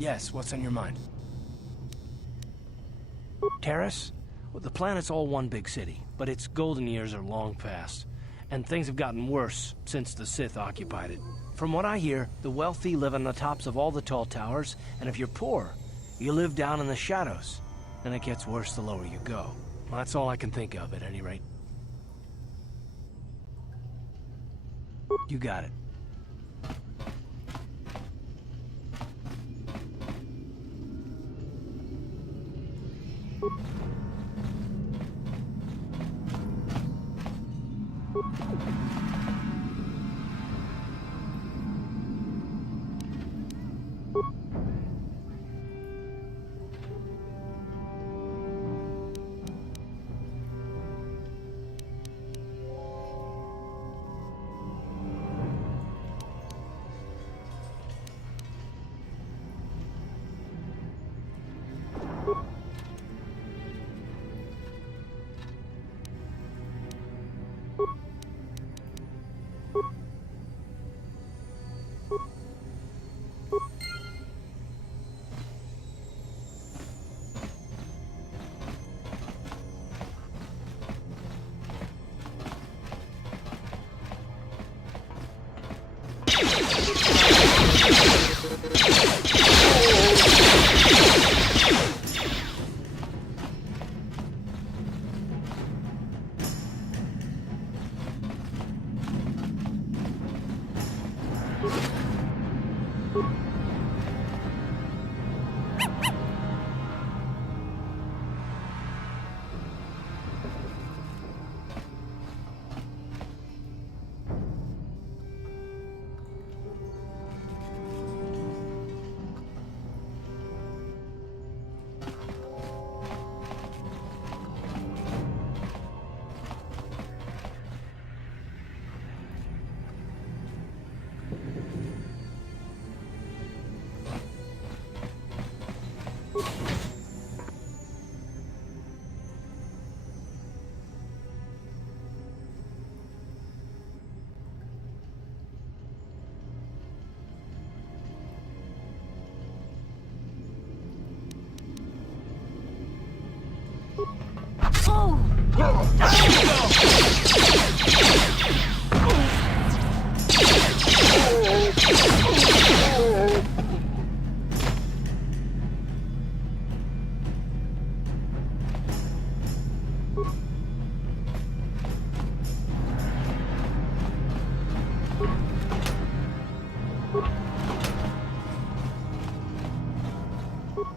Yes, what's on your mind? Terrace? Well, the planet's all one big city, but its golden years are long past. And things have gotten worse since the Sith occupied it. From what I hear, the wealthy live on the tops of all the tall towers, and if you're poor, you live down in the shadows. And it gets worse the lower you go. Well, that's all I can think of, at any rate. You got it.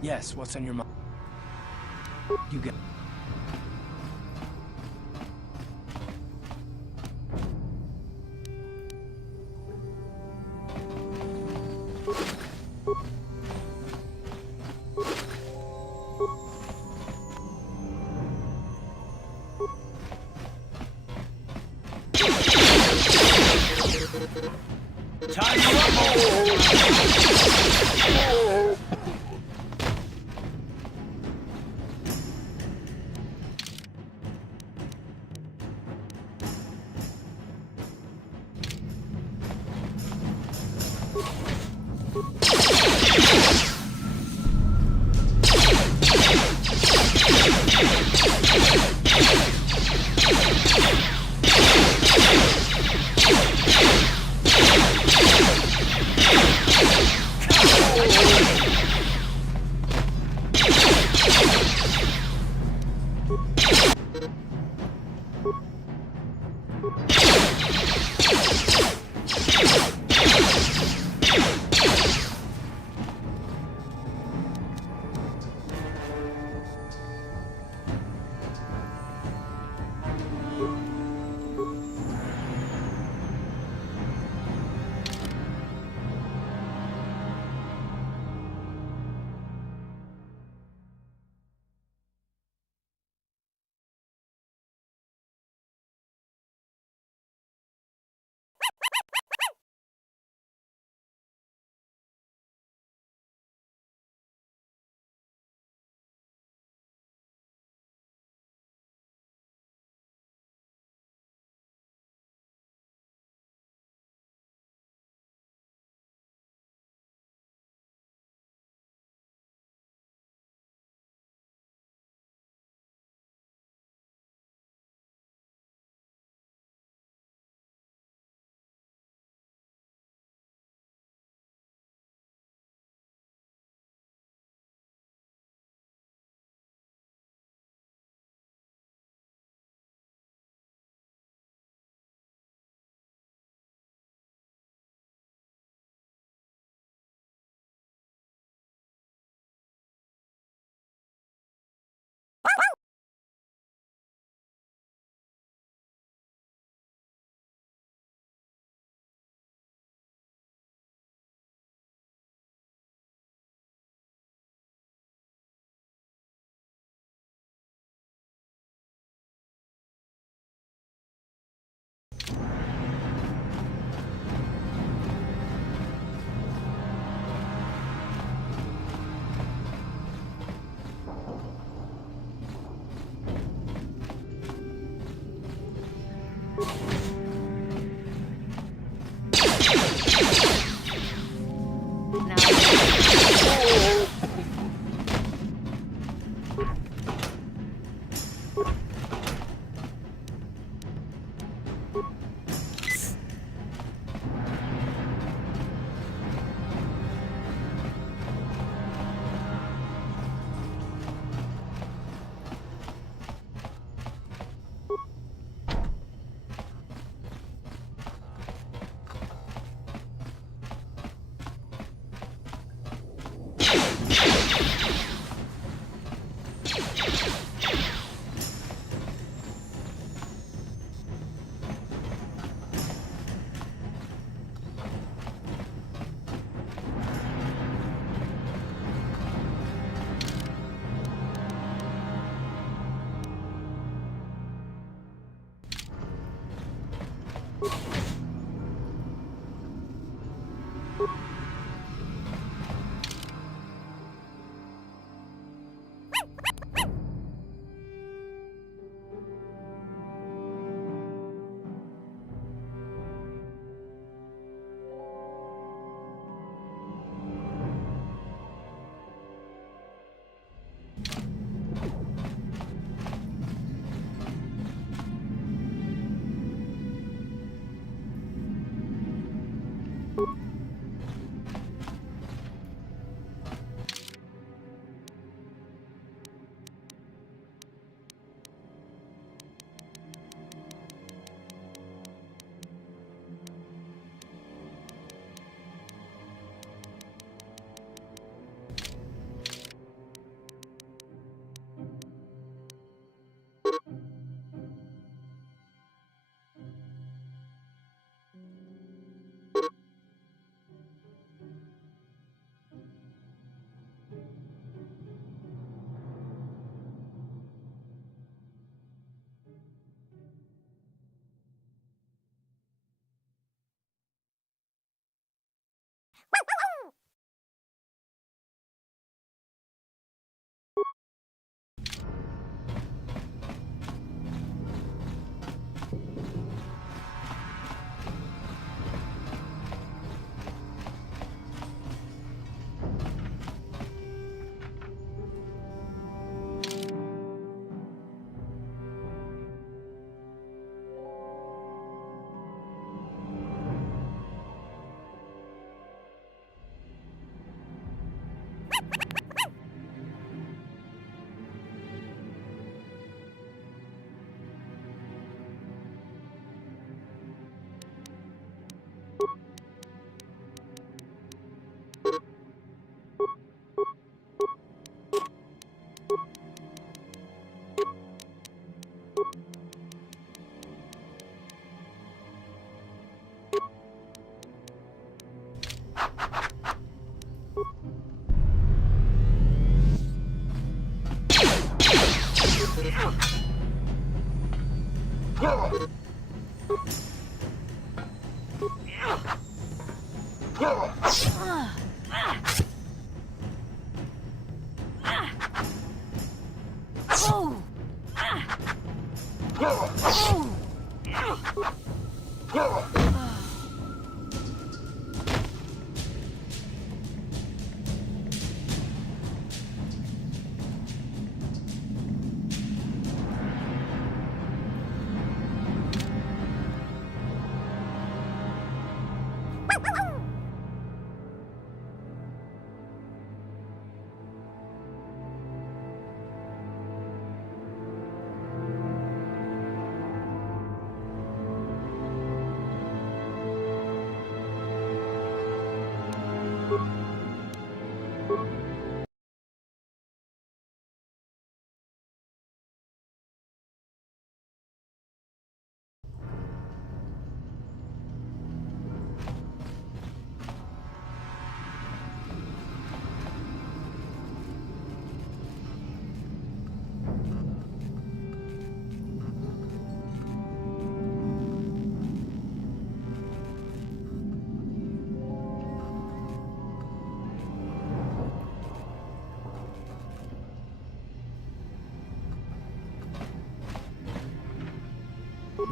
Yes, what's on your mind? You got...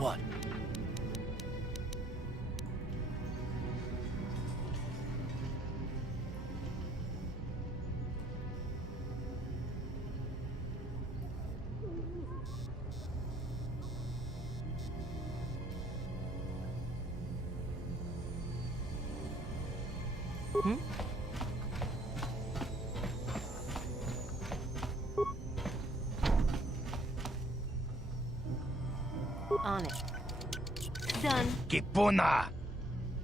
What? Hmm? On it. Done. Kipuna!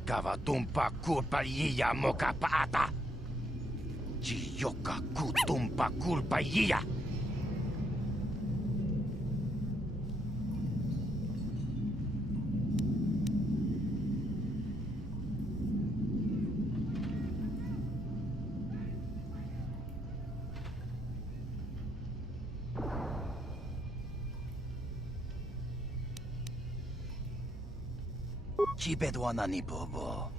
Kavatumpa kulpajia moka paata! Chiyoka kutumpa kulpajia! Chibedwana ni bobo.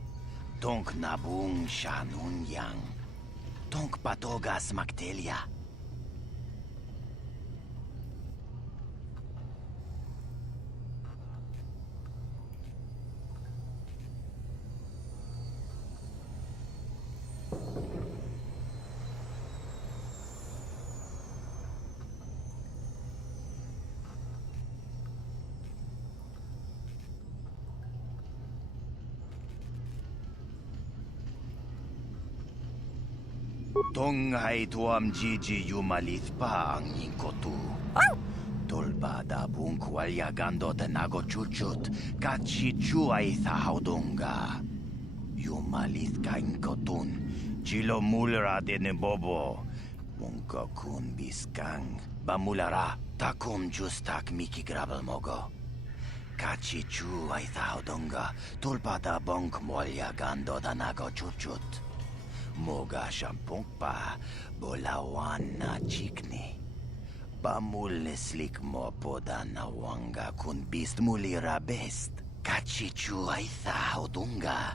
Tonk nabung shanun yang. Tonk patoga smaktelia. Tonghay tuam jiji yumalit pa ang ingkotu. Tolba da bunkwalya gando tenago chuchut, kachichu ay sahaudonga. Yumalit ka ingkotun, chilo mulra de bobo. Mungko kun biskang, bamulara, takum justak miki grabel mogo. Kachichu ay sahaudonga, tolba da bunkwalya gando tenago chuchut. Moga shampongpa, bolawan na chikni. Pamuleslik mo poda na wanga kun bist mulira best. Kachichu ay sahodunga.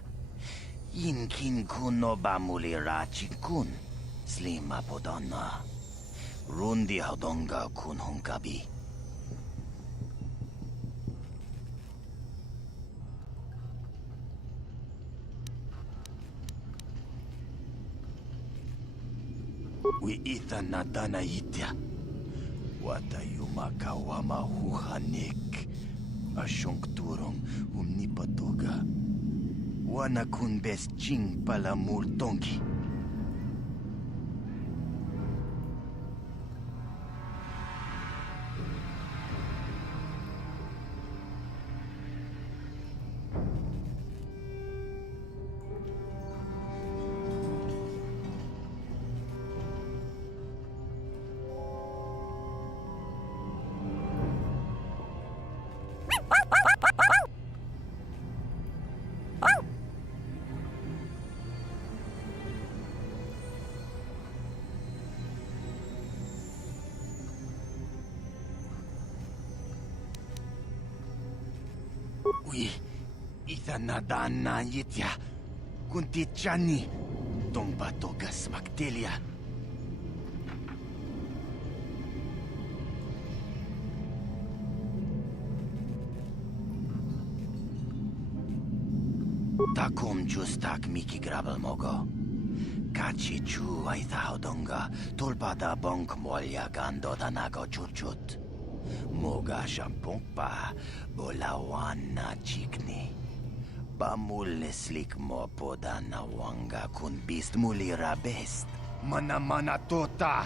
Inkin kuno ba mulira chikun. Slima podana. Rundi hodonga kun hunkabi. We itha na dana itya. Wata yumaka wama huhanik. Asyong turong umnipatoga. Wana kun bes ching pala multongi. wi ithanadana yitya kuntichani tombatogas magtelia. Takum justak miki grabel mogo. Kachi chu ay thaudonga tulpada bonk molya gando danago chuchut. Moga shampongpa bolawan na chikni. Pamuleslik mo poda na wanga kun bist mulira best. Mana tota.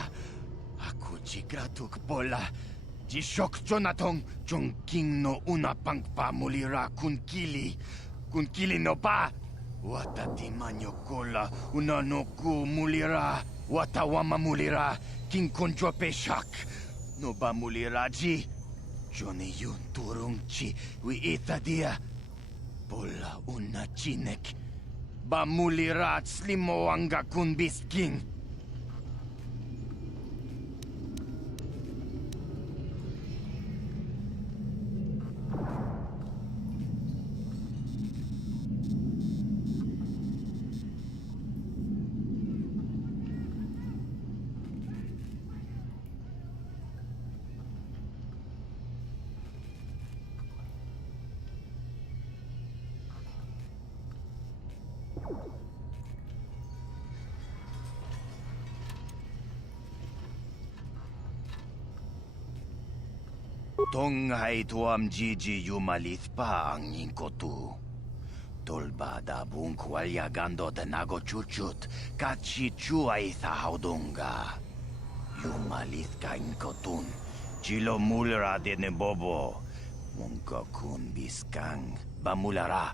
Aku chigratuk bola. Jishok Jonatong Chongking no una pangpa mulira kun kili. Kun kili no pa. Wata timanyo kola una no ku mulira. Wata wama mulira. King konjo peshak. No ba mulira ji. Johnny yun turung chi. Wi ita dia. Pola una chinek. Ba mulira slimo anga kun bisking. Tonghay tuam jiji yumalit pa ang ningkotu. Tolbada bunk walyagando tenago chuchut, kachi chuay thahaudunga. Yumalit ka inkotun, chilo mulra de nebobo. Mungko kun biskang, bamulara.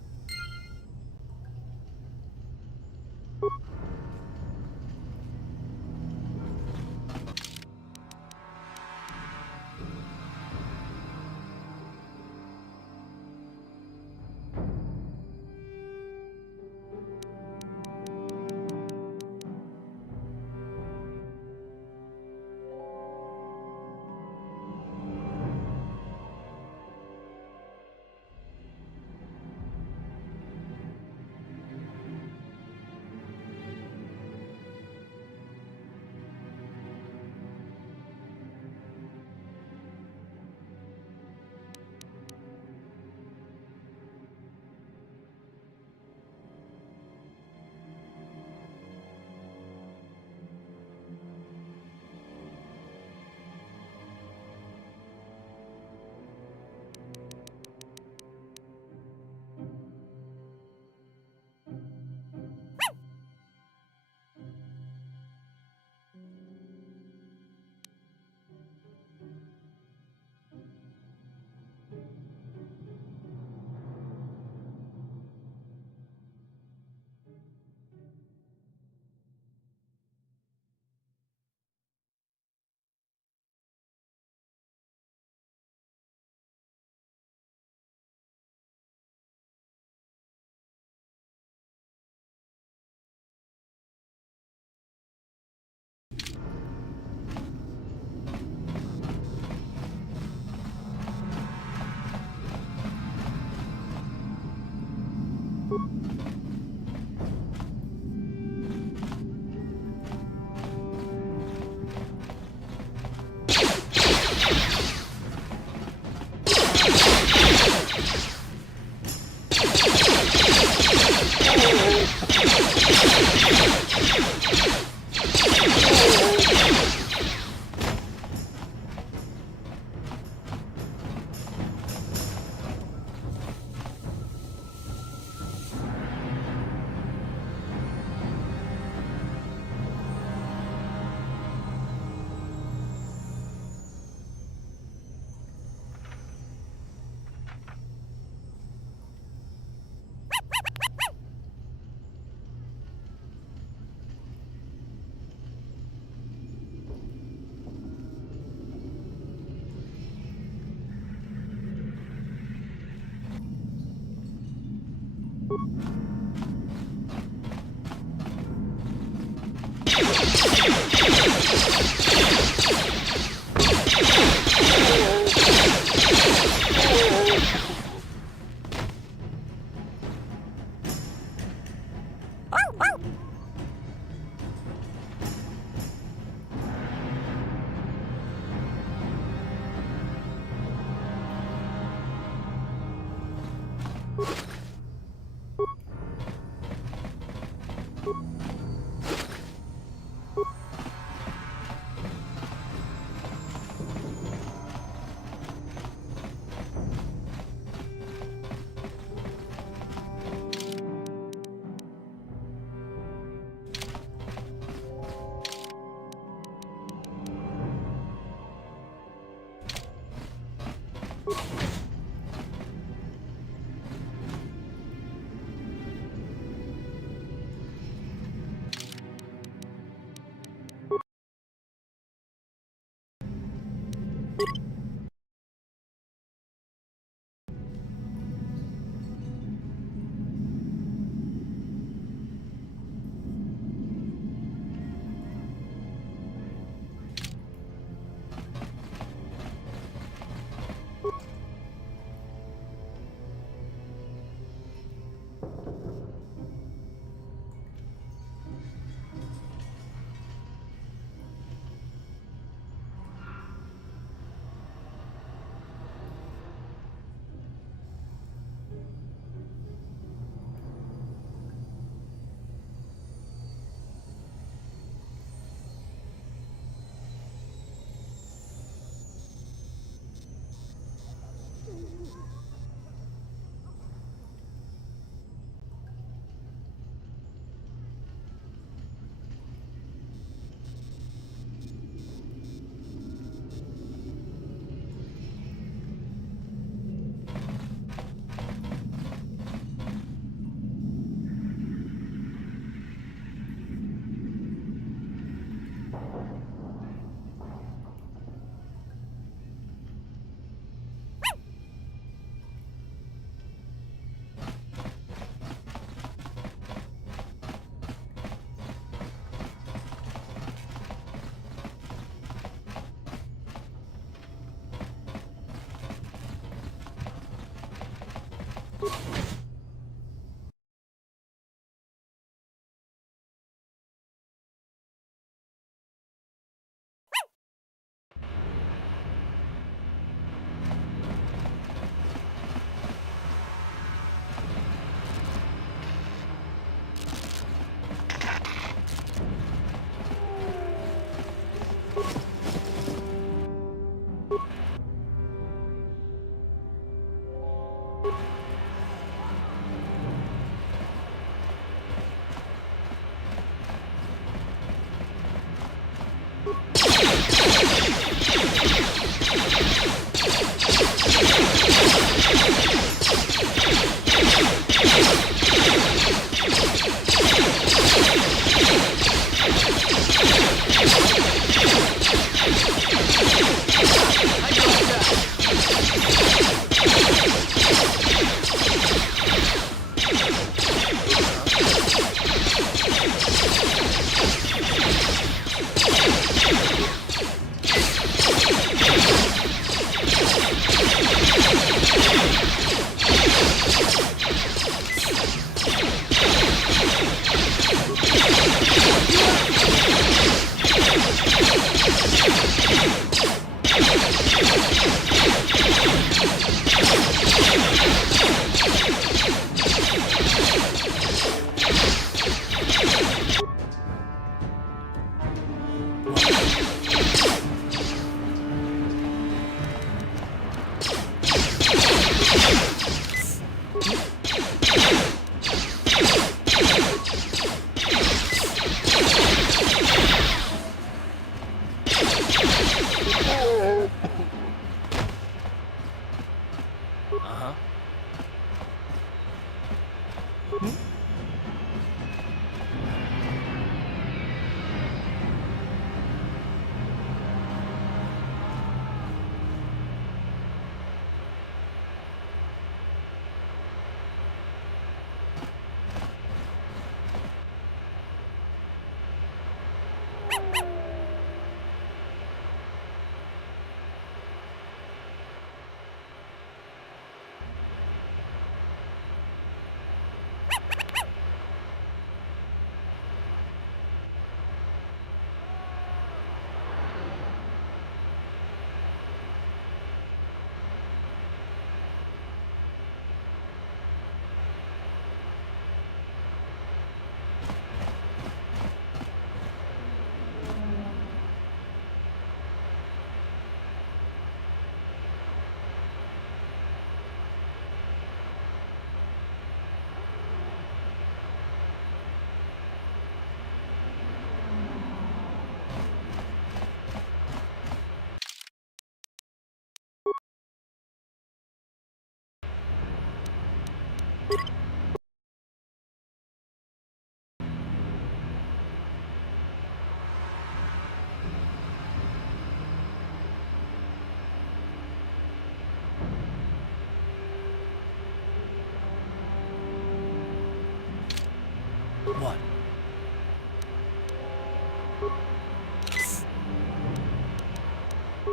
What?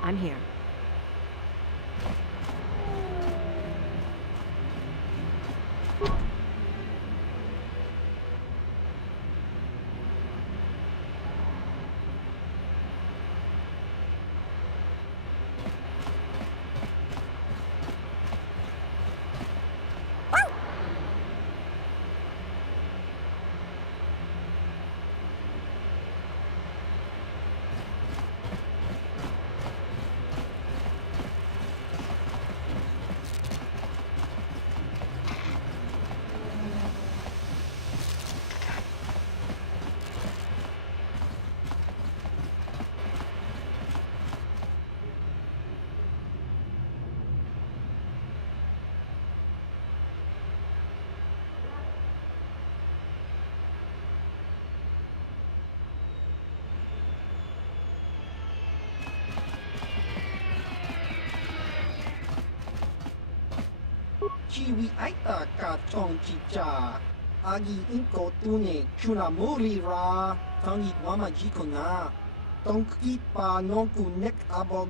I'm here. Ciwi aita ka chong chicha. Agi inko tune chuna murira. Tangi wama jikona. Tonki pa nonku nek abog.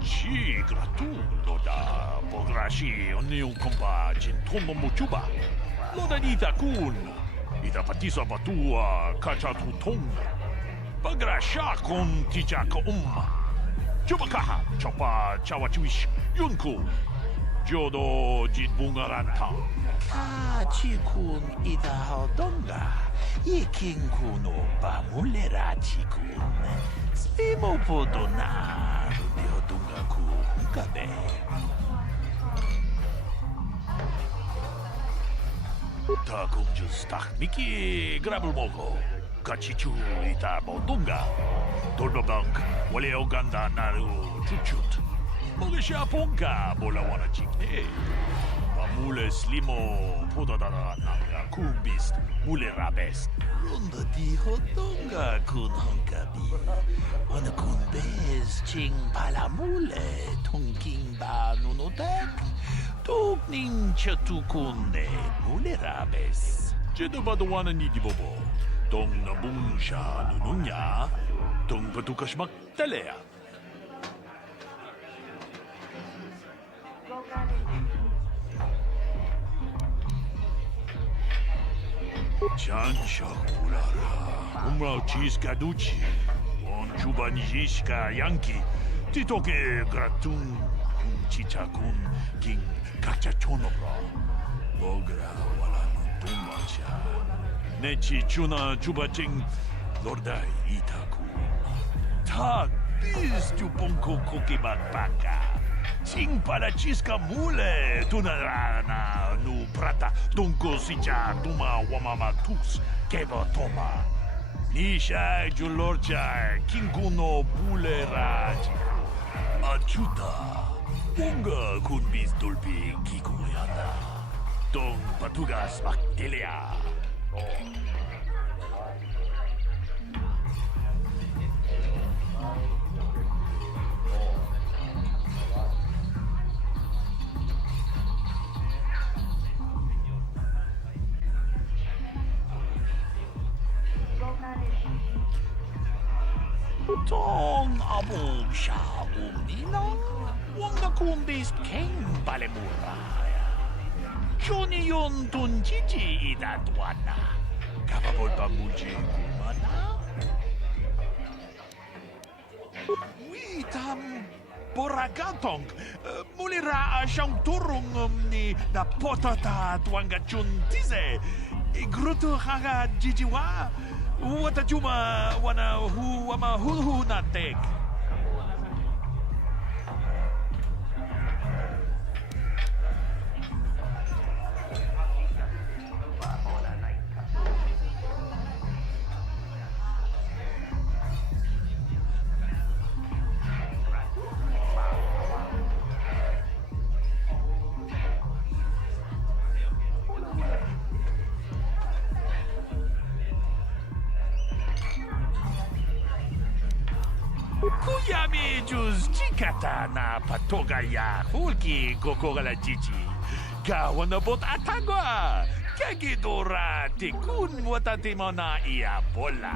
Ci gratuito da pograshi onniu kompa jintomo mochuba. Loda dita kun. Ita patisa batua kachatu tong. Pagrasha kon tijaka Chubakaha chopa chawachuish yunku. Jodo jitbungaranta. Kachikun ita hodonga. Ikinkuno bamulera chikun. Slimo podona. Dungaku kabe. Takung justak miki grabul mogo. Kachichu ita bodunga. Tornobank wale oganda naru chuchut. Mogesha ponka bola wana chikne. Pamule slimo podadara nanga kumbist mule rabest. Runda di hodonga kun honkabi. Wana kun bez ching palamule tongking ba nunotek. Togning chatukunde mule rabes. Jedo badawana ni dibobo. Tong nabungsha nununya. Tong patukashmak talea. Chancha ulara. Umrao chiska duchi. On chuba nijiska yanki. Titoke gratun. Chichakun king kachachonobra. Bogra wala nutumacha. Nechi chuna chuba ching. Lordai itaku. Tag bis chuponko kokimak baka. Sing para chiska mule tunarana nu prata donko sicha tuma wamama tus kebo toma nisha julorcha kinkuno bule raji achuta unga kunbis dolpi kikuyana don patugas baktelia Tong abong siya umnina. Wanga kumbis king balemuraya. Johnny yon tun chichi idatwana. Kapabol pa muji kumana. Witam boragatong. Mulira siyang turong ni na potata tuanga chun tize. Gruto haga jijiwa. Watajuma wana hu wama hu natek. Kuyami juz chikata na patogaya hulki kokogala chichi. Gawana bot atagwa. Kagidora tikun watatimona ia bola.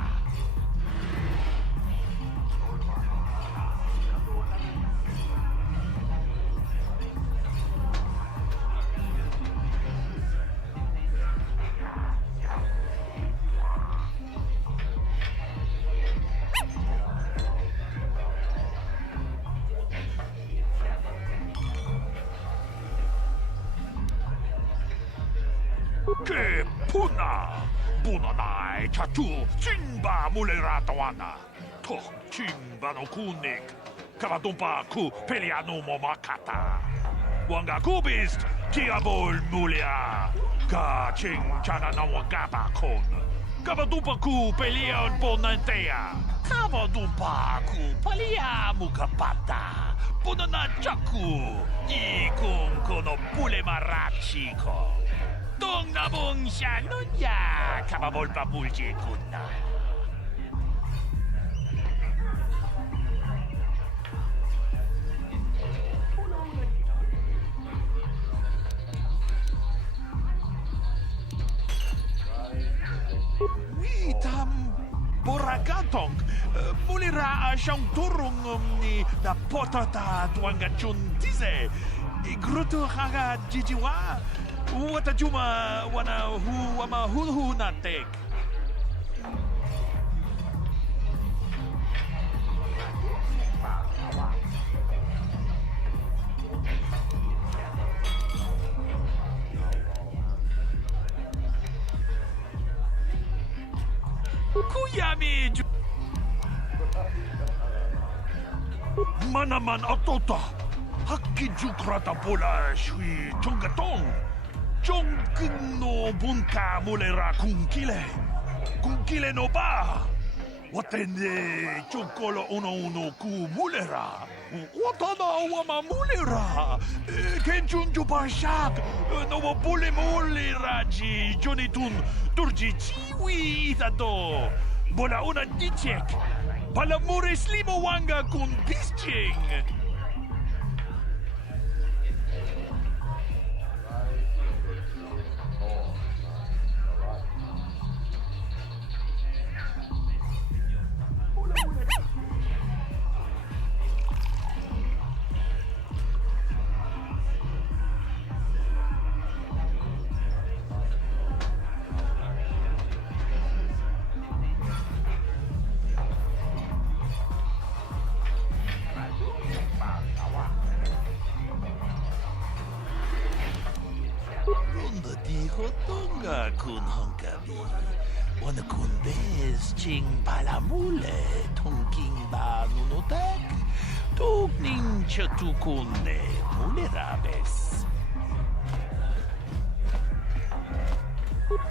Ke puna bunanai chatu chimba mulera tawana to chimba no kunik kavatumpa ku peliano momakata wanga kubist diabol mulia ka ching chana na wangaba kon kavatumpa ku pelion bonantea kavatumpa ku palia mukapata bunana chaku ikun kono pule marachiko Dong nabong siya nun ya, kababol pa bulje ko na. Witam boragatong, mulira siyang turong ni na potata tuwanga chuntize. Igruto haga jijiwa. Watajuma wana hu wama hu natek. Kuyami Manaman atota. Hakki jukrata pola shui chongatong. Chongkin no bunka mulera kunkile no ba watende chokolo uno ku mulera watana wama mulera kenchun jupashak no bule mulera ji jonitun turji chiwi itato bola una dichek bala mures limo wanga kun bisching. Hotonga kun honkabi. Wana kun des ching palamule tongking ba nunotak. Togning chatukunde mulerabes.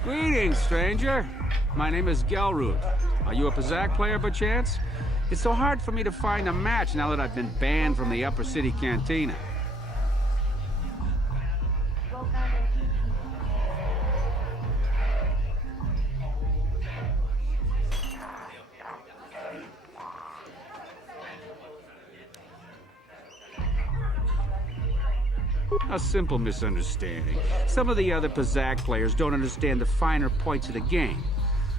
Greetings, stranger. My name is Gelroot. Are you a Pazak player, by chance? It's so hard for me to find a match now that I've been banned from the Upper City Cantina. A simple misunderstanding. Some of the other Pazak players don't understand the finer points of the game.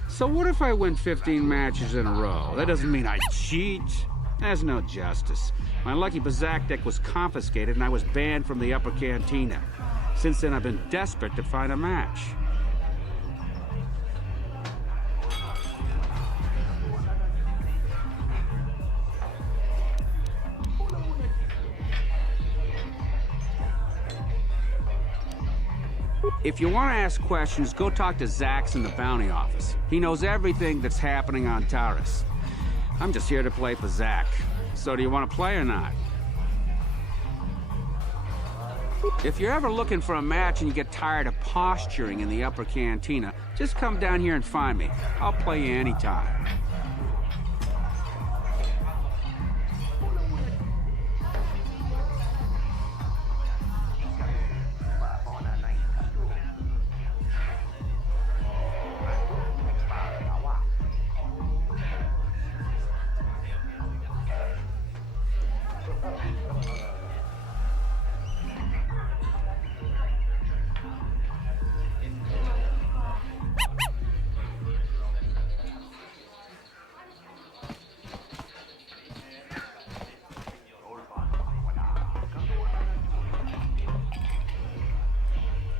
So what if I win 15 matches in a row? That doesn't mean I cheat. There's no justice. My lucky Pazak deck was confiscated and I was banned from the Upper Cantina. Since then, I've been desperate to find a match. If you want to ask questions, go talk to Zax in the bounty office. He knows everything that's happening on Taurus. I'm just here to play for Zack. So do you want to play or not? If you're ever looking for a match and you get tired of posturing in the upper cantina, just come down here and find me. I'll play you anytime.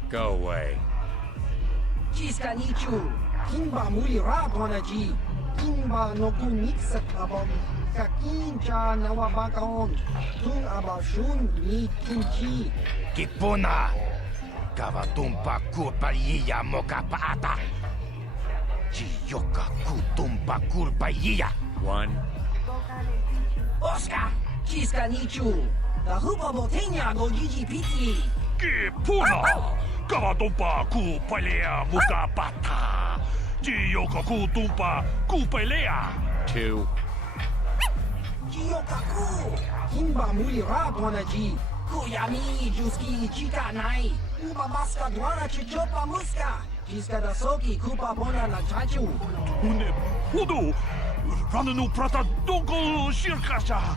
Go away. Ciska nichu, kimba muli raponaji, kimba no kunixat abom, kakincha nawabakaon, tung abashun ni kimchi. Kipuna! Kavatumpa kulpaiya mokapaata! Chiyoka kutumpa kulpaiya! One. Oscar, ciska nichu, the hupa botenya go gigi piti. Kipuna! Kavatumpa kupalea mukapata! Jiyoka kutumpa kupalea! Two. Jiyokaku, kimba muli raponaji, kuyami juski chika nai, uba baska dwana chichopa muska, ciska da soki kupa bona na chachu. Une hudu! Rananu prata donko shirkasha!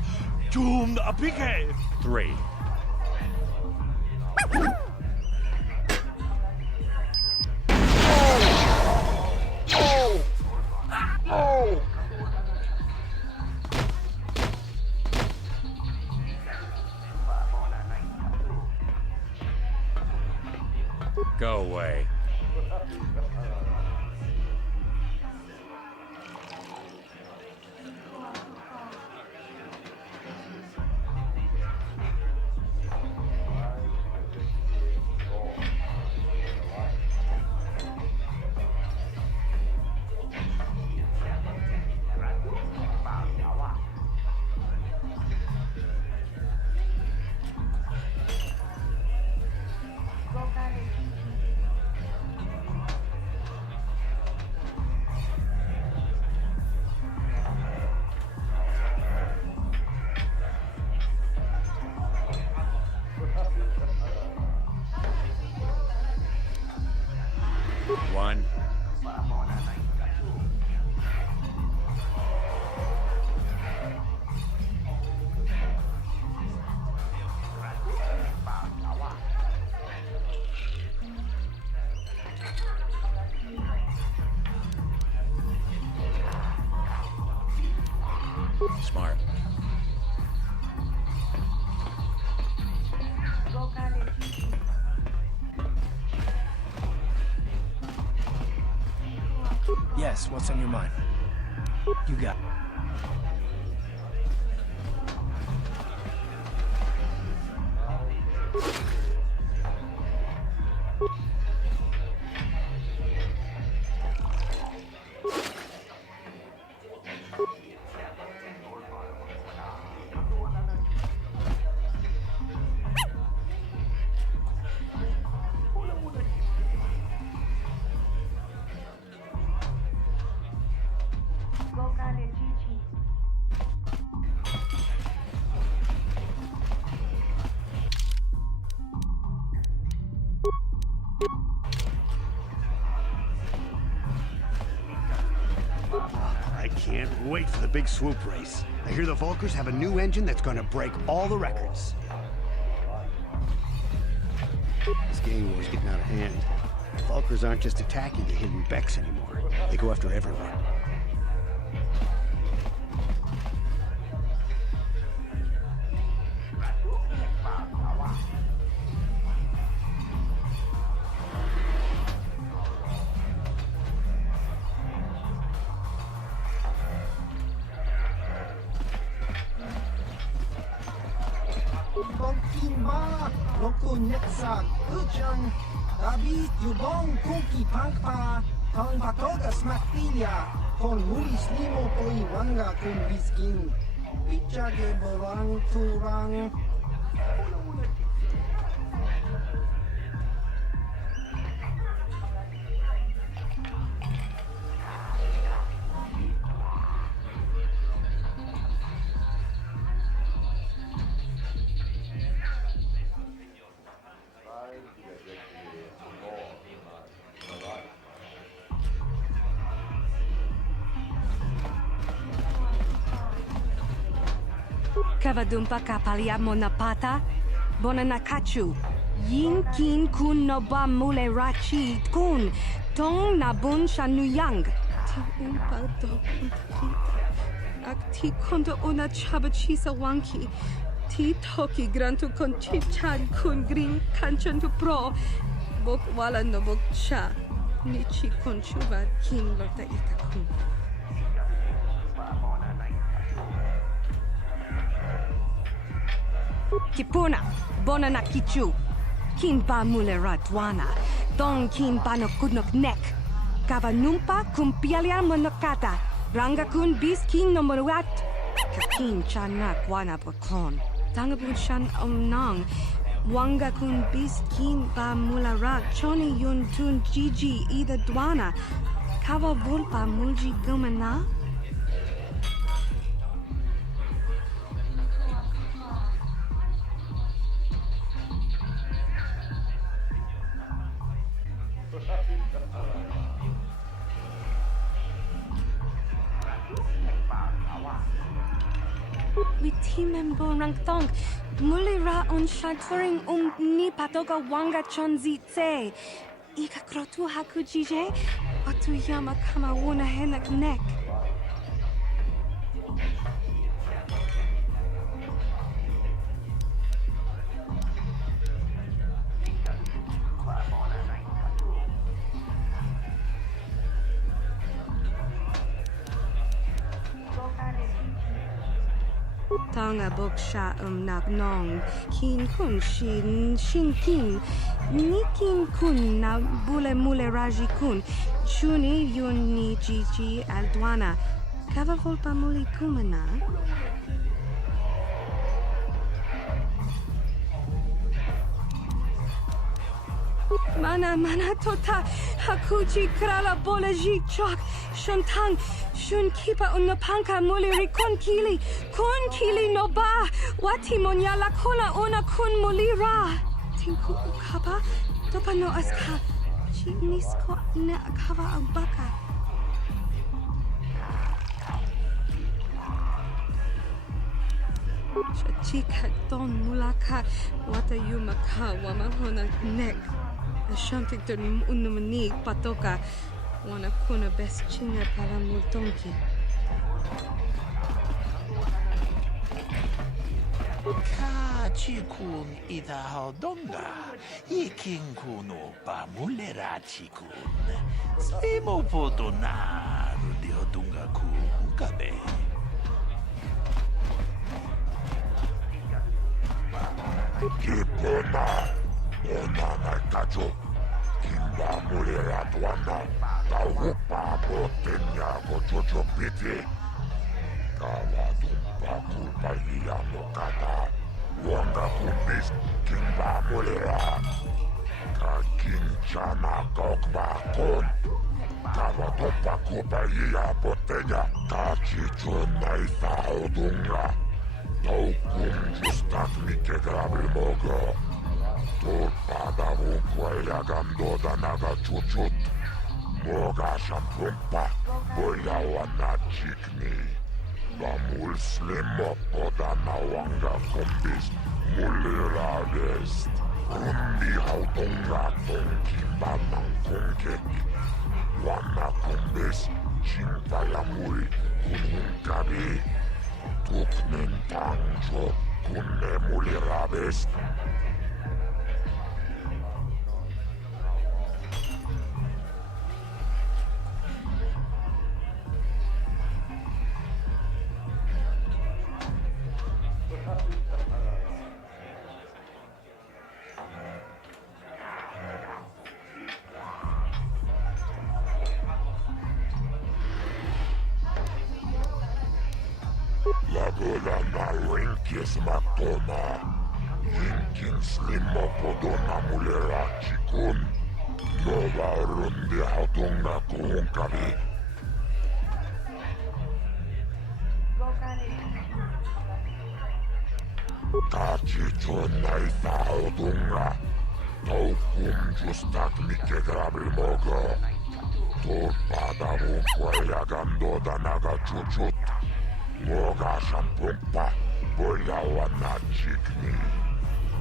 Jum apike! Three. Go away. One. Smart. Yes, what's on your mind? You got... I can't wait for the big swoop race. I hear the Volkers have a new engine that's gonna break all the records. This gang war's getting out of hand. Volkers aren't just attacking the hidden Becks anymore. They go after everyone. Bongkimba, Loku Netsa, Uchan, Tapi Yubong Kuki Pangpa, Tong Patoga Smaktilia, Kon Mulis Limo Poi Wanga Kun Biskin, Pichage Borang Turang. Kavadumpa kapalia monapata, bonanakachu, yin kin kun no ba mule rachi kun, tong nabun shanuyang. Ti umpa do kuntakita, ak ti kondo una chabachisa wanki, ti toki grantu kon chichan kun green kanchan tu pro, bok wala no bok cha, nichi kon chuva kin lota itakun. Kipuna, bonana kichu, kin ba mulera dwana, dong kin ba no kudnok nek, kava numpa kumpialia monokata, ranga kun bis kin no moruat, kakin chana guana bakon, tangabun shan omnang, wanga kun bis kin ba mulera, choni yun tun gigi ida dwana, kava vulpa mulji gumana. Witimembo rangtong, mulira on shaturing ni patoga wanga chonzi tse. Ika krotu hakujije, watu yama kama wuna henak nek. Tanga boksha nak nong, kin kun shin kin, ni kin kun na bule mule raji kun, chuni yun ni gigi aldwana, kava volpa muli kumana. Mana tota, hakuji krala boleji chok, shuntang, shun kipa unapanka muliri kun kili no ba, wati monyala kona una kun mulira. Tinku ukapa, topa no aska, chinisko ne akava abaka. Chachika don mulaka, wata yumaka wamahona nek. Shantik don unumani patoka, wana kuna best chinga para multonki. Ka chikun ida hodonga, ikin kuno pa mulera chikun. Simo podonar de hodonga kun kabe. Kipona, onana kacho, kimba mulera dwana, taupa botenya gochocho piti. Kawa dumpa kulpa iya mokata, wanga kumbis, kimba mulera. Kakinchana kokba kon, kawa dumpa kulpa iya botenya, kachichona ita odunga. Taukum justak mike grabil mogo. Tulpada vukwaya gandoda naga chuchut. Moga shampumpa, boya wana chikni. Bamul slimo poda na wanga kumbis, mulira vest. Rundi haudonga tonkimba nang kongkek. Wana kumbis, chimpaya mui, kununkabi. Tuknen tangjo, kunne mulira vest. Labola na rinkis matona. Jinkin slimmo podona muleraachikun. Nova rundi hatunga kuhunkari. Kachichon naita hatunga. Taukum justak mikke grabilmogo. Torpadavun kuelagando danaga chuchut. Moga shampumpa. Boyawana chikni.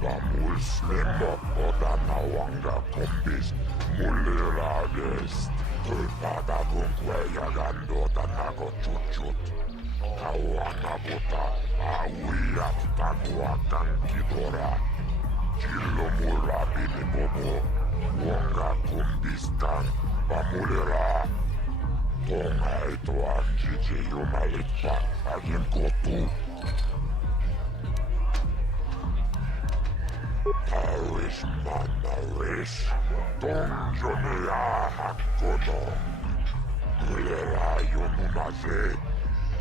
Vamul slimmo podana wanga kumbis. Mulirades. Torpadavun kuelagando danaga chuchut. Kawana buta. Awiyat tagwa kankidora. Chillo murabini bobo. Wanga kumbistan. Vamulera. Tonga ito ang jiji yumalit pa. Agin ko tu. Parish manarish. Tongjo niya hakono. Mulera yunumaze.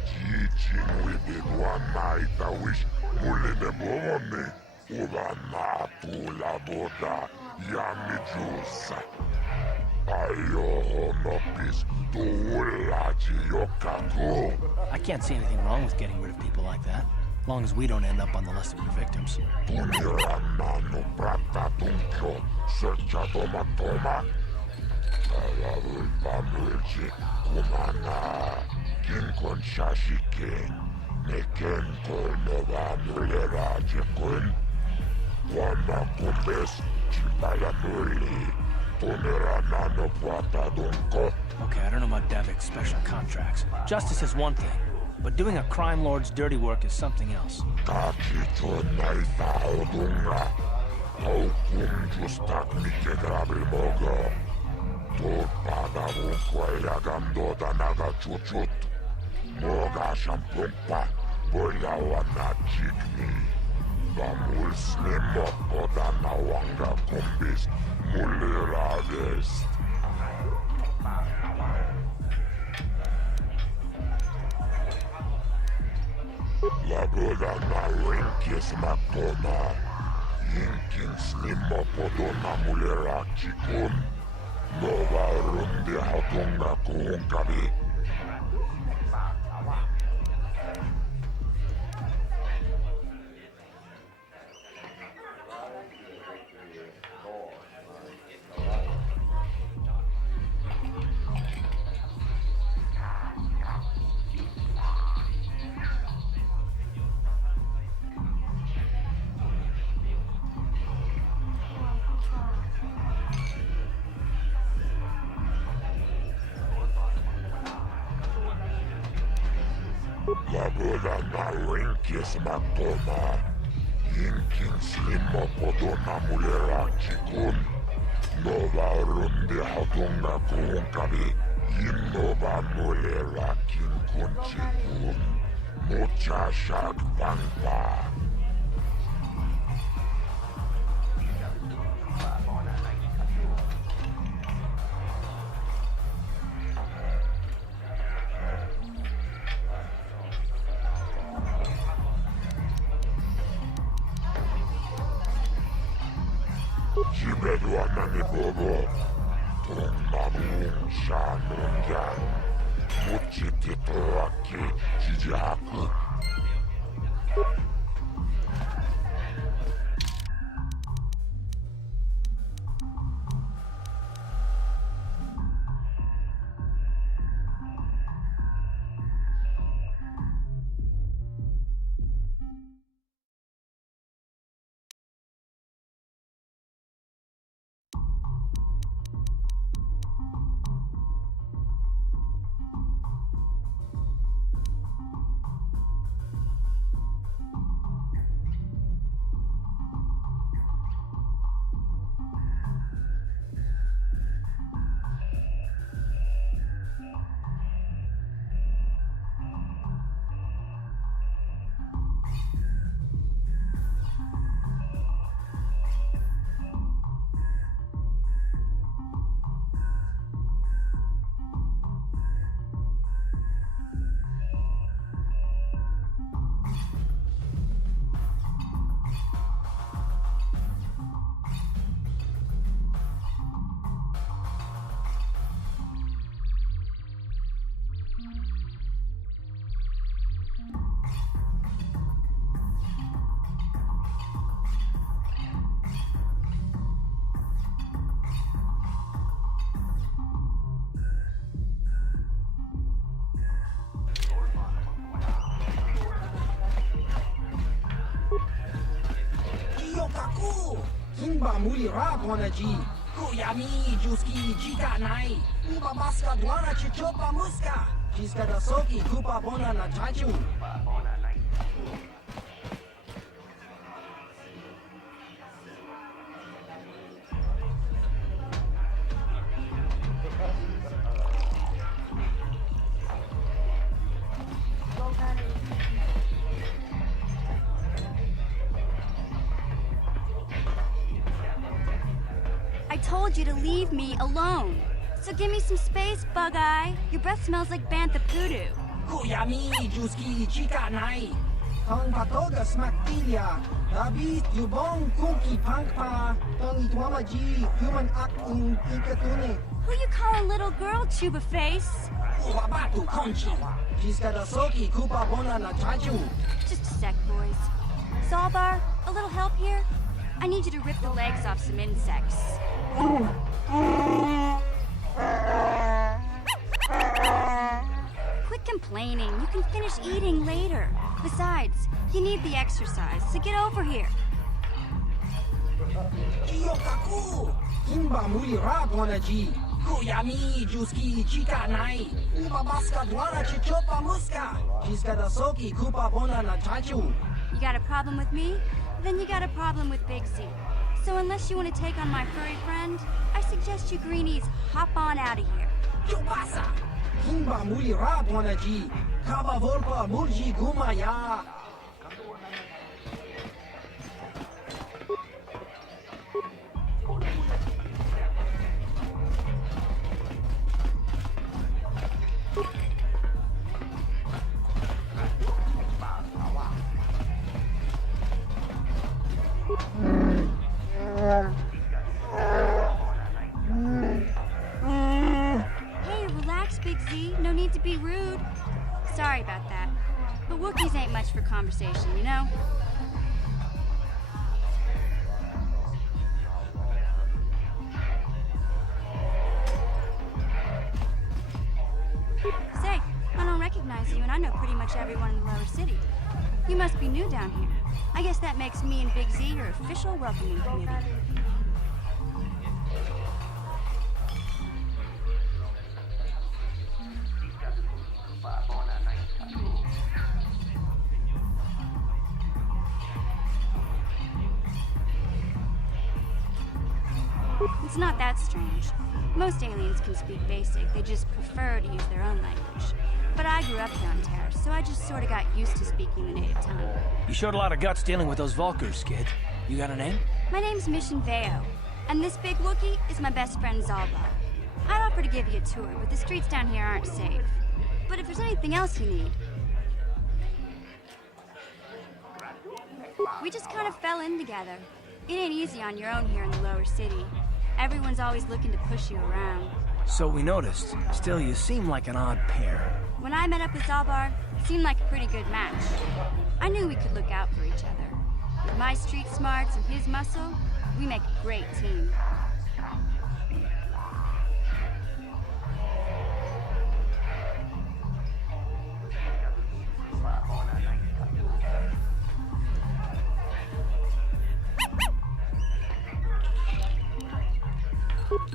Jiji muibigwa na itawish. Muline bomone. Uba na tula boda. Yami jusa. I can't see anything wrong with getting rid of people like that, as long as we don't end up on the list of your victims. Okay, I don't know about Davik's special contracts. Justice is one thing, but doing a crime lord's dirty work is something else. Vamul slimmo podana wanga kumbis mulirades. Laboda na rinkis matona. Yinkin slimmo podona mulirachikun. Nova rundi hatunga kuhunkari. Laboda na rinkis matona. Yinkin slimmo podona muleraachikun. Nova rundi hatunga kuhunkari. Yinnova mulerakin kunchikun. Mucha shak pangpa. Jibedwana ni bobo. Tonnamun shanunyan. Muchitito aki jijaku. Kiyokaku! Kimba mulira ponaji! Kuyami juski jika nai! Uba baska dwana chichopa muska! Jiska da soki kupa bona na chaju! I told you to leave me alone. So give me some space, Bug-Eye. Your breath smells like bantha poodoo. Kuyami juski jika nai! Tong patoga smaktilia! David yubong kunki pangpa! Tong itwamaji human akung ikatune! Who you calling little girl, Chuba Face? Uwabatu konchi! Jiska da soki kupa bona na chaju! Just a sec, boys. Zalbar, a little help here? I need you to rip the legs off some insects. Quit complaining. You can finish eating later. Besides, you need the exercise, so get over here. Kiyokaku! Kimba mulira ponaji! Kuyami juski jika nai! Uba baska dwana chichopa muska! Jiska da soki kupa bona na chaju! You got a problem with me? Then you got a problem with Big Z. So unless you want to take on my furry friend, I suggest you greenies hop on out of here. Chupasa! Kimba mulira ponaji! Kaba volpa murji gumaya! Hey, relax, Big Z. No need to be rude. Sorry about that. But Wookiees ain't much for conversation, you know? Say, I don't recognize you, and I know pretty much everyone in the lower city. You must be new down here. I guess that makes me and Big Z your official welcoming committee. It's not that strange. Most aliens can speak basic, they just prefer to use their own language. But I grew up here on Terrace, so I just sort of got used to speaking the native tongue. You showed a lot of guts dealing with those Vulkars, kid. You got a name? My name's Mission Veo, and this big Wookiee is my best friend Zalbar. I'd offer to give you a tour, but the streets down here aren't safe. But if there's anything else you need... We just kind of fell in together. It ain't easy on your own here in the lower city. Everyone's always looking to push you around. So we noticed. Still, you seem like an odd pair. When I met up with Zalbar, it seemed like a pretty good match. I knew we could look out for each other. With my street smarts and his muscle, we make a great team.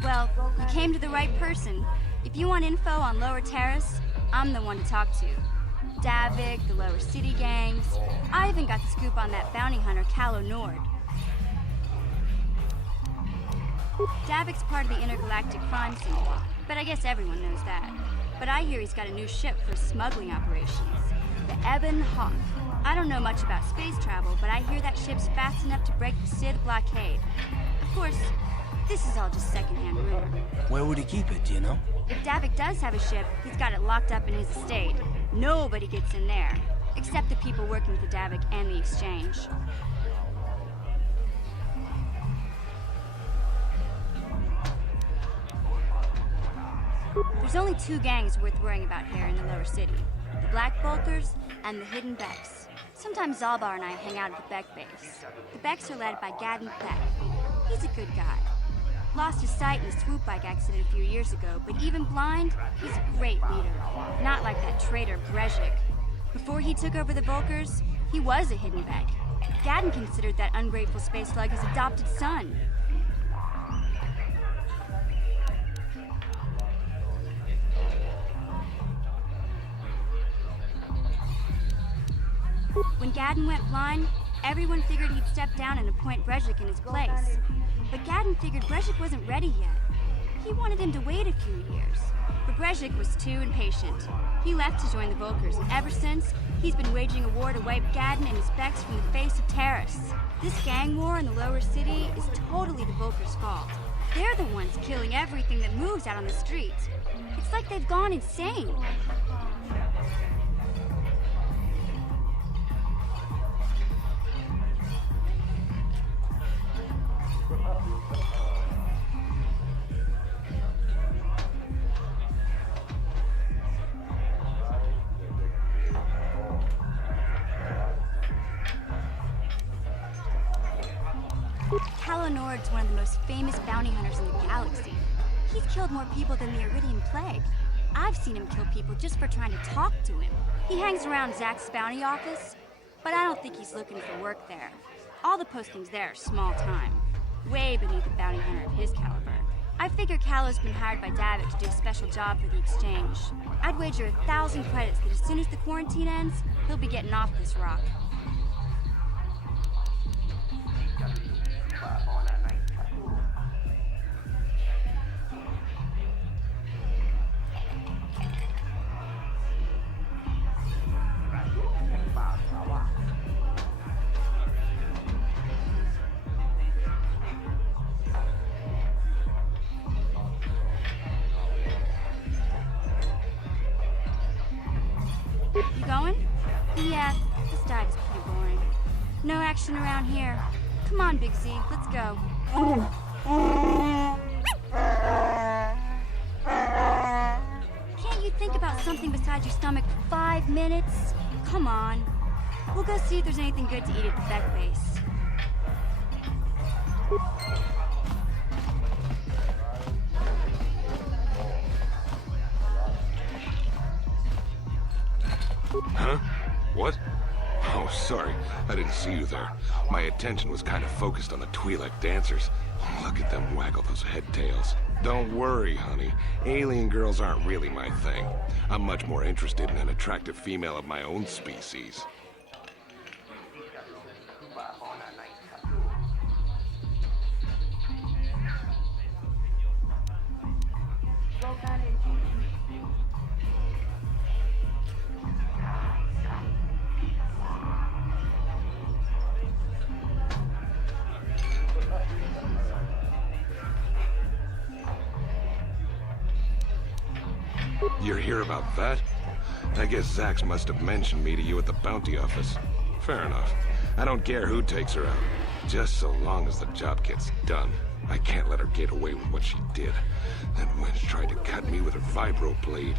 Well, you came to the right person. If you want info on Lower Terrace, I'm the one to talk to. Davik, the Lower City gangs. I even got the scoop on that bounty hunter, Calo Nord. Davik's part of the intergalactic crime scene, but I guess everyone knows that. But I hear he's got a new ship for smuggling operations, the Ebon Hawk. I don't know much about space travel, but I hear that ship's fast enough to break the Sith blockade. Of course, this is all just secondhand rumor. Where would he keep it, do you know? If Davik does have a ship, he's got it locked up in his estate. Nobody gets in there, except the people working for Davik and the exchange. There's only two gangs worth worrying about here in the lower city. The Black Bolters and the Hidden Becks. Sometimes Zalbar and I hang out at the Beck base. The Becks are led by Gadden Beck. He's a good guy. Lost his sight in a swoop bike accident a few years ago, but even blind, he's a great leader. Not like that traitor Brezhik. Before he took over the Volkers, he was a Hidden Beck. Gadden considered that ungrateful space slug his adopted son. When Gadden went blind, everyone figured he'd step down and appoint Brezhik in his place. But Gadden figured Brezhik wasn't ready yet. He wanted him to wait a few years. But Brezhik was too impatient. He left to join the Volkers, and ever since, he's been waging a war to wipe Gadden and his Becks from the face of Terrace. This gang war in the lower city is totally the Volkers' fault. They're the ones killing everything that moves out on the streets. It's like they've gone insane. Nord's one of the most famous bounty hunters in the galaxy. He's killed more people than the Iridian Plague. I've seen him kill people just for trying to talk to him. He hangs around Zack's bounty office, but I don't think he's looking for work there. All the postings there are small time, way beneath a bounty hunter of his caliber. I figure Callow's been hired by Davik to do a special job for the exchange. I'd wager 1,000 credits that as soon as the quarantine ends, he'll be getting off this rock. No action around here. Come on, Big Z, let's go. Can't you think about something besides your stomach for 5 minutes? Come on. We'll go see if there's anything good to eat at the Beck base. Huh? What? Oh, sorry. I didn't see you there. My attention was kind of focused on the Twi'lek dancers. Look at them waggle those head tails. Don't worry, honey. Alien girls aren't really my thing. I'm much more interested in an attractive female of my own species. You're here about that? I guess Zax must have mentioned me to you at the bounty office. Fair enough. I don't care who takes her out. Just so long as the job gets done. I can't let her get away with what she did. That wench tried to cut me with her vibro blade.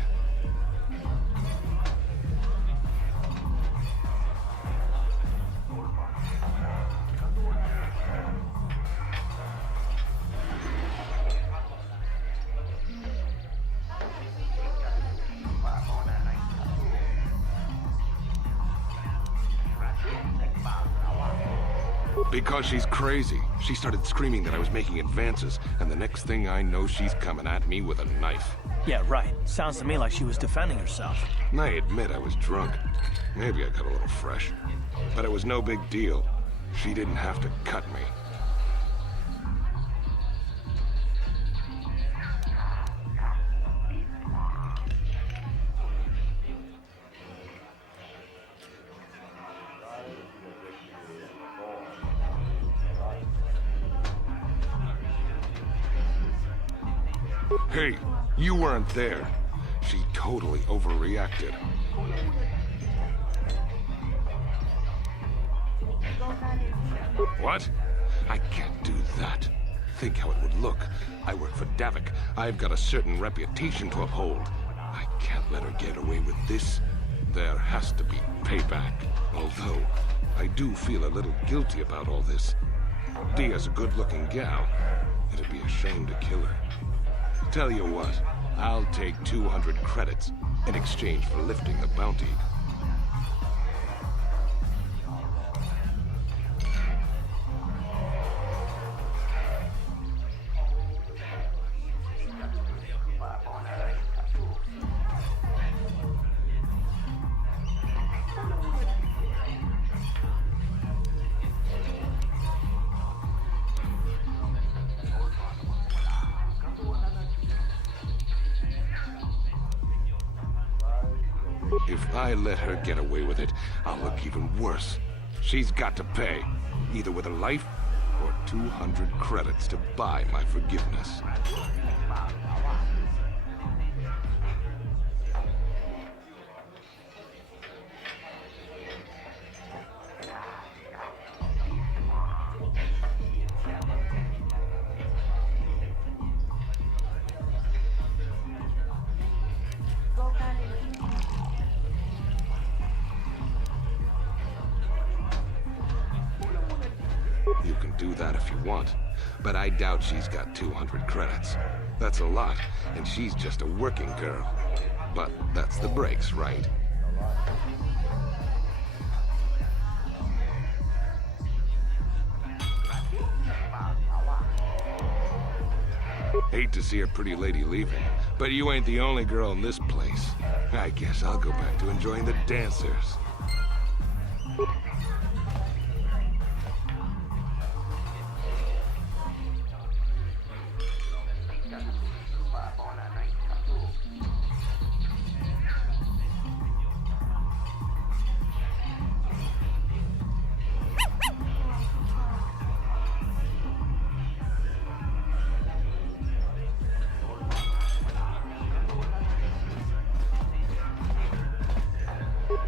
Because she's crazy. She started screaming that I was making advances, and the next thing I know, she's coming at me with a knife. Yeah, right. Sounds to me like she was defending herself. I admit I was drunk. Maybe I got a little fresh. But it was no big deal. She didn't have to cut me. Hey, you weren't there. She totally overreacted. What? I can't do that. Think how it would look. I work for Davik. I've got a certain reputation to uphold. I can't let her get away with this. There has to be payback. Although, I do feel a little guilty about all this. Dia's a good-looking gal. It'd be a shame to kill her. Tell you what, I'll take 200 credits in exchange for lifting the bounty. If I let her get away with it, I'll look even worse. She's got to pay, either with her life or 200 credits to buy my forgiveness. You can do that if you want, but I doubt she's got 200 credits. That's a lot, and she's just a working girl. But that's the breaks, right? Hate to see a pretty lady leaving, but you ain't the only girl in this place. I guess I'll go back to enjoying the dancers.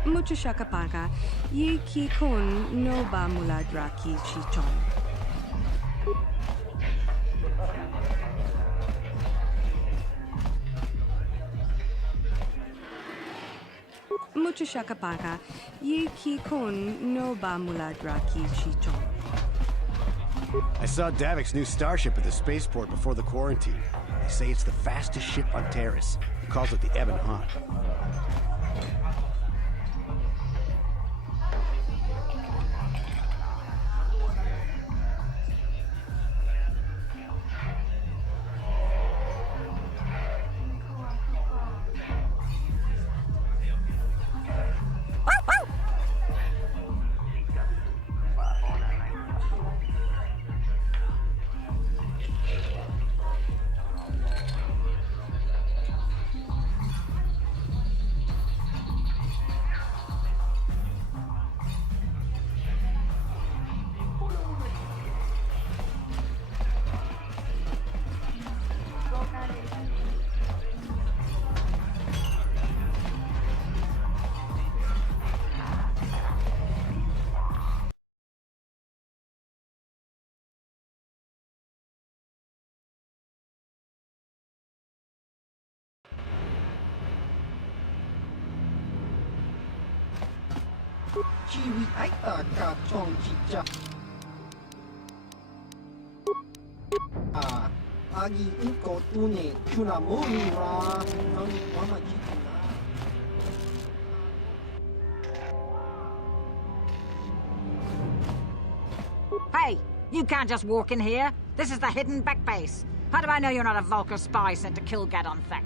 Mucho shakapaka, ye ki kun no ba muladraki chichon. Mucho shakapaka, ye ki kun no ba muladraki chichon. I saw Davik's new starship at the spaceport before the quarantine. They say it's the fastest ship on Terrace. He calls it the Ebon Hawk. Chiwi aita ka chong chicha. Agi inko tune chuna mori ra. Tangi wama jikuna. Hey, you can't just walk in here. This is the hidden back base. How do I know you're not a Vulcar spy sent to kill Gadon Thek?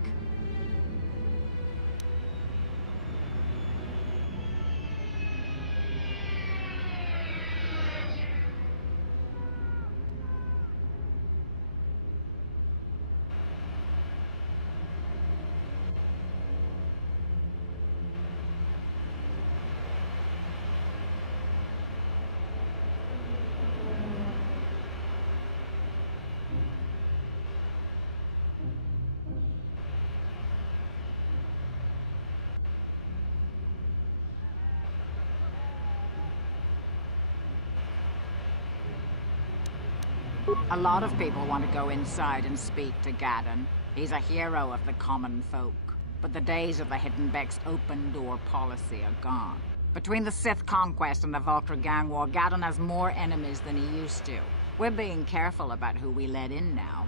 A lot of people want to go inside and speak to Gadon. He's a hero of the common folk. But the days of the Hidden Beck's open-door policy are gone. Between the Sith conquest and the Vulcar gang war, Gadon has more enemies than he used to. We're being careful about who we let in now.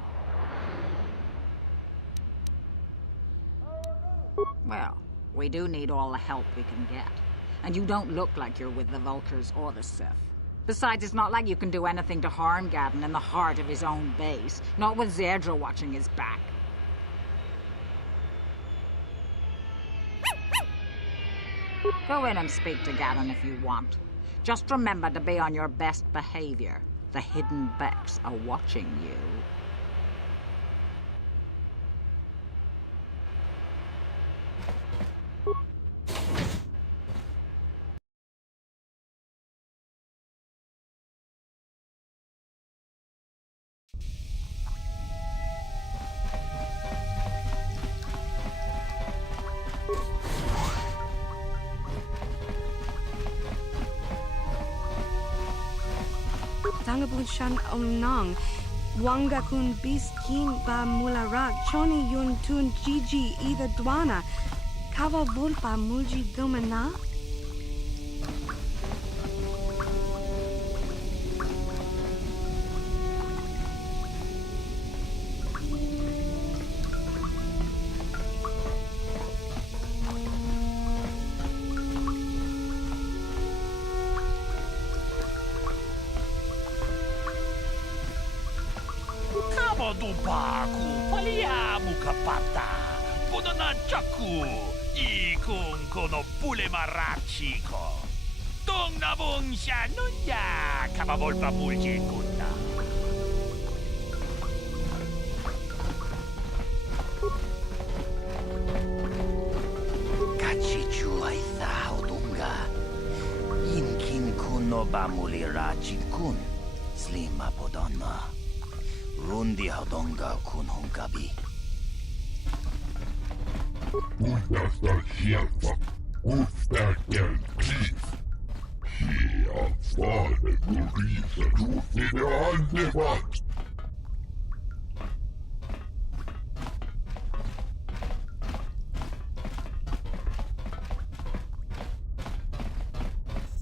Well, we do need all the help we can get. And you don't look like you're with the Vulcars or the Sith. Besides, it's not like you can do anything to harm Gadon in the heart of his own base. Not with Zedra watching his back. Go in and speak to Gadon if you want. Just remember to be on your best behavior. The Hidden Becks are watching you. tangabun shan onang. Wanga kun bis kin ba mularak choni yun tun gigi either dwana. Kava vulpa mulji gumana. Dupaku, paliamu kapata, podana chaku, ikung kono pule marachiko. Tong nabong siya nunya, kababol pa bulji kuna. Kachichu ay thao dunga. Inkin kuno ba mulirachikun, slima podonna. Rundi Hadonga kun honkabi. Uudesta sieltä, uudesta keltiif. Hier fahren Riese Dutzende angewandt.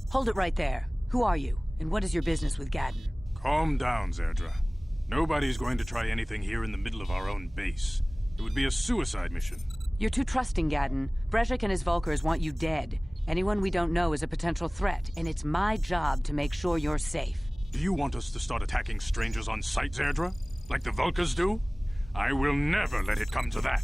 Hold it right there. Who are you, and what is your business with Gadden? Calm down, Zerdra. Nobody's going to try anything here in the middle of our own base. It would be a suicide mission. You're too trusting, Gadden. Brezhik and his Vulkars want you dead. Anyone we don't know is a potential threat, and it's my job to make sure you're safe. Do you want us to start attacking strangers on sight, Zerdra? Like the Vulkars do? I will never let it come to that.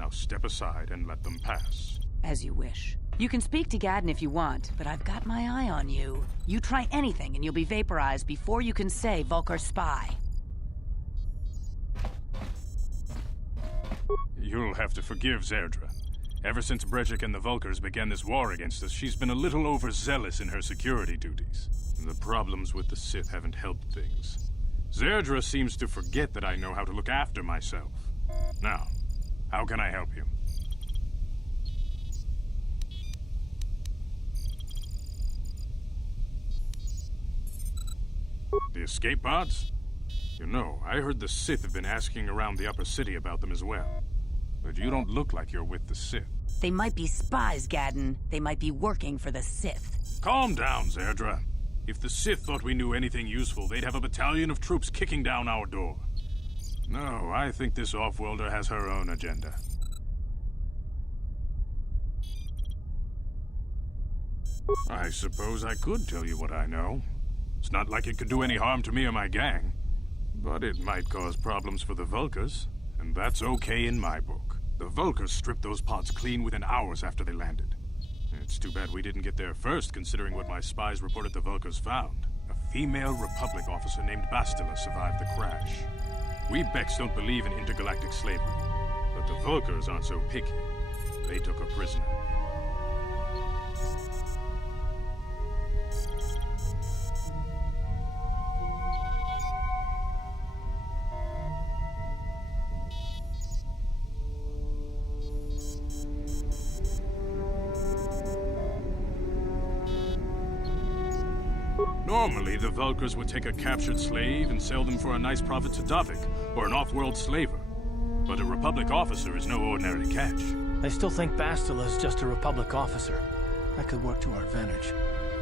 Now step aside and let them pass. As you wish. You can speak to Gadden if you want, but I've got my eye on you. You try anything and you'll be vaporized before you can say Vulkar spy. You'll have to forgive Zerdra. Ever since Brezhik and the Vulkars began this war against us, she's been a little overzealous in her security duties. The problems with the Sith haven't helped things. Zerdra seems to forget that I know how to look after myself. Now, how can I help you? The escape pods? You know, I heard the Sith have been asking around the upper city about them as well. But you don't look like you're with the Sith. They might be spies, Gadden. They might be working for the Sith. Calm down, Zerdra. If the Sith thought we knew anything useful, they'd have a battalion of troops kicking down our door. No, I think this off-worlder has her own agenda. I suppose I could tell you what I know. It's not like it could do any harm to me or my gang. But it might cause problems for the Vulkars, and that's okay in my book. The Vulkars stripped those pods clean within hours after they landed. It's too bad we didn't get there first, considering what my spies reported the Vulkars found. A female Republic officer named Bastila survived the crash. We Becks don't believe in intergalactic slavery, but the Vulkars aren't so picky. They took her prisoner. Normally, the Vulkars would take a captured slave and sell them for a nice profit to Davik, or an off-world slaver. But a Republic officer is no ordinary catch. I still think Bastila's just a Republic officer. That could work to our advantage.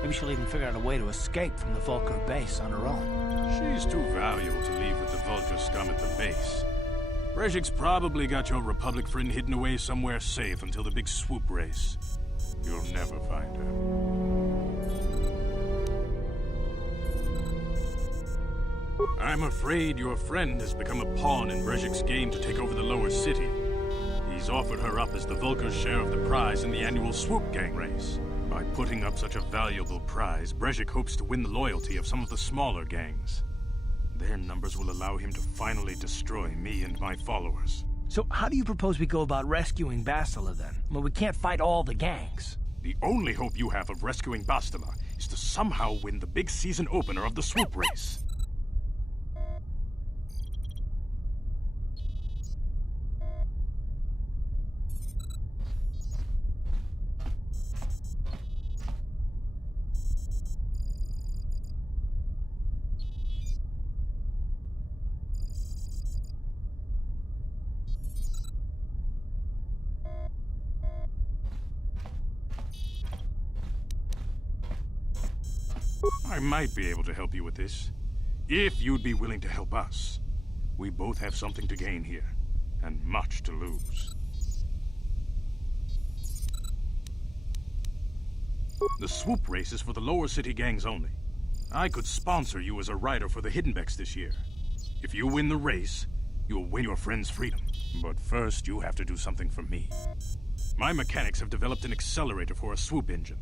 Maybe she'll even figure out a way to escape from the Vulkar base on her own. She's too valuable to leave with the Vulkar scum at the base. Brezhik's probably got your Republic friend hidden away somewhere safe until the big swoop race. You'll never find her. I'm afraid your friend has become a pawn in Brezhik's game to take over the lower city. He's offered her up as the Vulkar's share of the prize in the annual Swoop Gang race. By putting up such a valuable prize, Brezhik hopes to win the loyalty of some of the smaller gangs. Their numbers will allow him to finally destroy me and my followers. So how do you propose we go about rescuing Bastila then? Well, we can't fight all the gangs. The only hope you have of rescuing Bastila is to somehow win the big season opener of the Swoop race. might be able to help you with this. If you'd be willing to help us. We both have something to gain here, and much to lose. The swoop race is for the lower city gangs only. I could sponsor you as a rider for the Hiddenbecks this year. If you win the race, you'll win your friend's freedom. But first, you have to do something for me. My mechanics have developed an accelerator for a swoop engine.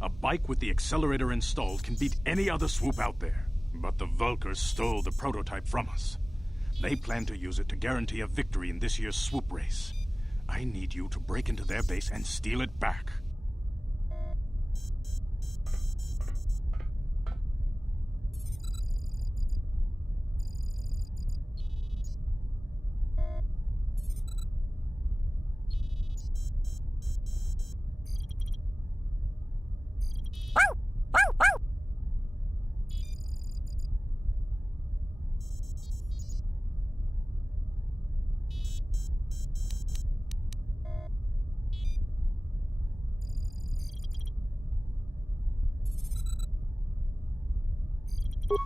A bike with the accelerator installed can beat any other swoop out there. But the Vulkars stole the prototype from us. They plan to use it to guarantee a victory in this year's swoop race. I need you to break into their base and steal it back.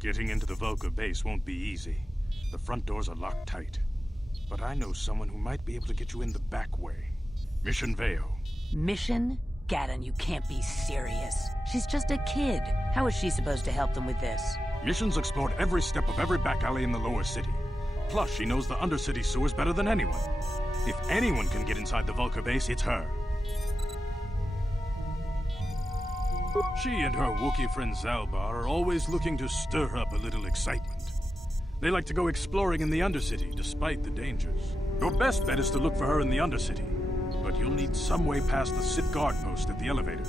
Getting into the Vulkar base won't be easy. The front doors are locked tight. But I know someone who might be able to get you in the back way. Mission Veo. Mission? Gaddon, you can't be serious. She's just a kid. How is she supposed to help them with this? Mission's explored every step of every back alley in the lower city. Plus, she knows the undercity sewers better than anyone. If anyone can get inside the Vulkar base, it's her. She and her Wookiee friend Zalbar are always looking to stir up a little excitement. They like to go exploring in the Undercity, despite the dangers. Your best bet is to look for her in the Undercity, but you'll need some way past the Sith guard post at the elevator.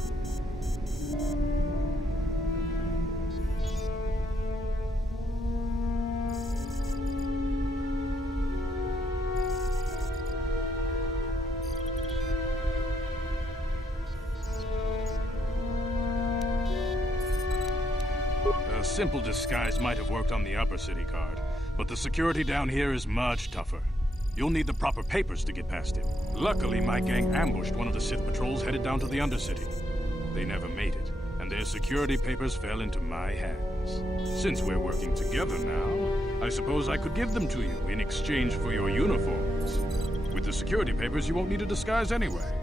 A simple disguise might have worked on the upper city guard, but the security down here is much tougher. You'll need the proper papers to get past him. Luckily, my gang ambushed one of the Sith patrols headed down to the Undercity. They never made it, and their security papers fell into my hands. Since we're working together now, I suppose I could give them to you in exchange for your uniforms. With the security papers, you won't need a disguise anyway.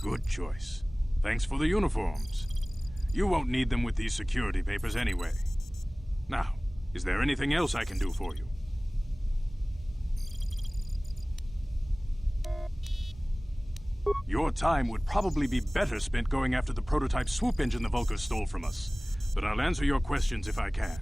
Good choice. Thanks for the uniforms. You won't need them with these security papers anyway. Now, is there anything else I can do for you? Your time would probably be better spent going after the prototype swoop engine the Vulkars stole from us. But I'll answer your questions if I can.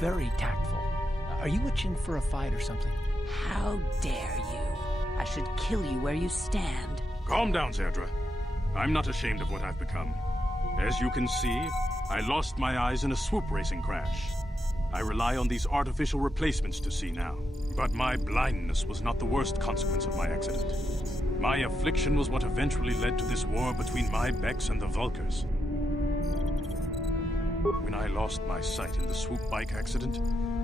Very tactful. Are Are you itching for a fight or something? How dare you? I should kill you where you stand. Calm down, Zerdra. I'm not ashamed of what I've become. As you can see, I lost my eyes in a swoop racing crash. I rely on these artificial replacements to see now. But my blindness was not the worst consequence of my accident. My affliction was what eventually led to this war between my Becks and the Vulkars. When I lost my sight in the swoop bike accident,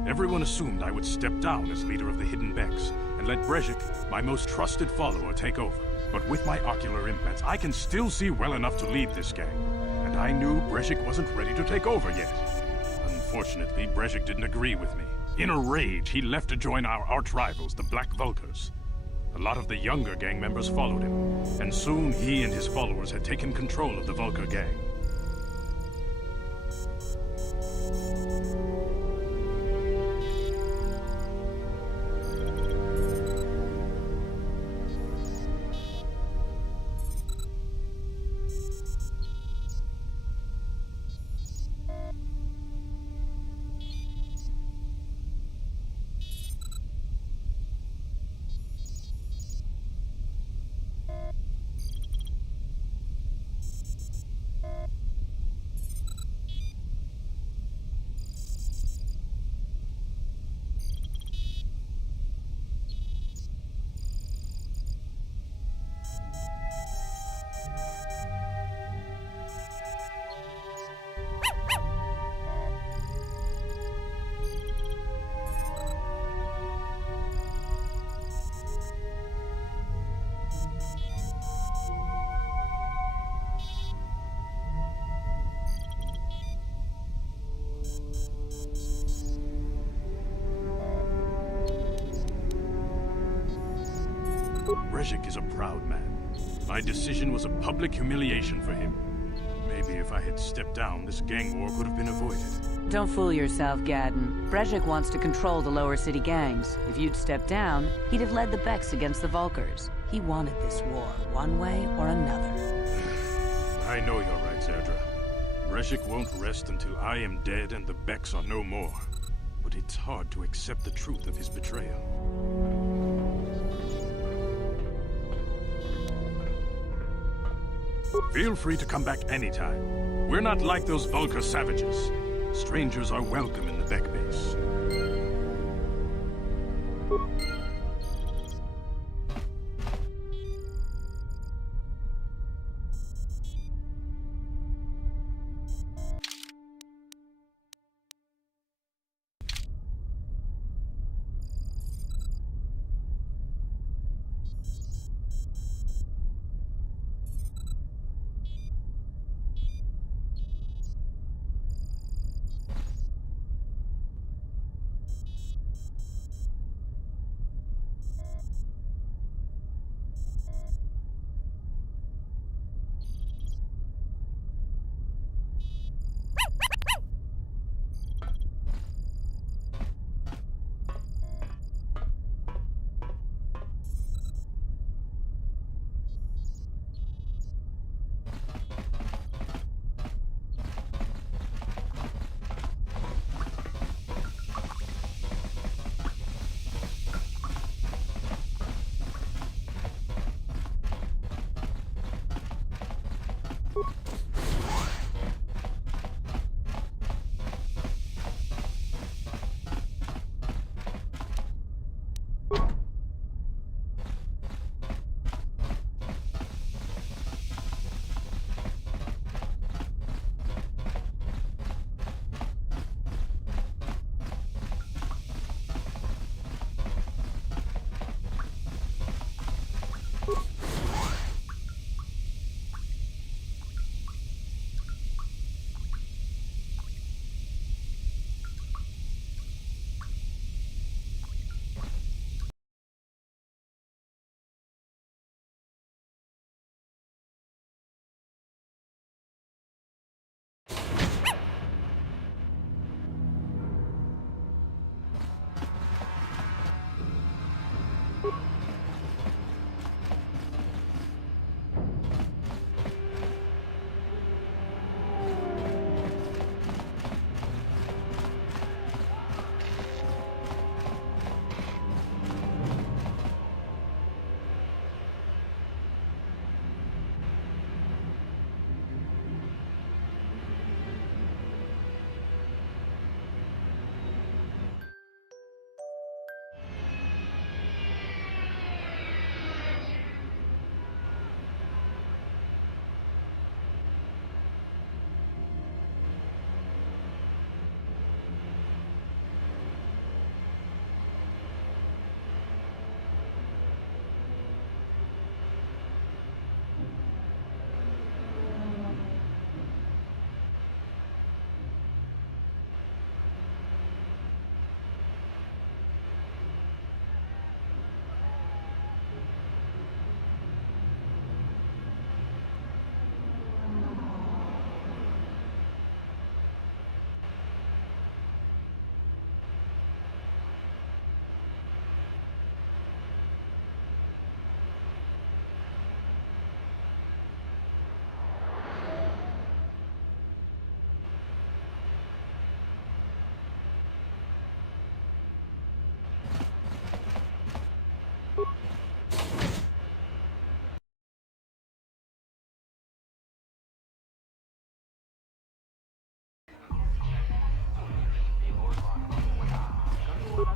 everyone assumed I would step down as leader of the hidden Becks and let Brezhik, my most trusted follower, take over. But with my ocular implants, I can still see well enough to lead this gang. And I knew Brezhik wasn't ready to take over yet. Unfortunately, Brezhik didn't agree with me. In a rage, he left to join our arch-rivals, the Black Vulkars. A lot of the younger gang members followed him, and soon he and his followers had taken control of the Vulkar gang. Brezhik is a proud man. My decision was a public humiliation for him. Maybe if I had stepped down, this gang war could have been avoided. Don't fool yourself, Gadden. Brezhik wants to control the lower city gangs. If you'd stepped down, he'd have led the Becks against the Vulkars. He wanted this war, one way or another. I know you're right, Zerdra. Brezhik won't rest until I am dead and the Becks are no more. But it's hard to accept the truth of his betrayal. Feel free to come back anytime. We're not like those Vulkar savages. Strangers are welcome in the Beck base.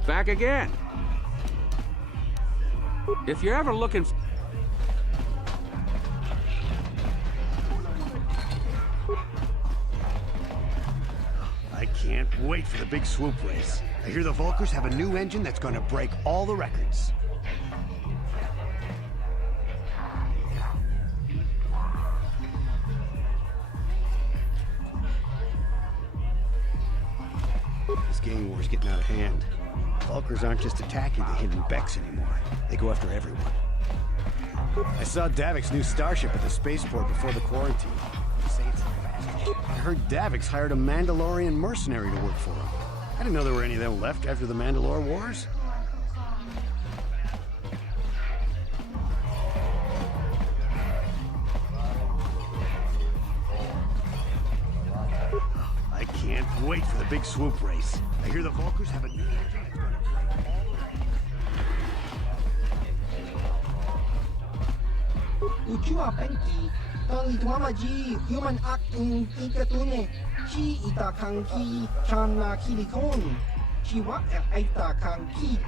Back again. If you're ever looking... I can't wait for the big swoop race. I hear the Volkers have a new engine that's gonna break all the records. This gang war's getting out of hand. Volkers aren't just attacking the hidden Becks anymore. They go after everyone. I saw Davik's new starship at the spaceport before the quarantine. They say it's the fastest. I heard Davik's hired a Mandalorian mercenary to work for him. I didn't know there were any of them left after the Mandalore Wars. I can't wait for the big swoop race. I hear the Volkers have a new engine that's gonna break all the... Ujua Benki, Tangi Dwamaji, Human Acting, Ikatune, Chi Ita Kanki, Chana Kilikon, Chiwa Aita Kanki.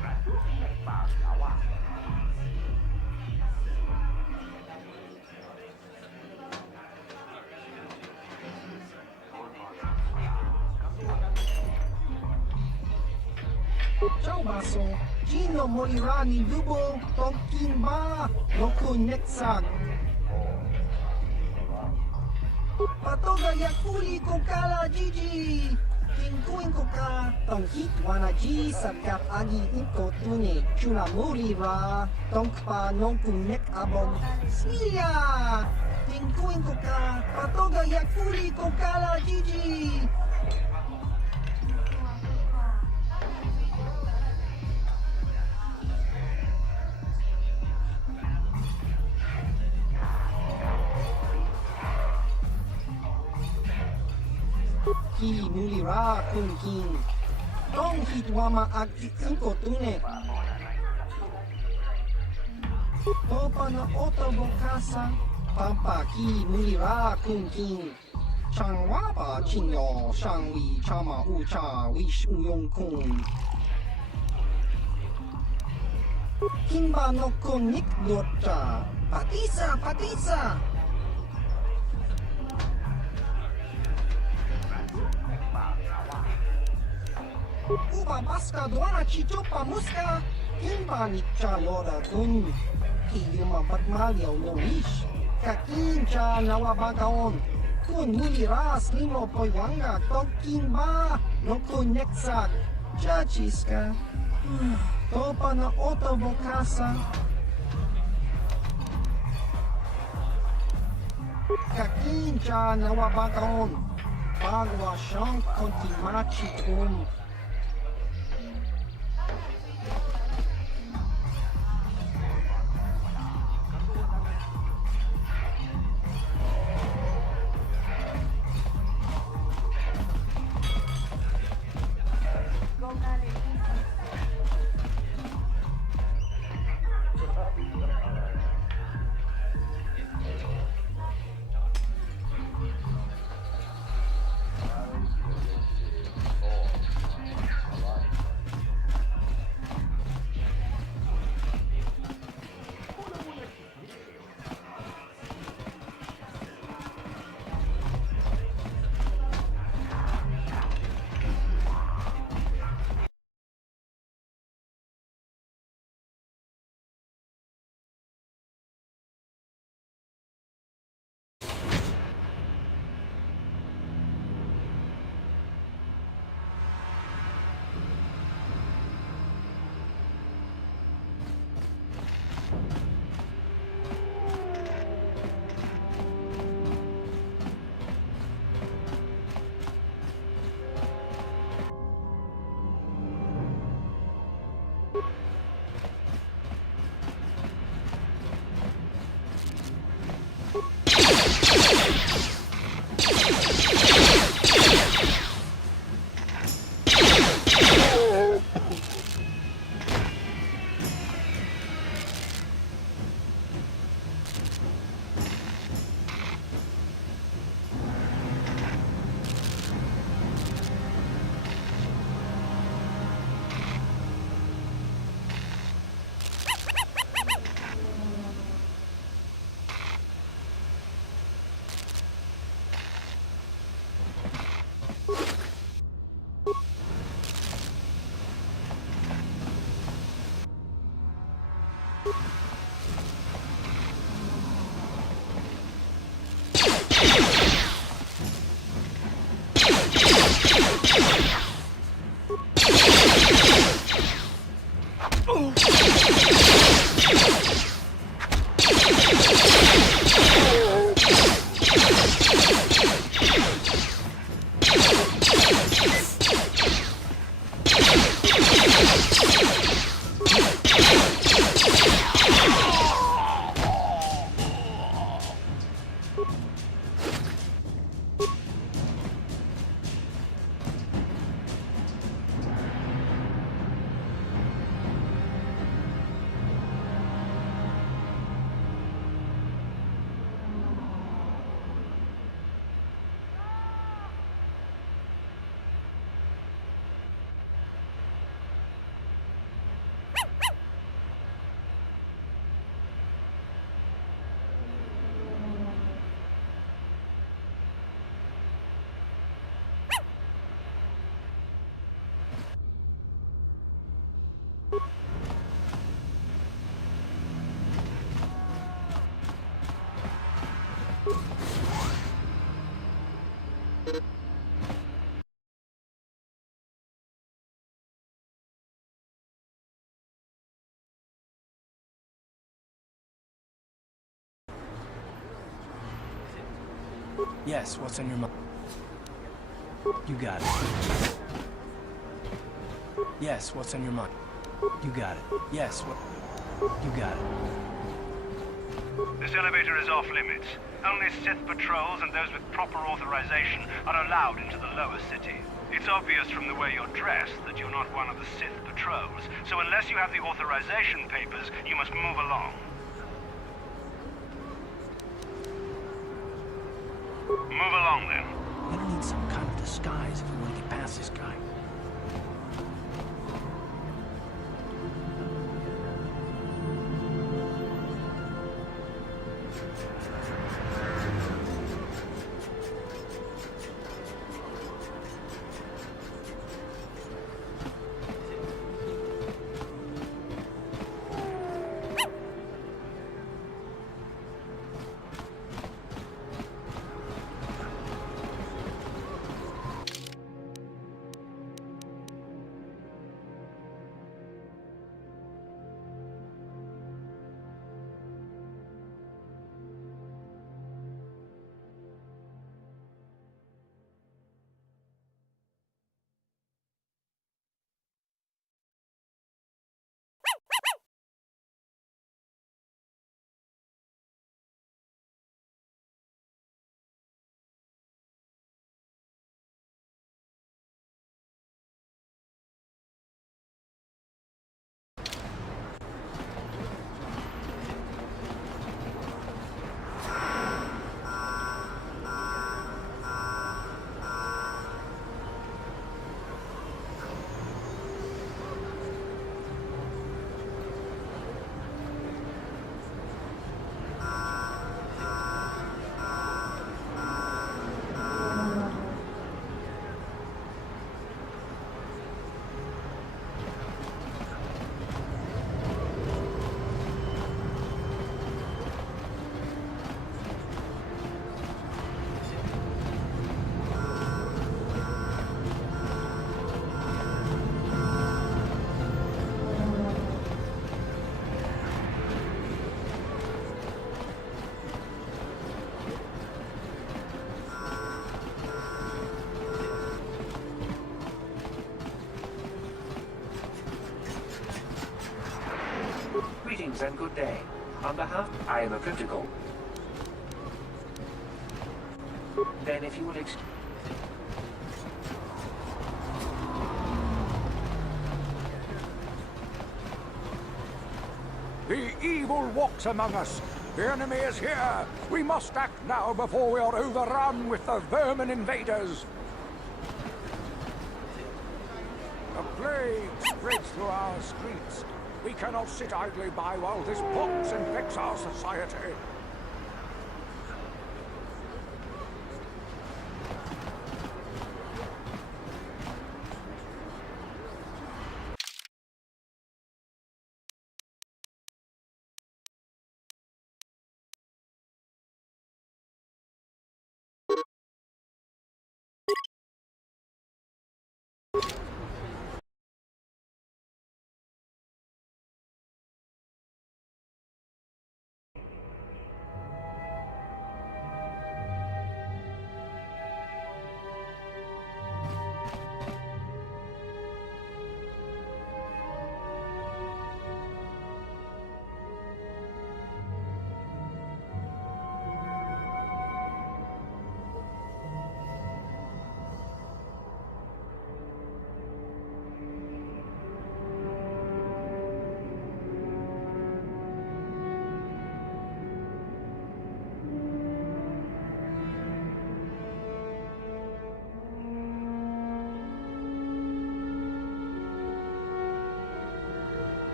Ciao Baso, Gino Morirani Lubo, Tonkin Ba, Loku Nexag. Patoga Yakuli Kokala Gigi, Tinkuin Koka, Tonkit Wanaji, Sakat Agi Inko Tune, Chuna Morira, Tonkpa Nonkunek Abon, Smilia, Tinkuin Koka, Patoga Yakuli Kokala Gigi. Ki Mulira Kunkin, Tong Hitwama Agi Inko Tune. Topa na Otobokasa, Pampa Ki Mulira Kunkin. Changwapa Chinyo, Shangwi Chama Ucha, Wish Uyong Kun. Kimba no Kunik Lota, Patisa, Patisa. Uba Baska Dwana Chichopa Muska, Kimba Nicha Loda Kun, Kiyuma Batmalio Norish, Kakincha Nawabagaon, Kun Muliras Limo Poywanga, Tokimba, no Kun Nexak, Chachiska, Topa na Otobokasa, Kakincha Nawabagaon, Bagwa Shank Kontimachi Kum. Yes, what's on your mind? You got it. Yes, what's on your mind? You got it. Yes, what? You got it. This elevator is off limits. Only Sith patrols and those with proper authorization are allowed into the lower city. It's obvious from the way you're dressed that you're not one of the Sith patrols, so unless you have the authorization papers, you must move along. Move along, then. We're gonna need some kind of disguise if we want to get past this guy. Greetings and good day. On behalf, I am a critical. Then if you will excuse... The evil walks among us. The enemy is here. We must act now before we are overrun with the vermin invaders. The plague spreads through our streets. We cannot sit idly by while this pox infects our society.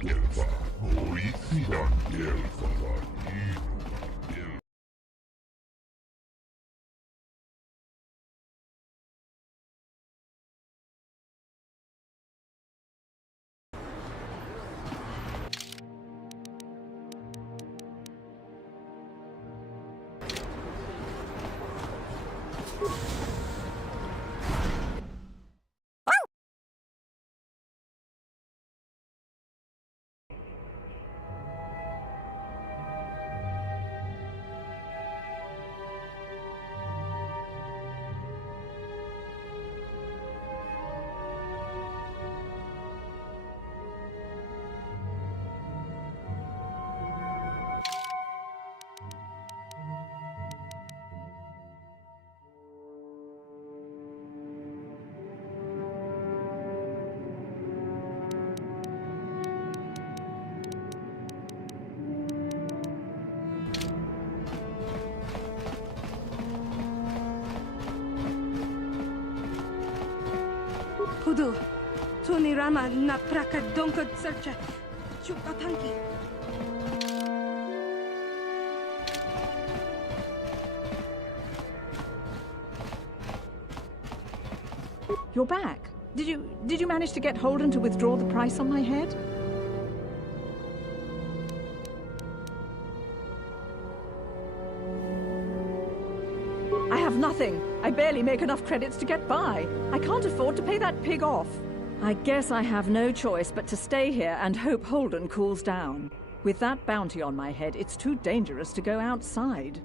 Delva, Mauritian Delva, Kudu, Tuni Rama na praka donka searcha, chukatanki. You're back. Did you manage to get Holden to withdraw the price on my head? I have nothing. I barely make enough credits to get by. I can't afford to pay that pig off. I guess I have no choice but to stay here and hope Holden cools down. With that bounty on my head, it's too dangerous to go outside.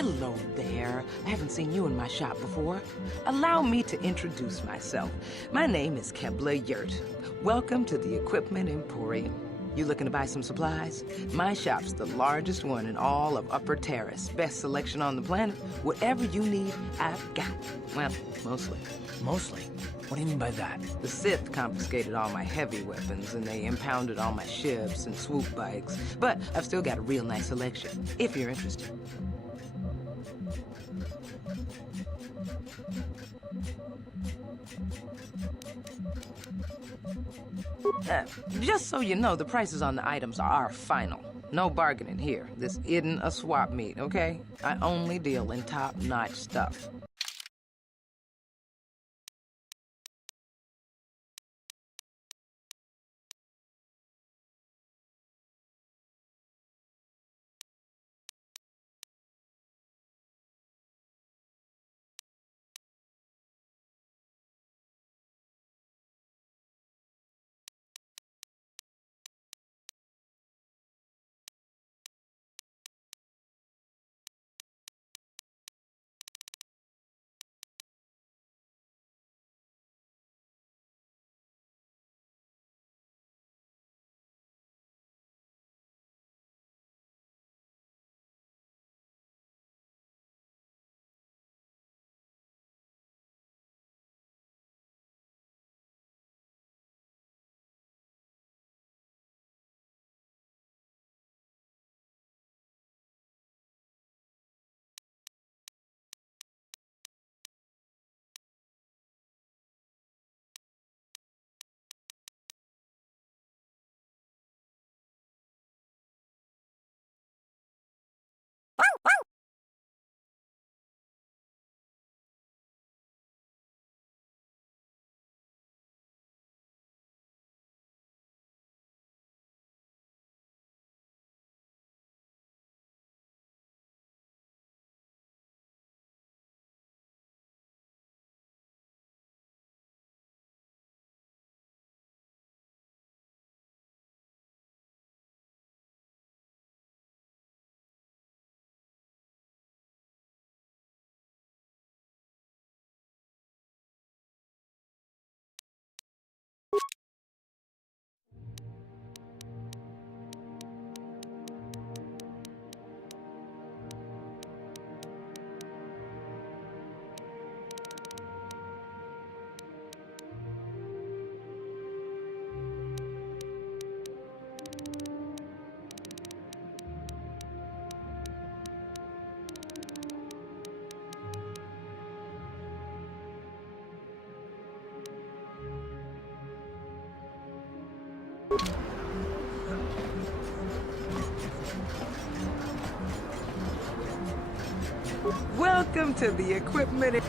Hello there. I haven't seen you in my shop before. Allow me to introduce myself. My name is Kebla Yurt. Welcome to the Equipment Emporium. You looking to buy some supplies? My shop's the largest one in all of Upper Terrace. Best selection on the planet. Whatever you need, I've got. Well, mostly. Mostly? What do you mean by that? The Sith confiscated all my heavy weapons, and they impounded all my ships and swoop bikes. But I've still got a real nice selection, if you're interested. Just so you know, the prices on the items are final. No bargaining here. This isn't a swap meet, okay? I only deal in top-notch stuff. Welcome to the equipment.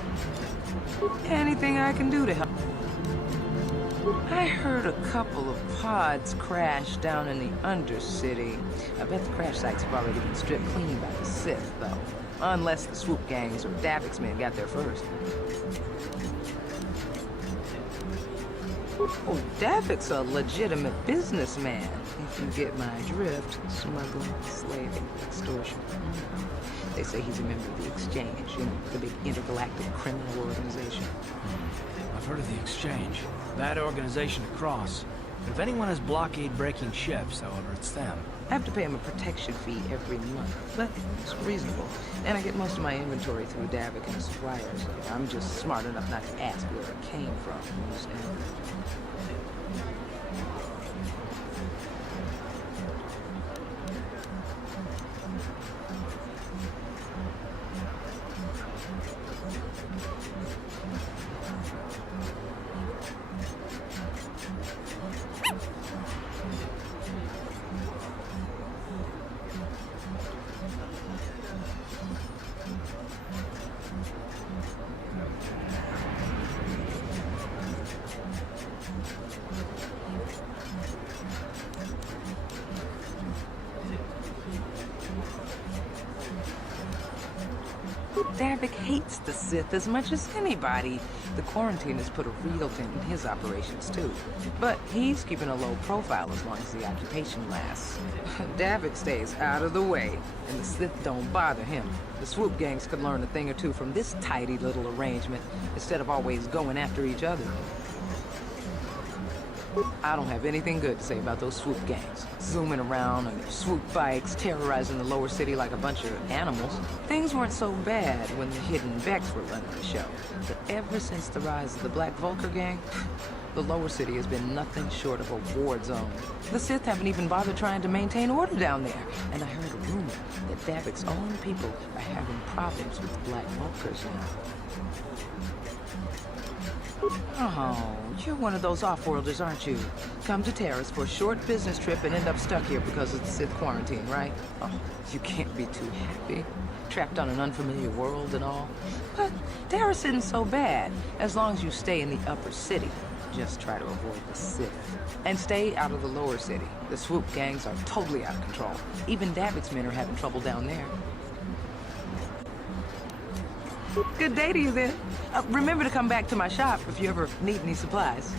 Anything I can do to help? I heard a couple of pods crash down in the Undercity. I bet the crash sites have already been stripped clean by the Sith, though. Unless the swoop gangs or Davik's men got there first. Oh, Davik's a legitimate businessman, if you get my drift. Smuggling, slaving, extortion. They say he's a member of the Exchange, you know, the big intergalactic criminal organization. I've heard of the Exchange. Bad organization to cross. If anyone has blockade-breaking ships, however, it's them. I have to pay him a protection fee every month, but it's reasonable. And I get most of my inventory through Davik and the suppliers. I'm just smart enough not to ask where it came from, you understand? Davik hates the Sith as much as anybody. The quarantine has put a real dent in his operations, too. But he's keeping a low profile as long as the occupation lasts. Davik stays out of the way, and the Sith don't bother him. The swoop gangs could learn a thing or two from this tidy little arrangement, instead of always going after each other. I don't have anything good to say about those swoop gangs. Zooming around on their swoop bikes, terrorizing the lower city like a bunch of animals. Things weren't so bad when the hidden Becks were running the show. But ever since the rise of the Black Vulcar gang, the lower city has been nothing short of a war zone. The Sith haven't even bothered trying to maintain order down there. And I heard a rumor that Davik's own people are having problems with the Black Vulcars now. Oh, you're one of those off-worlders, aren't you? Come to Terrace for a short business trip and end up stuck here because of the Sith quarantine, right? Oh, you can't be too happy. Trapped on an unfamiliar world and all. But Terrace isn't so bad, as long as you stay in the upper city. Just try to avoid the Sith. And stay out of the lower city. The swoop gangs are totally out of control. Even Davik's men are having trouble down there. Good day to you, then. Remember to come back to my shop if you ever need any supplies.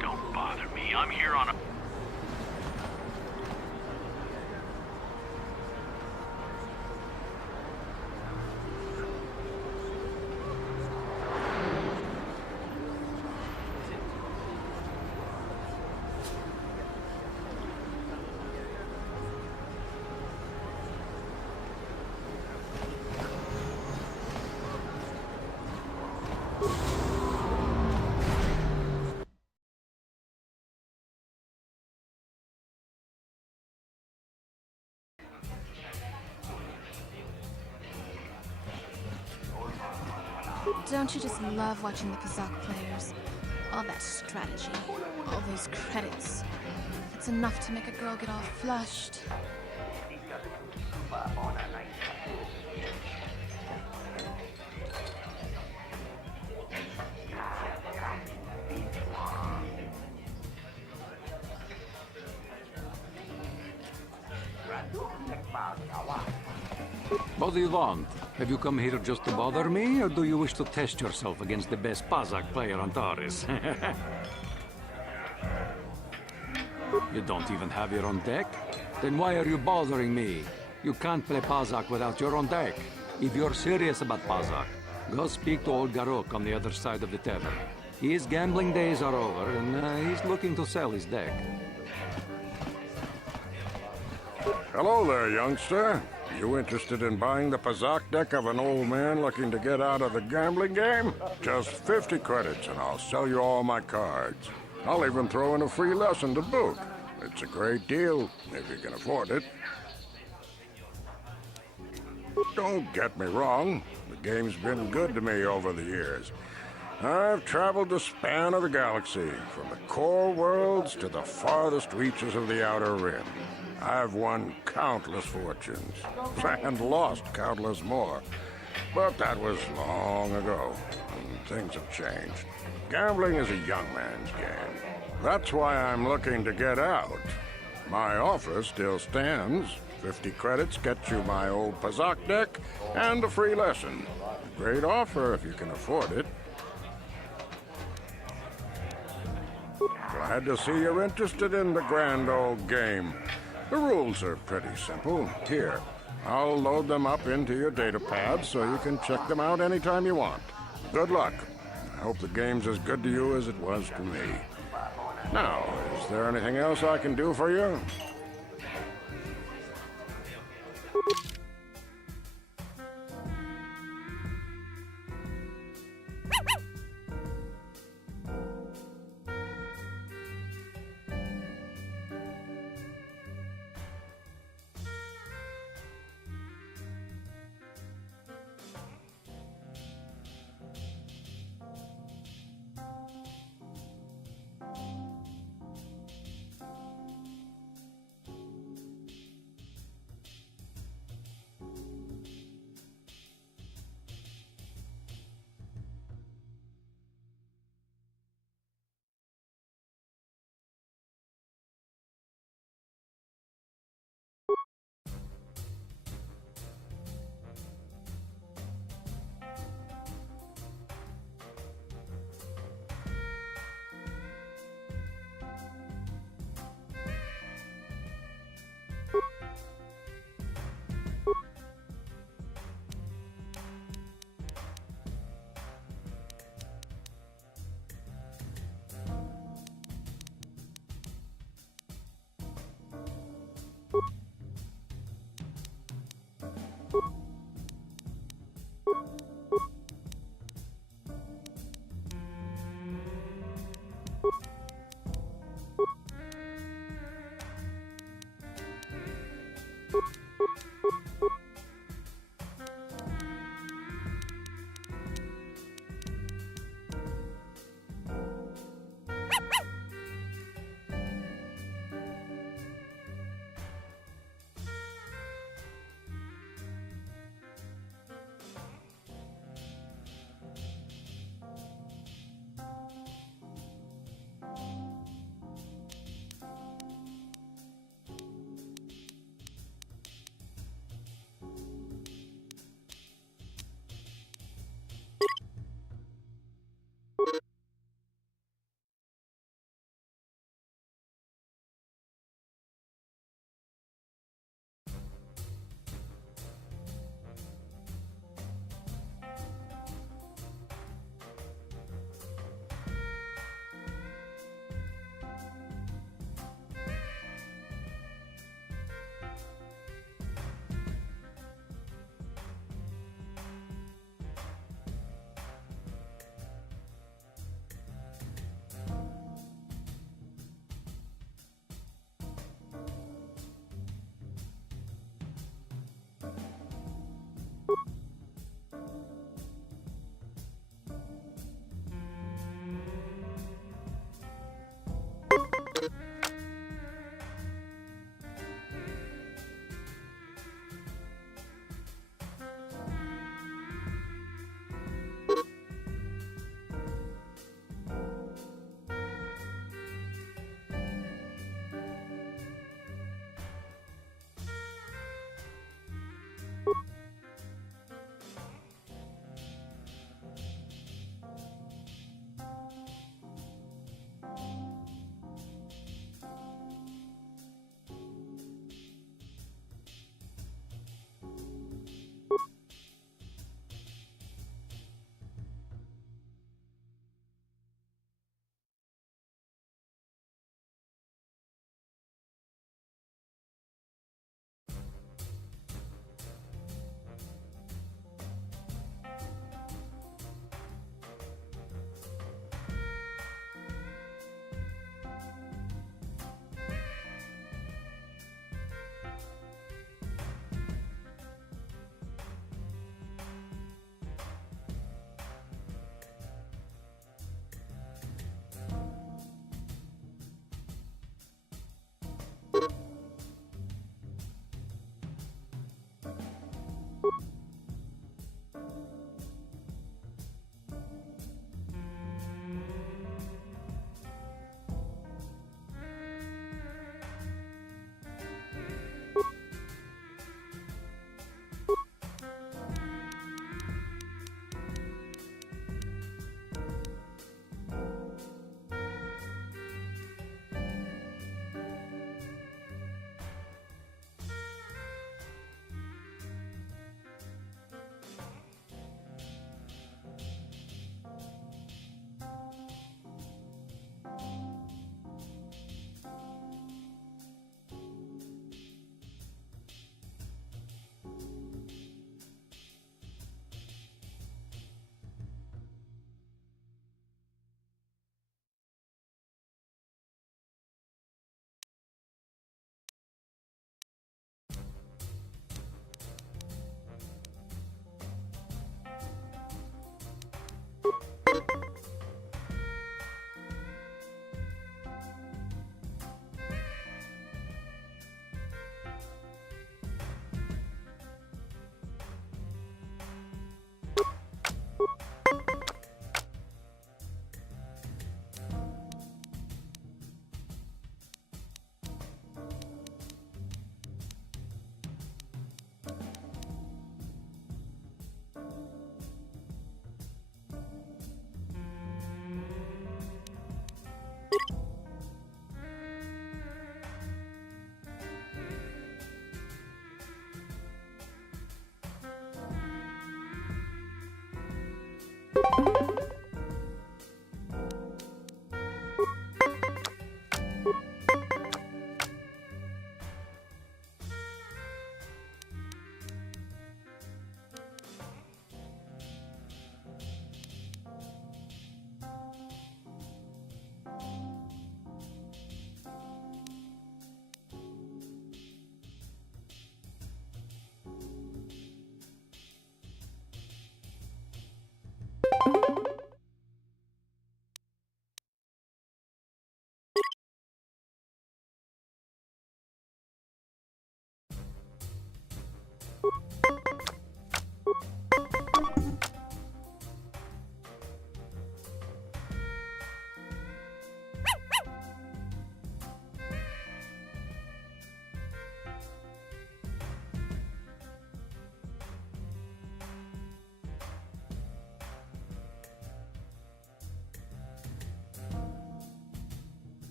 Don't bother me. I'm here on a... Don't you just love watching the Pazaak players? All that strategy, all those credits. It's enough to make a girl get all flushed. What do you want? Have you come here just to bother me, or do you wish to test yourself against the best Pazaak player on Taris? You don't even have your own deck? Then why are you bothering me? You can't play Pazaak without your own deck. If you're serious about Pazaak, Go speak to old Garok on the other side of the tavern. His gambling days are over, and he's looking to sell his deck. Hello there, youngster. You interested in buying the Pazak deck of an old man looking to get out of the gambling game? Just 50 credits and I'll sell you all my cards. I'll even throw in a free lesson to boot. It's a great deal, if you can afford it. Don't get me wrong. The game's been good to me over the years. I've traveled the span of the galaxy, from the core worlds to the farthest reaches of the Outer Rim. I've won countless fortunes, and lost countless more. But that was long ago, and things have changed. Gambling is a young man's game. That's why I'm looking to get out. My offer still stands. 50 credits gets you my old Pazak deck and a free lesson. A great offer if you can afford it. Glad to see you're interested in the grand old game. The rules are pretty simple. Here, I'll load them up into your data pad so you can check them out anytime you want. Good luck. I hope the game's as good to you as it was to me. Now, is there anything else I can do for you?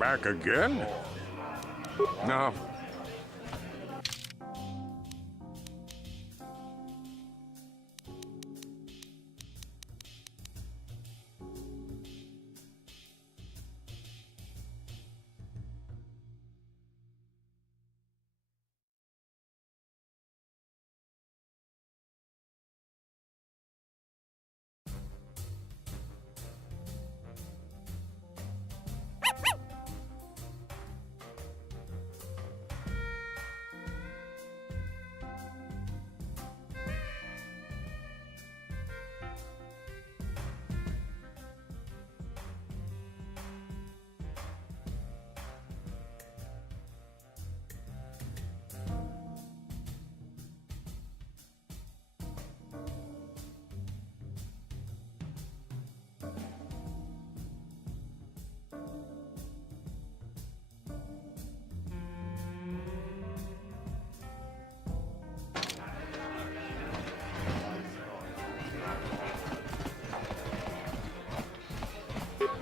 Back again? No.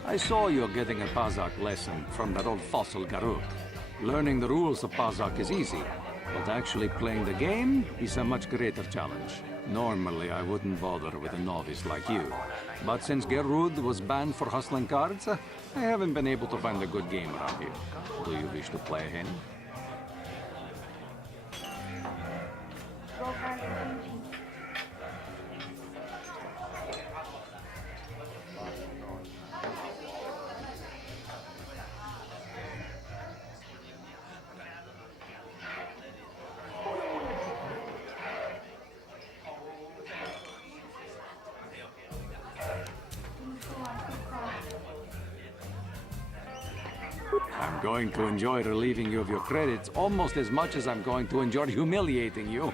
I saw you getting a Pazak lesson from that old fossil Garut. Learning the rules of Pazak is easy, but actually playing the game is a much greater challenge. Normally, I wouldn't bother with a novice like you. But since Gerud was banned for hustling cards, I haven't been able to find a good game around here. Do you wish to play any? I'm going to enjoy relieving you of your credits almost as much as I'm going to enjoy humiliating you.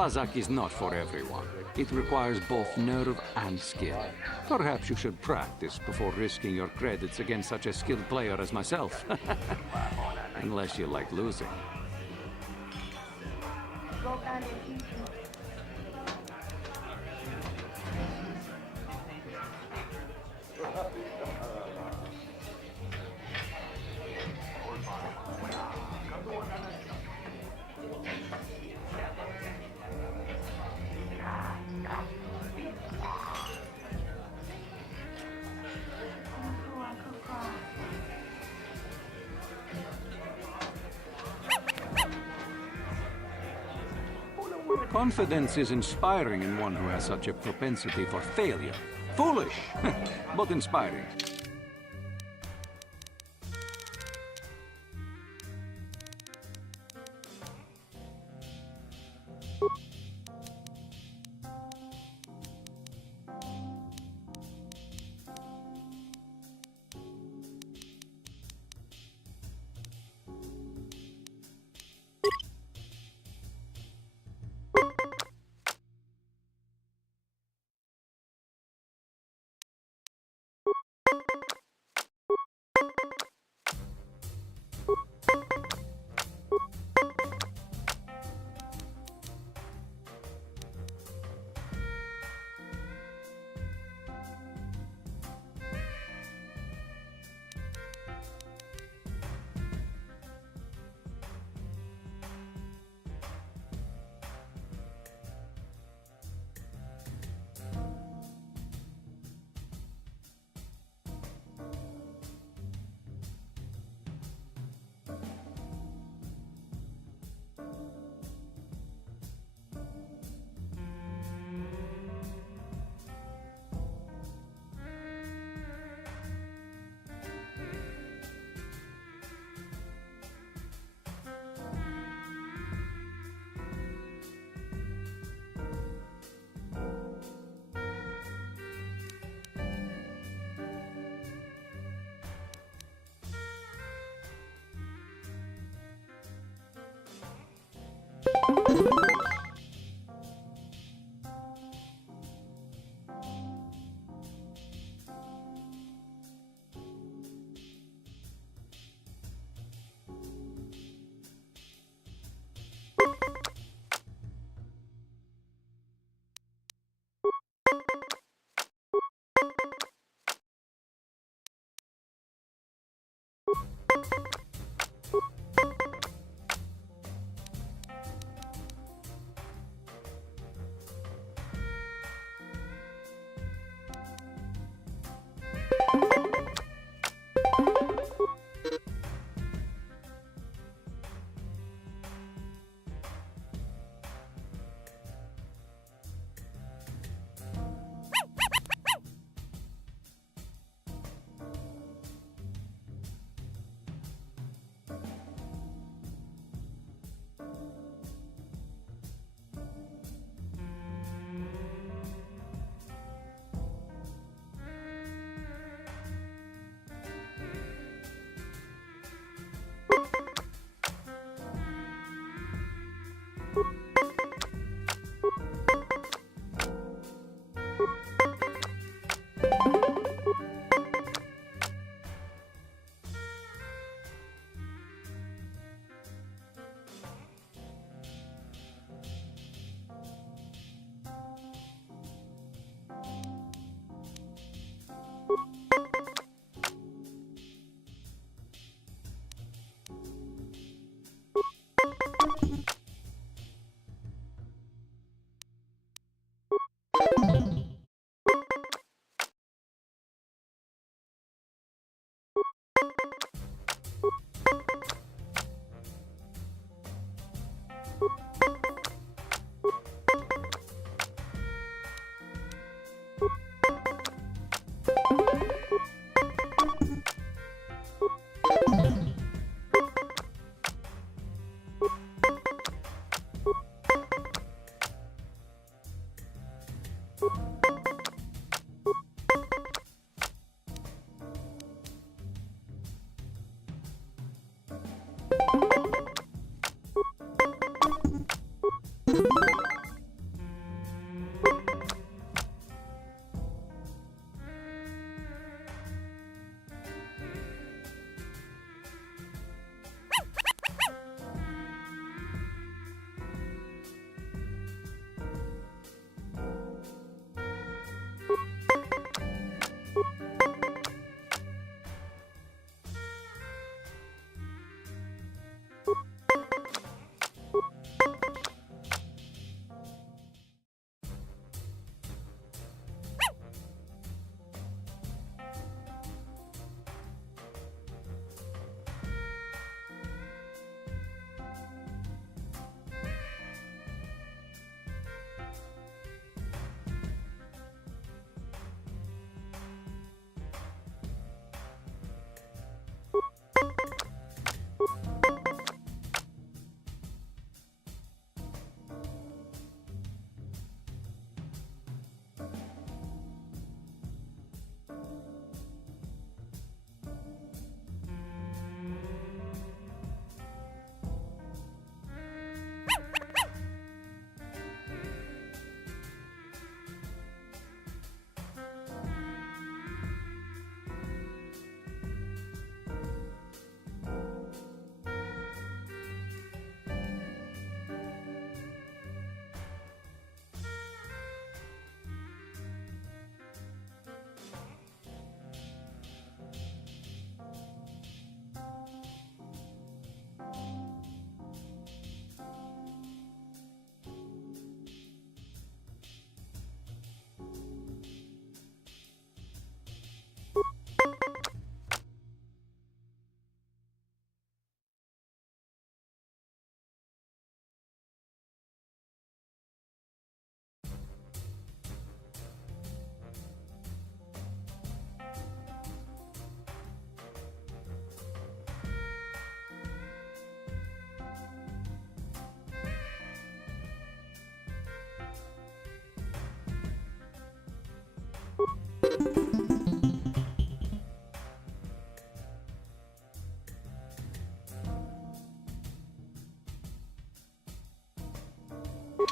Pazak is not for everyone. It requires both nerve and skill. Perhaps you should practice before risking your credits against such a skilled player as myself. Unless you like losing. Confidence is inspiring in one who has such a propensity for failure. Foolish, but inspiring.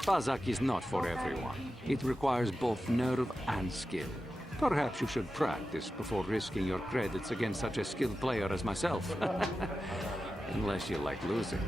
Pazak is not for everyone. It requires both nerve and skill. Perhaps you should practice before risking your credits against such a skilled player as myself. Unless you like losing.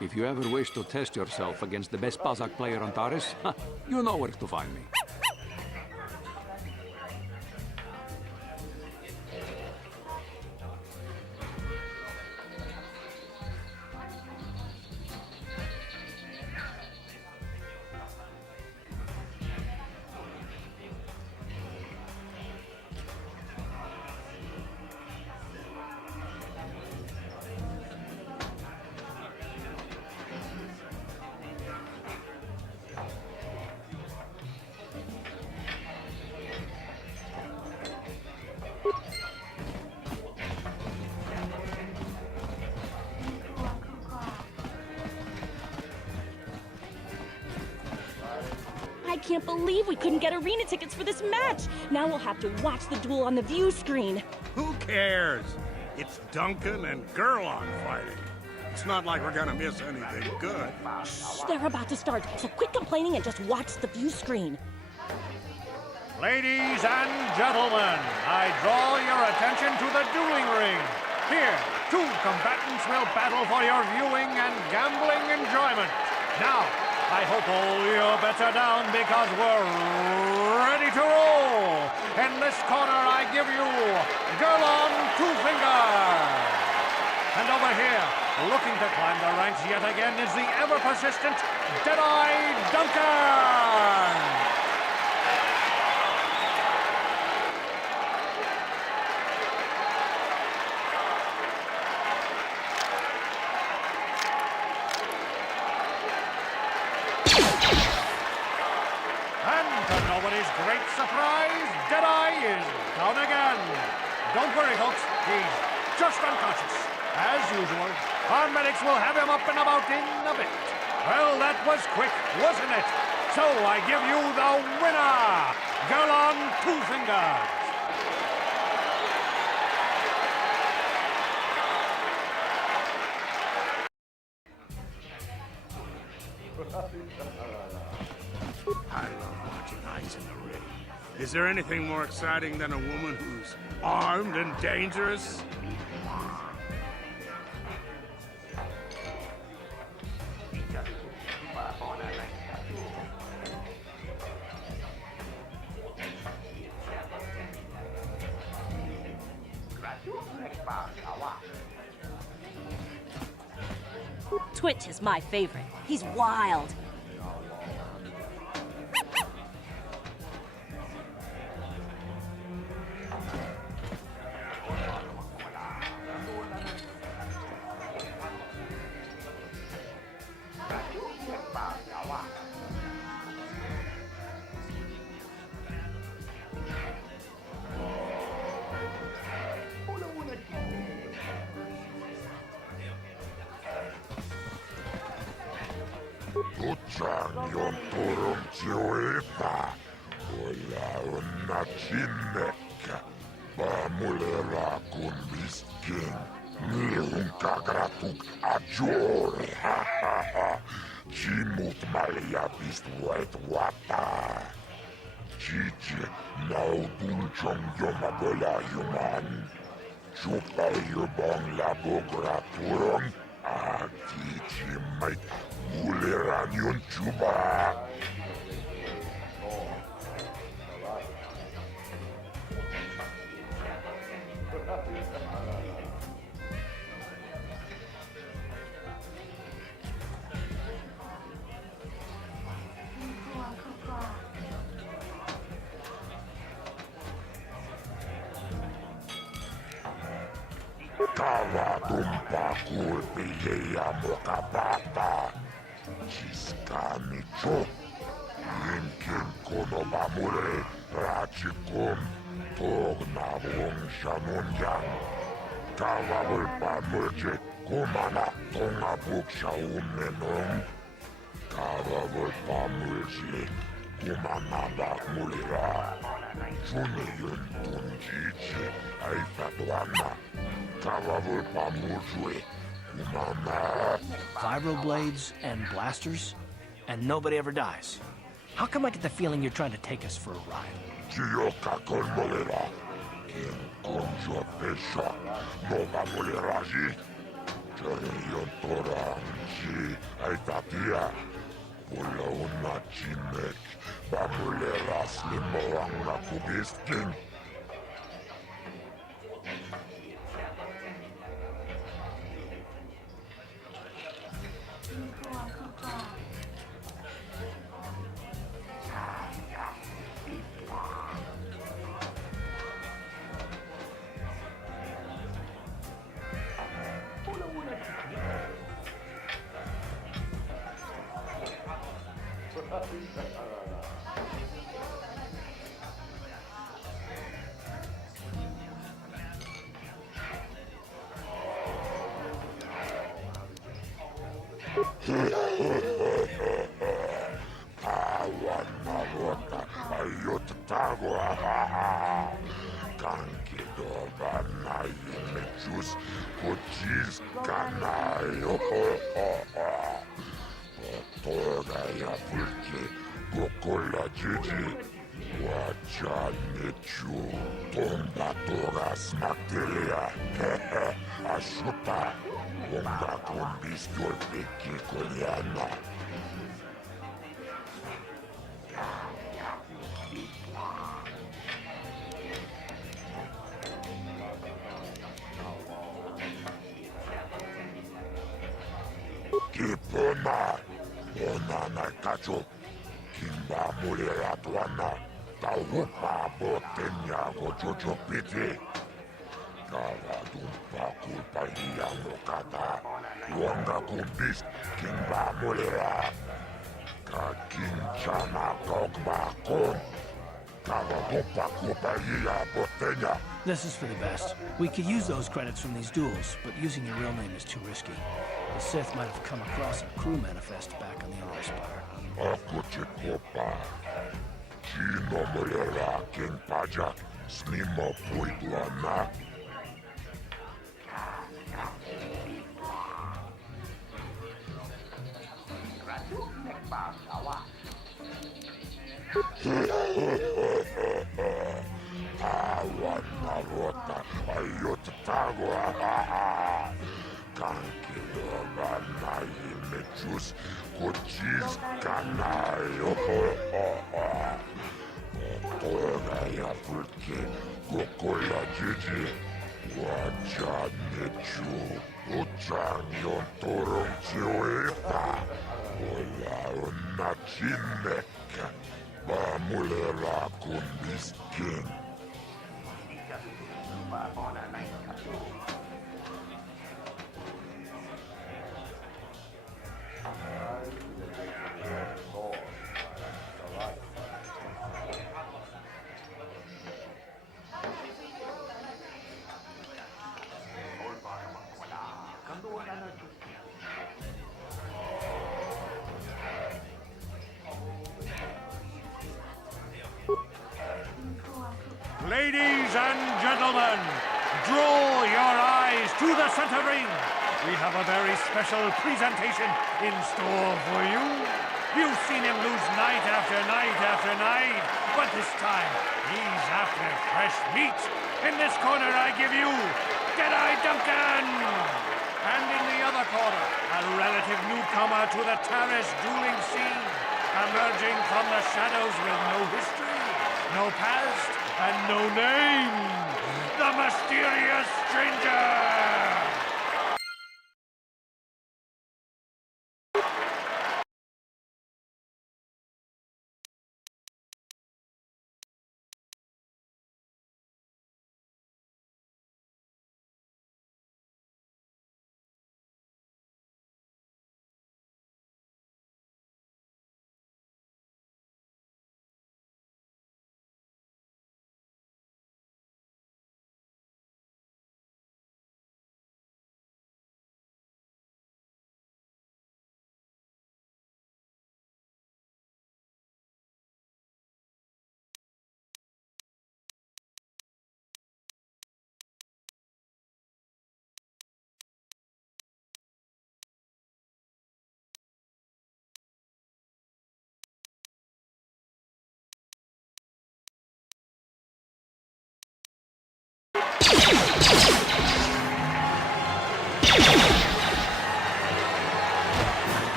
If you ever wish to test yourself against the best Pazak player on Taris, you know where to find me. I can't believe we couldn't get arena tickets for this match. Now we'll have to watch the duel on the view screen. Who cares? It's Duncan and Gerlon fighting. It's not like we're gonna miss anything good. Shh, they're about to start, so quit complaining and just watch the view screen. Ladies and gentlemen, I draw your attention to the dueling ring. Here, two combatants will battle for your viewing and gambling enjoyment. Now, I hope all your bets are down because we're ready to roll. In this corner, I give you Gerlon Two Fingers. And over here, looking to climb the ranks yet again, is the ever-persistent Deadeye Duncan. Nobody's great surprise, Deadeye is down again. Don't worry, folks, he's just unconscious. As usual, our medics will have him up and about in a bit. Well, that was quick, wasn't it? So I give you the winner, Gerlon Two Fingers. I love watching eyes in the ring. Is there anything more exciting than a woman who's armed and dangerous? Twitch is my favorite. He's wild. Tutsanjon turun siuita. Olla onna sinnekkä. Paamulera kun viskin. Miehun kagratuk ajore. Chimut malja pistuet wata. Chichi nautun chong joma belajuman. Chupajubong laboraturong. Atichi mait Muleranion Chuba. Kava tumpa kulpi ja mokapata. Chiskani cho. Inkin konoba mure rachikun. Togna wungshanunjan. Kava vulpa murje kumana tonga buksha ummenum. Kava vulpa murje kumana bak mulira. Juniyun tunjichi aifatuana. Kava vulpa murjue kumana. Vibroblades and blasters, and nobody ever dies. How come I get the feeling you're trying to take us for a ride? Chiyoka con mulira. Kin konjo pesha. Nova muliraji. Juniyun toranji aitatia. Pula una chimek. Bamulera slimoanga kubiskin. Ashuta, unga kumbistol peki kolyana. Kipona, ona na kacho, kimba mulera tuana, taupa botenya gojojo piti. Kava dumpa kulpa hiamo kata, wanga kumbis kimba mulera. Ka kinchana kokba kon, kava dumpa kulpa hia botenya. This is for the best. We could use those credits from these duels, but using your real name is too risky. The Sith might have come across a crew manifest back on the Empire Spire. Akuche kopa. Chino mulera king paja, snimo puituana. Awana rota ayot tagwa. Kankido banai mechus kuchis kanayo. Toga ya pulke kokola jiji. Wacha nechu uchang yon torong chiwepa. Ola una chimek. Bamulera kumbiskin. Ladies and gentlemen, draw your eyes to the center ring. We have a very special presentation in store for you. You've seen him lose night after night after night, but this time he's after fresh meat. In this corner I give you Deadeye Duncan! And in the other corner, a relative newcomer to the terrace dueling scene, emerging from the shadows with no history, no past, and no name, the mysterious stranger!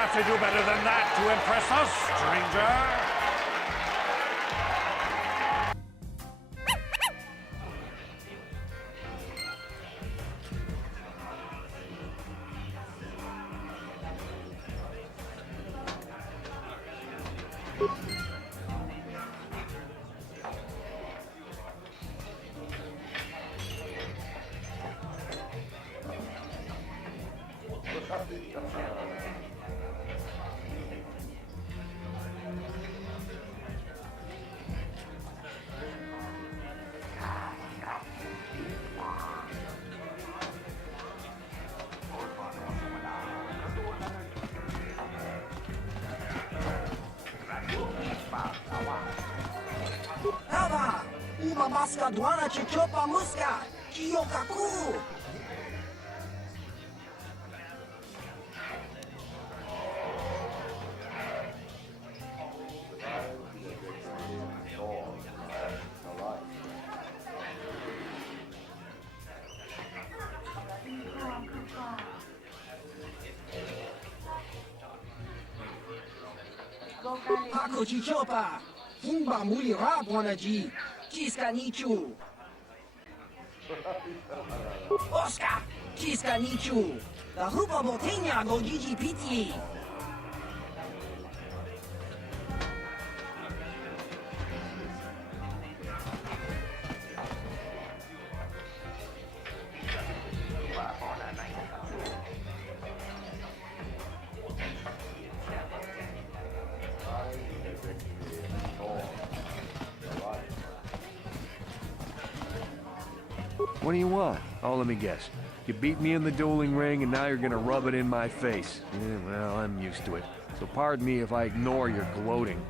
have to do better than that to impress us, stranger. Hava! Uma maska dwana chichopa muska! Kiyokaku! Ako chichopa! Himba muli rap wanaji! Kiska nichu! Oscar! Kiska nichu! La hupa botenya go gigi piti! What do you want? Oh, let me guess. You beat me in the dueling ring, and now you're gonna rub it in my face. Yeah, well, I'm used to it. So pardon me if I ignore your gloating.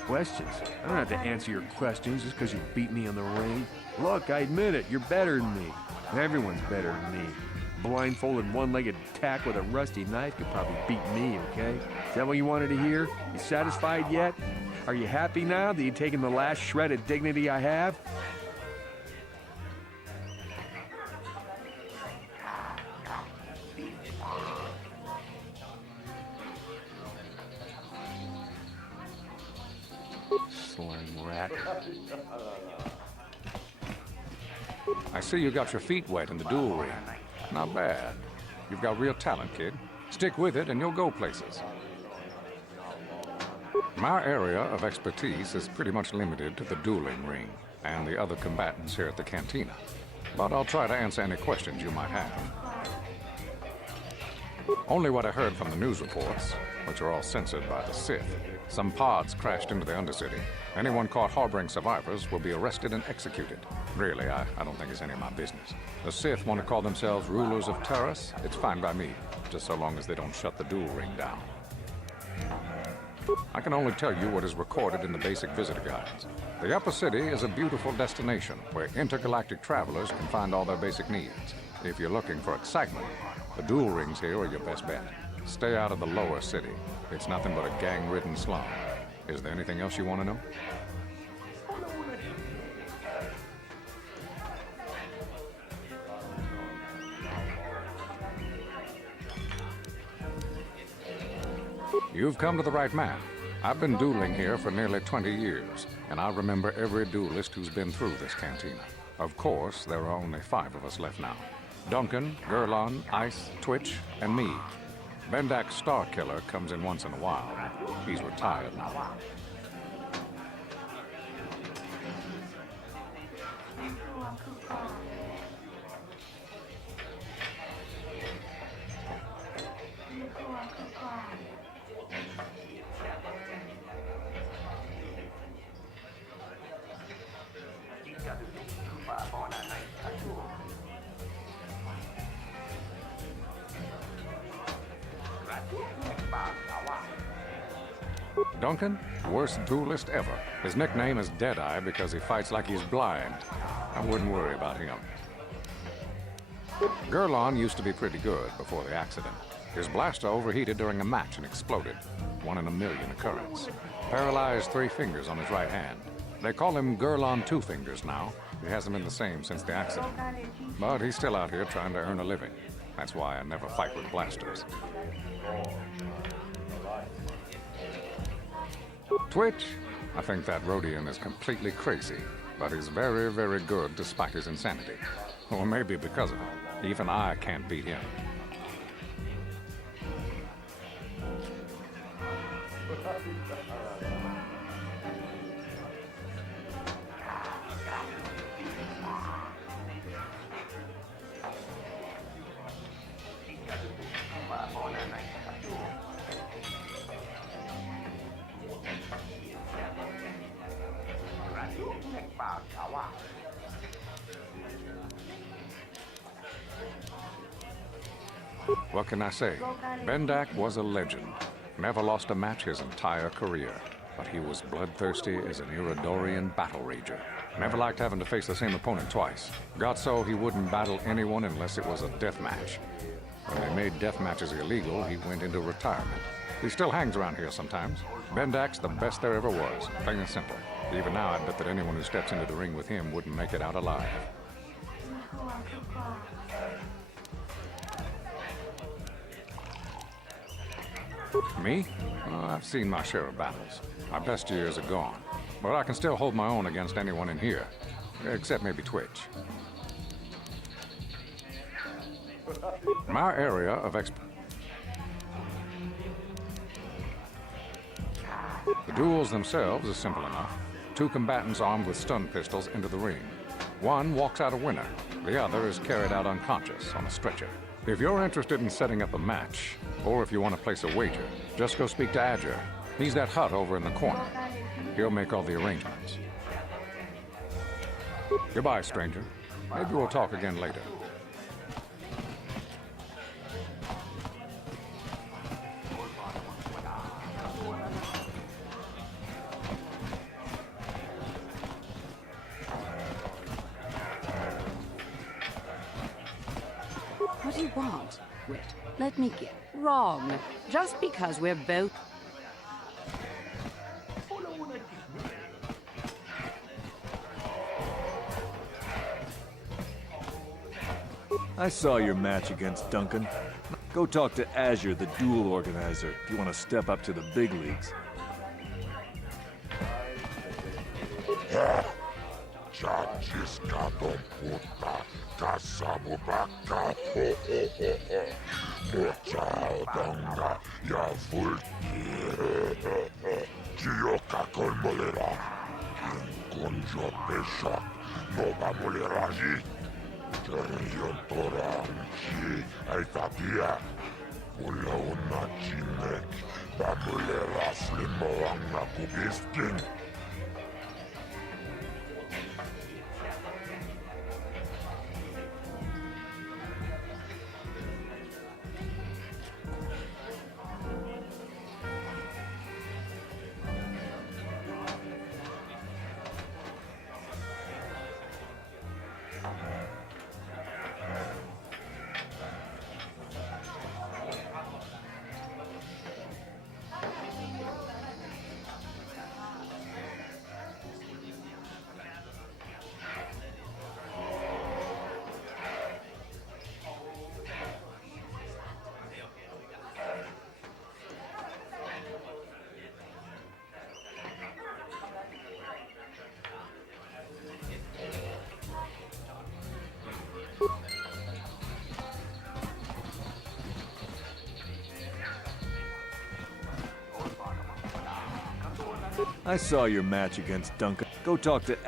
Questions? I don't have to answer your questions just because you beat me in the ring. Look, I admit it, you're better than me. Everyone's better than me. Blindfolded, one-legged tack with a rusty knife could probably beat me, okay? Is that what you wanted to hear? You satisfied yet? Are you happy now that you've taken the last shred of dignity I have? Slime rat. I see you got your feet wet in the duel ring. Not bad. You've got real talent, kid. Stick with it and you'll go places. My area of expertise is pretty much limited to the dueling ring and the other combatants here at the cantina. But I'll try to answer any questions you might have. Only what I heard from the news reports, which are all censored by the Sith. Some pods crashed into the Undercity. Anyone caught harboring survivors will be arrested and executed. Really, I don't think it's any of my business. The Sith want to call themselves rulers of Taurus. It's fine by me, just so long as they don't shut the duel ring down. I can only tell you what is recorded in the basic visitor guides. The Upper City is a beautiful destination where intergalactic travelers can find all their basic needs. If you're looking for excitement, the duel rings here are your best bet. Stay out of the Lower City. It's nothing but a gang-ridden slum. Is there anything else you want to know? You've come to the right man. I've been dueling here for nearly 20 years, and I remember every duelist who's been through this cantina. Of course, there are only 5 of us left now. Duncan, Gurlon, Ice, Twitch, and me. Bendak Starkiller comes in once in a while. He's retired now. Duncan, worst duelist ever. His nickname is Deadeye because he fights like he's blind. I wouldn't worry about him. Gurlon used to be pretty good before the accident. His blaster overheated during a match and exploded. 1 in a million occurrence. Paralyzed 3 fingers on his right hand. They call him Gurlon Two Fingers now. He hasn't been the same since the accident. But he's still out here trying to earn a living. That's why I never fight with blasters. Twitch? I think that Rhodian is completely crazy, but he's very, very good despite his insanity. Or maybe because of it. Even I can't beat him. What can I say? Bendak was a legend. Never lost a match his entire career. But he was bloodthirsty as an Iridorian battle rager. Never liked having to face the same opponent twice. Got so he wouldn't battle anyone unless it was a death match. When they made death matches illegal, he went into retirement. He still hangs around here sometimes. Bendak's the best there ever was, plain and simple. Even now, I bet that anyone who steps into the ring with him wouldn't make it out alive. Me? I've seen my share of battles. My best years are gone. But I can still hold my own against anyone in here. Except maybe Twitch. My area of The duels themselves are simple enough. Two combatants armed with stun pistols into the ring. One walks out a winner. The other is carried out unconscious on a stretcher. If you're interested in setting up a match, or if you want to place a wager, just go speak to Adger. He's that hut over in the corner. He'll make all the arrangements. Goodbye, stranger. Maybe we'll talk again later. What do you want? Wait, let me get wrong. Just because we're both... I saw your match against Duncan. Go talk to Azure, the duel organizer, if you want to step up to the big leagues. I saw your match against Duncan. Go talk to...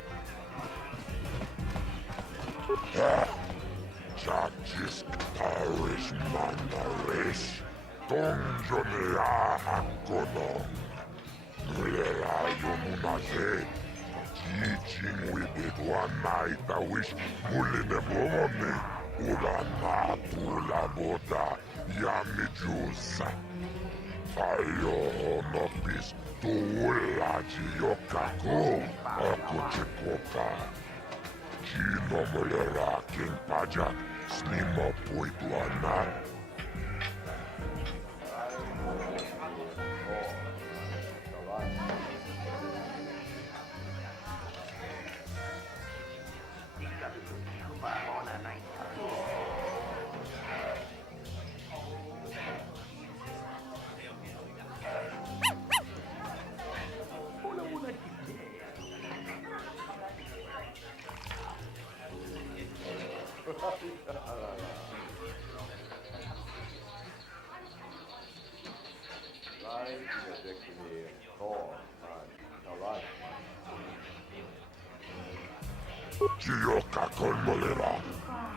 Gioca con molera.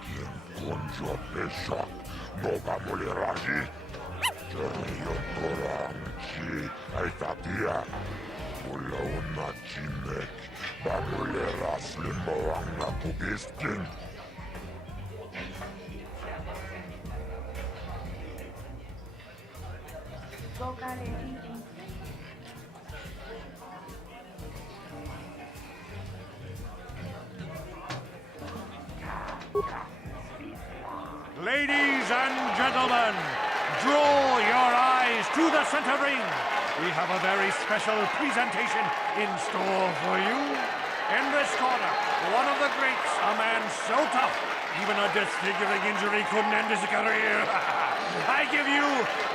Quien conjua pesha, no va moleraji. Rio toranchi, ai tapia. Mulla unna chimek, va molera slimboanga kubiskin. Ladies and gentlemen, draw your eyes to the center ring. We have a very special presentation in store for you. In this corner, one of the greats, a man so tough, even a disfiguring injury couldn't end his career. I give you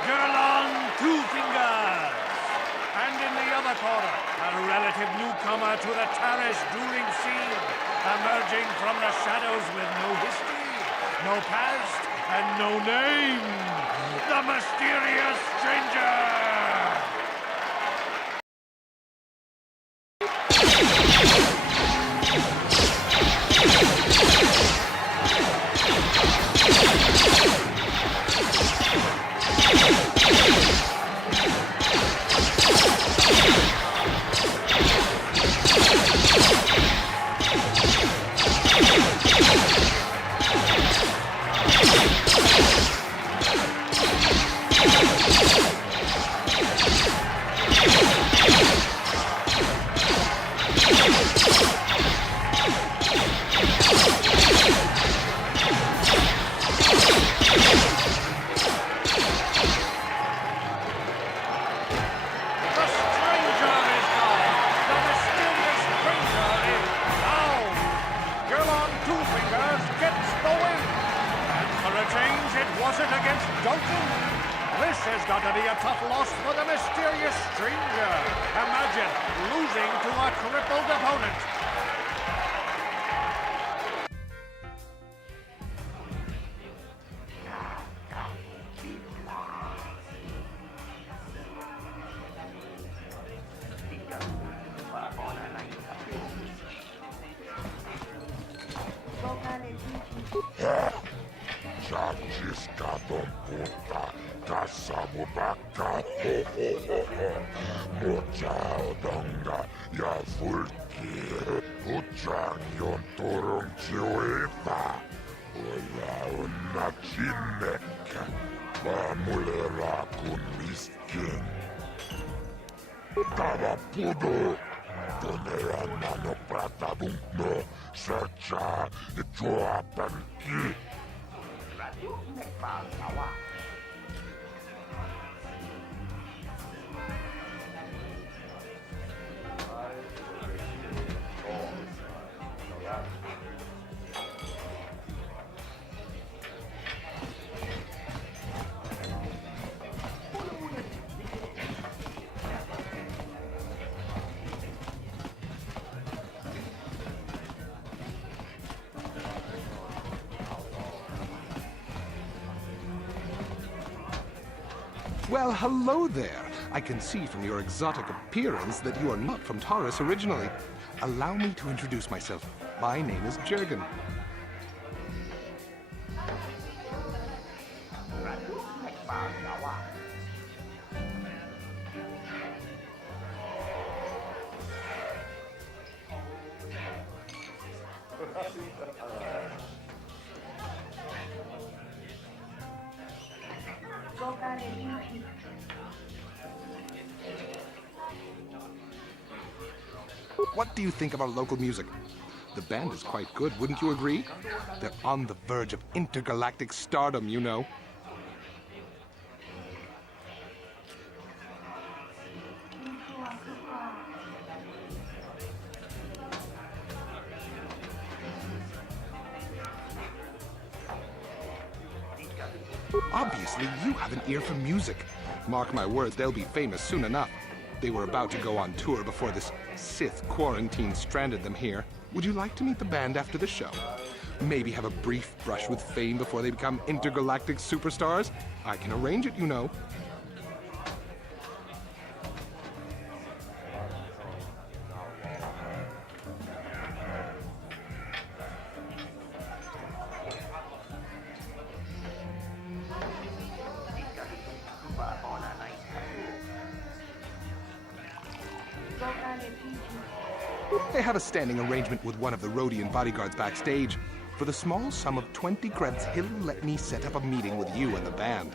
Gerlon Two Fingers. And in the other corner, a relative newcomer to the Tarish dueling scene, emerging from the shadows with no history, no past, and no name, the mysterious stranger! Well, hello there. I can see from your exotic appearance that you are not from Taurus originally. Allow me to introduce myself. My name is Jurgen. What do you think of our local music? The band is quite good, wouldn't you agree? They're on the verge of intergalactic stardom, you know. Obviously, you have an ear for music. Mark my words, they'll be famous soon enough. They were about to go on tour before this Sith quarantine stranded them here. Would you like to meet the band after the show? Maybe have a brief brush with fame before they become intergalactic superstars? I can arrange it, you know. I had a standing arrangement with one of the Rhodian bodyguards backstage. For the small sum of 20 credits, he'll let me set up a meeting with you and the band.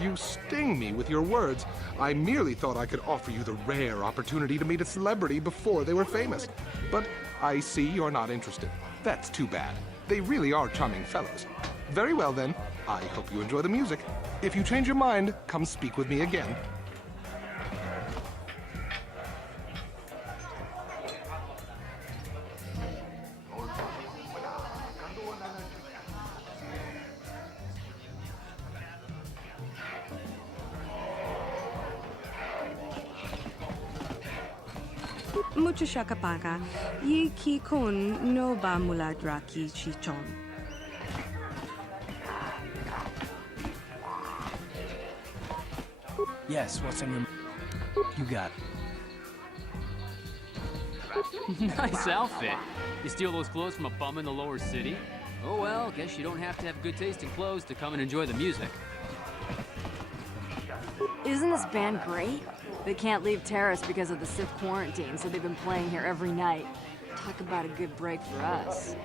You sting me with your words. I merely thought I could offer you the rare opportunity to meet a celebrity before they were famous. But I see you're not interested. That's too bad. They really are charming fellows. Very well then. I hope you enjoy the music. If you change your mind, come speak with me again. Mucho shakapaka, yi ki kun no ba muladraki chichon. Yes, what's on your... You got it. Nice outfit. You steal those clothes from a bum in the lower city? Oh well, guess you don't have to have good taste in clothes to come and enjoy the music. Isn't this band great? They can't leave Terrace because of the Sith quarantine, so they've been playing here every night. Talk about a good break for us.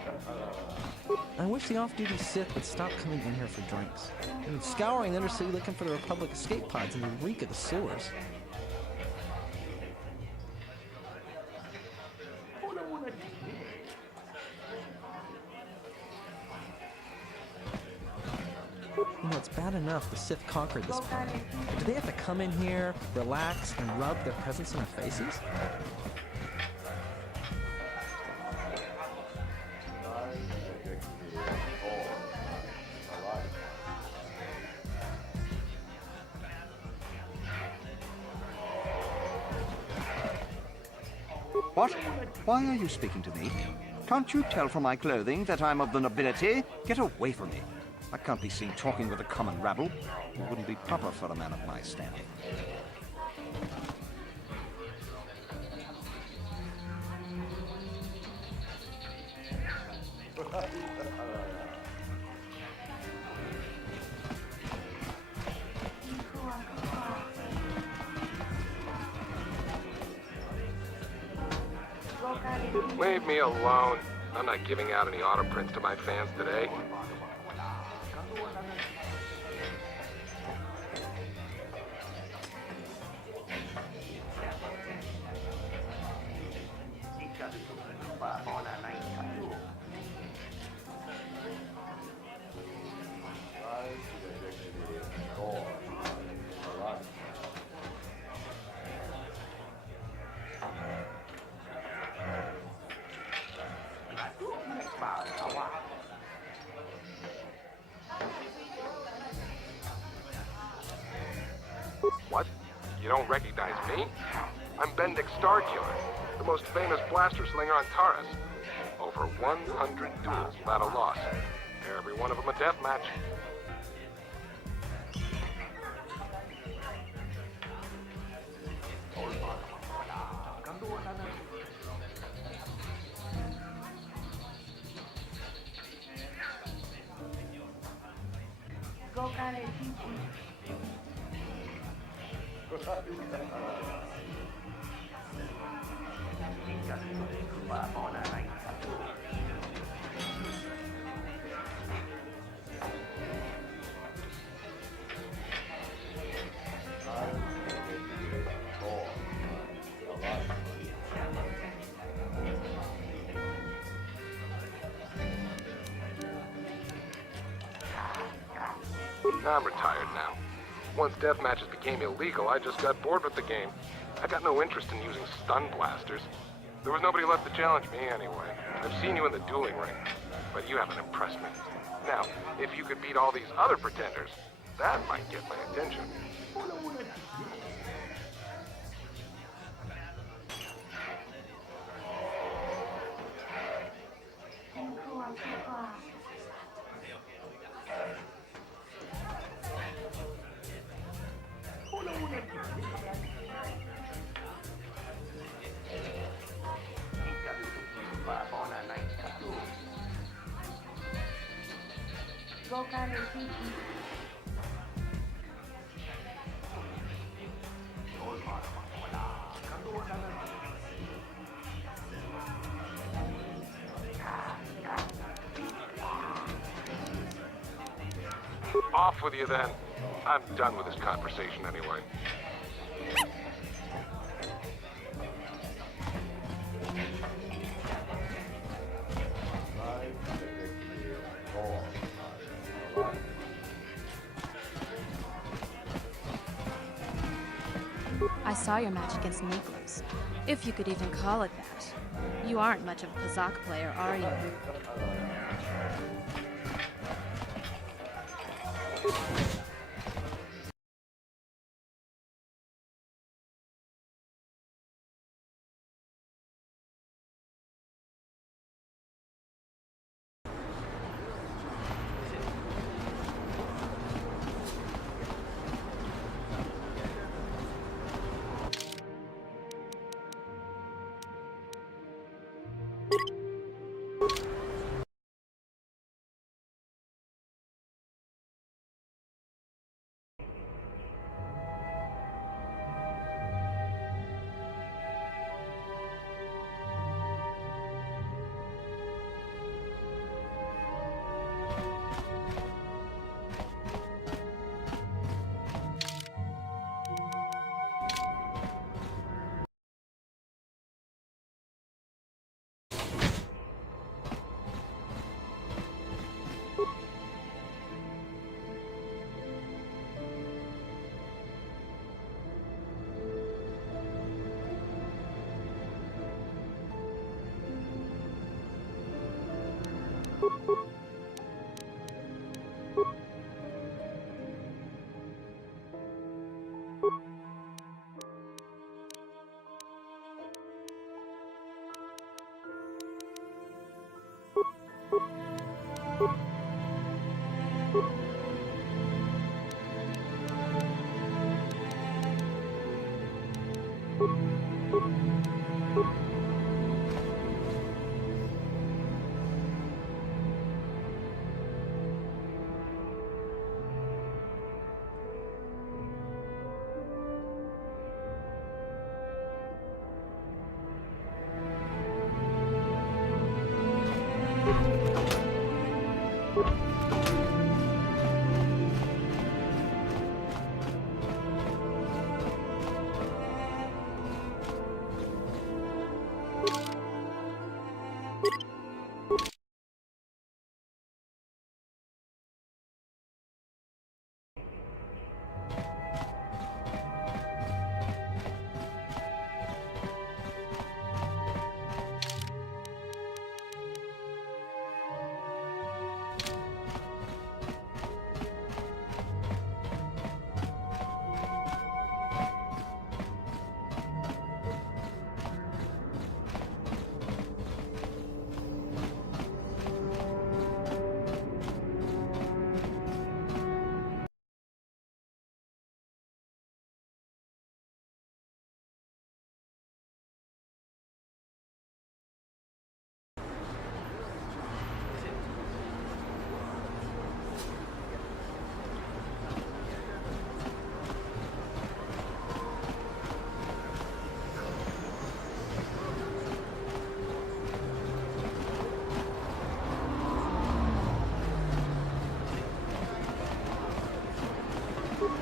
I wish the off-duty Sith would stop coming in here for drinks. I mean, scouring the Undercity looking for the Republic escape pods in the reek of the sewers. You know, it's bad enough the Sith conquered this planet. But do they have to come in here, relax, and rub their presence in our faces? What? Why are you speaking to me? Can't you tell from my clothing that I'm of the nobility? Get away from me. I can't be seen talking with a common rabble. It wouldn't be proper for a man of my standing. Leave me alone. I'm not giving out any auto prints to my fans today. What? You don't recognize me? I'm Bendick Starkiller, the most famous blaster slinger on Taurus. Over 100 duels without a loss. Every one of them a death match. I'm retired now. Once death matches became illegal, I just got bored with the game. I got no interest in using stun blasters. There was nobody left to challenge me anyway. I've seen you in the dueling ring, but you haven't impressed me. Now, if you could beat all these other pretenders, That might get my attention. Off with you then. I'm done with this conversation anyway. I saw your match against Nicholas, if you could even call it that. You aren't much of a Pazak player, are you?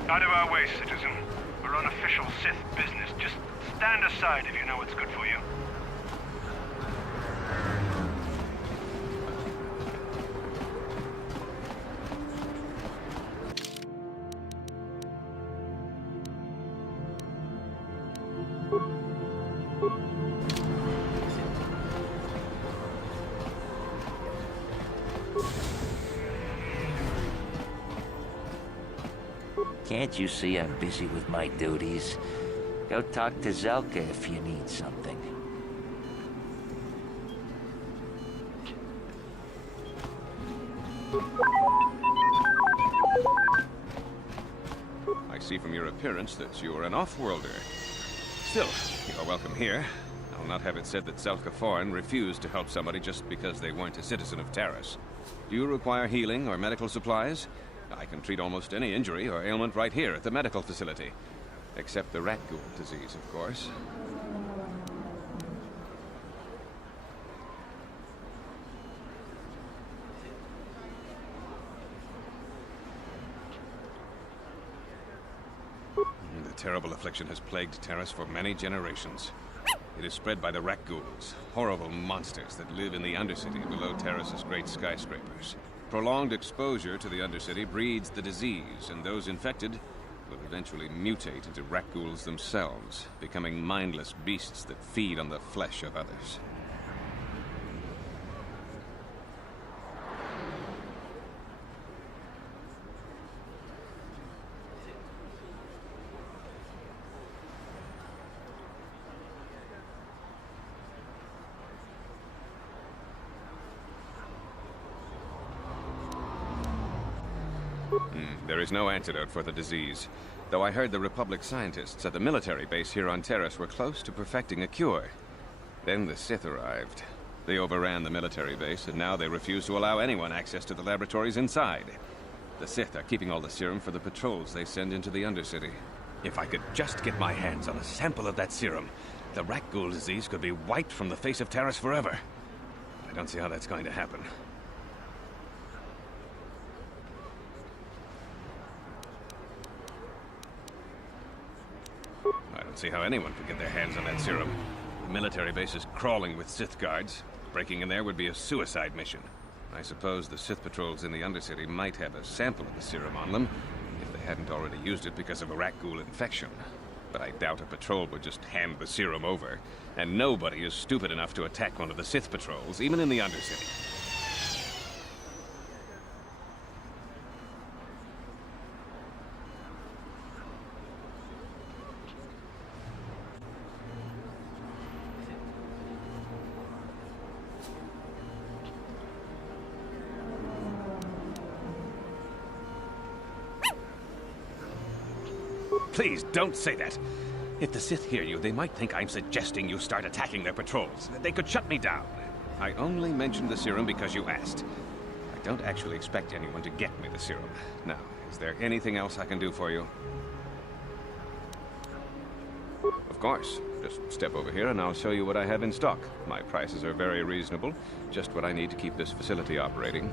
Out of our way, citizen. We're on official Sith business. Just stand aside if you know what's good for you. Can't you see I'm busy with my duties? Go talk to Zelka if you need something. I see from your appearance that you're an off-worlder. Still, you're welcome here. I'll not have it said that Zelka Foreign refused to help somebody just because they weren't a citizen of Terrace. Do you require healing or medical supplies? I can treat almost any injury or ailment right here at the medical facility. Except the rat ghoul disease, of course. The terrible affliction has plagued Terrace for many generations. It is spread by the rat ghouls, horrible monsters that live in the Undercity below Terrace's great skyscrapers. Prolonged exposure to the Undercity breeds the disease, and those infected will eventually mutate into rat ghouls themselves, becoming mindless beasts that feed on the flesh of others. There is no antidote for the disease, though I heard the Republic scientists at the military base here on Terrace were close to perfecting a cure. Then the Sith arrived. They overran the military base, and now they refuse to allow anyone access to the laboratories inside. The Sith are keeping all the serum for the patrols they send into the Undercity. If I could just get my hands on a sample of that serum, the rat ghoul disease could be wiped from the face of Terrace forever. I don't see how that's going to happen. I don't see how anyone could get their hands on that serum. The military base is crawling with Sith guards. Breaking in there would be a suicide mission. I suppose the Sith patrols in the Undercity might have a sample of the serum on them, if they hadn't already used it because of a rat ghoul infection. But I doubt a patrol would just hand the serum over, and nobody is stupid enough to attack one of the Sith patrols, even in the Undercity. Please, don't say that. If the Sith hear you, they might think I'm suggesting you start attacking their patrols. They could shut me down. I only mentioned the serum because you asked. I don't actually expect anyone to get me the serum. Now, is there anything else I can do for you? Of course. Just step over here and I'll show you what I have in stock. My prices are very reasonable. Just what I need to keep this facility operating.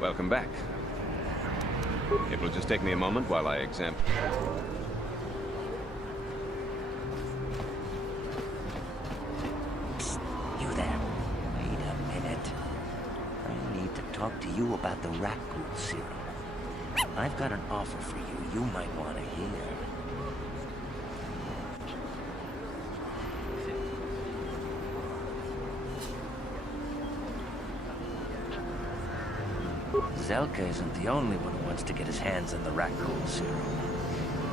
Welcome back. It will just take me a moment while I examine. Psst, you there. Wait a minute. I need to talk to you about the rat ghoul serum. I've got an offer for you might want to hear. Zelka isn't the only one who wants to get his hands on the rat ghoul serum.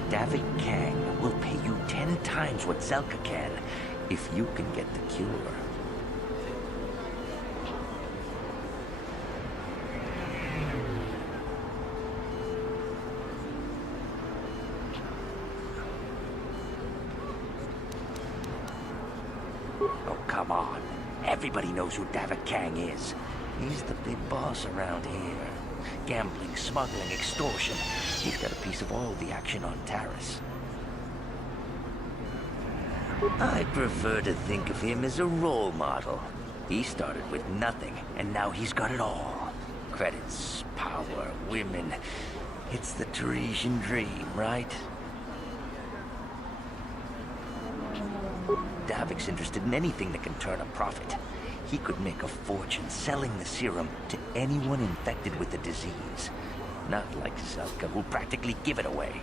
David Kang will pay you 10 times what Zelka can if you can get the cure. on. Everybody knows who Davik Kang is. He's the big boss around here. Gambling, smuggling, extortion. He's got a piece of all the action on Taris. I prefer to think of him as a role model. He started with nothing, and now he's got it all. Credits, power, women. It's the Teresian dream, right? Davik's interested in anything that can turn a profit. He could make a fortune selling the serum to anyone infected with the disease. Not like Zelka, who'll practically give it away.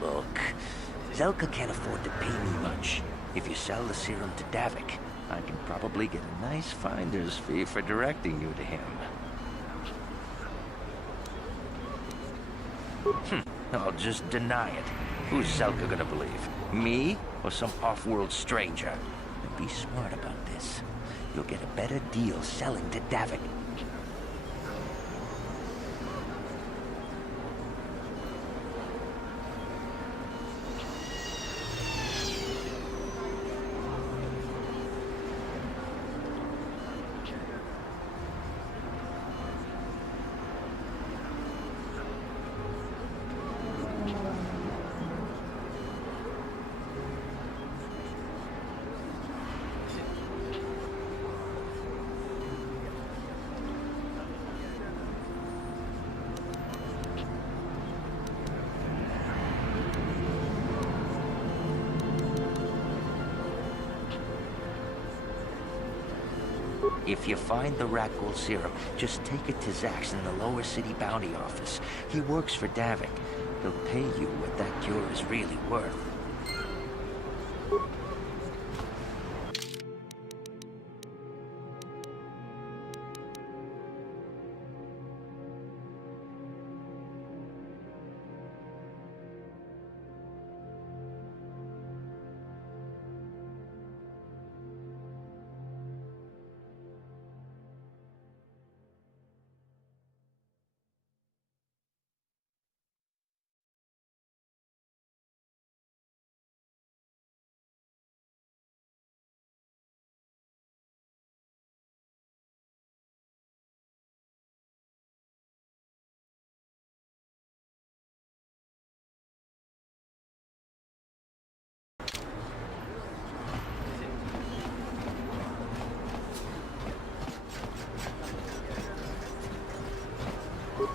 Look, Zelka can't afford to pay me much. If you sell the serum to Davik, I can probably get a nice finder's fee for directing you to him. I'll just deny it. Who's Zelka gonna believe? Me or some off-world stranger? And be smart about this. You'll get a better deal selling to Davik. If you find the Rakghoul serum, just take it to Zax in the Lower City Bounty Office. He works for Davik. He'll pay you what that cure is really worth.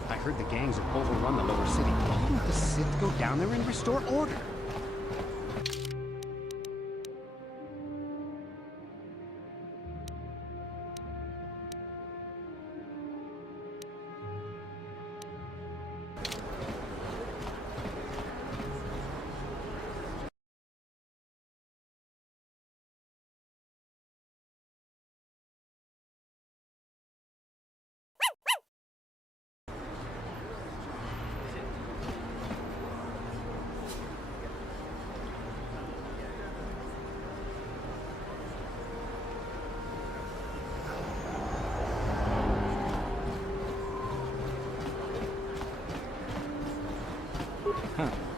I heard the gangs have overrun the lower city. Why don't the Sith go down there and restore order?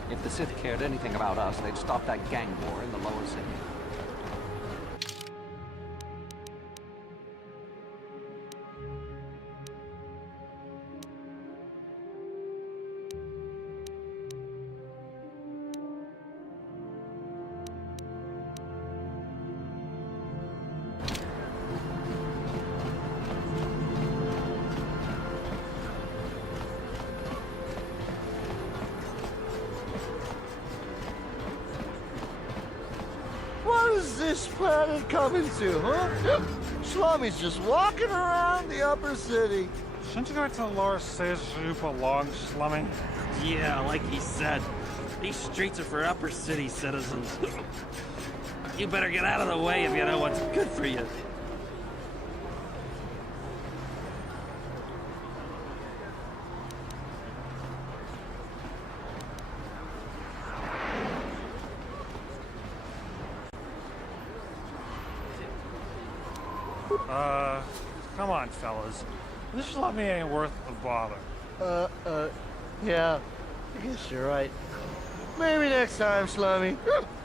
If the Sith cared anything about us, they'd stop that gang war in the lower city. this planet coming to, huh? Slummy's just walking around the upper city. Shouldn't you go to the lower cities where you belong, Slummy? Yeah, like he said, these streets are for upper city citizens. You better get out of the way if you know what's good for you. Come on, fellas. This Slummy ain't worth the bother. Yeah, I guess you're right. Maybe next time, Slummy.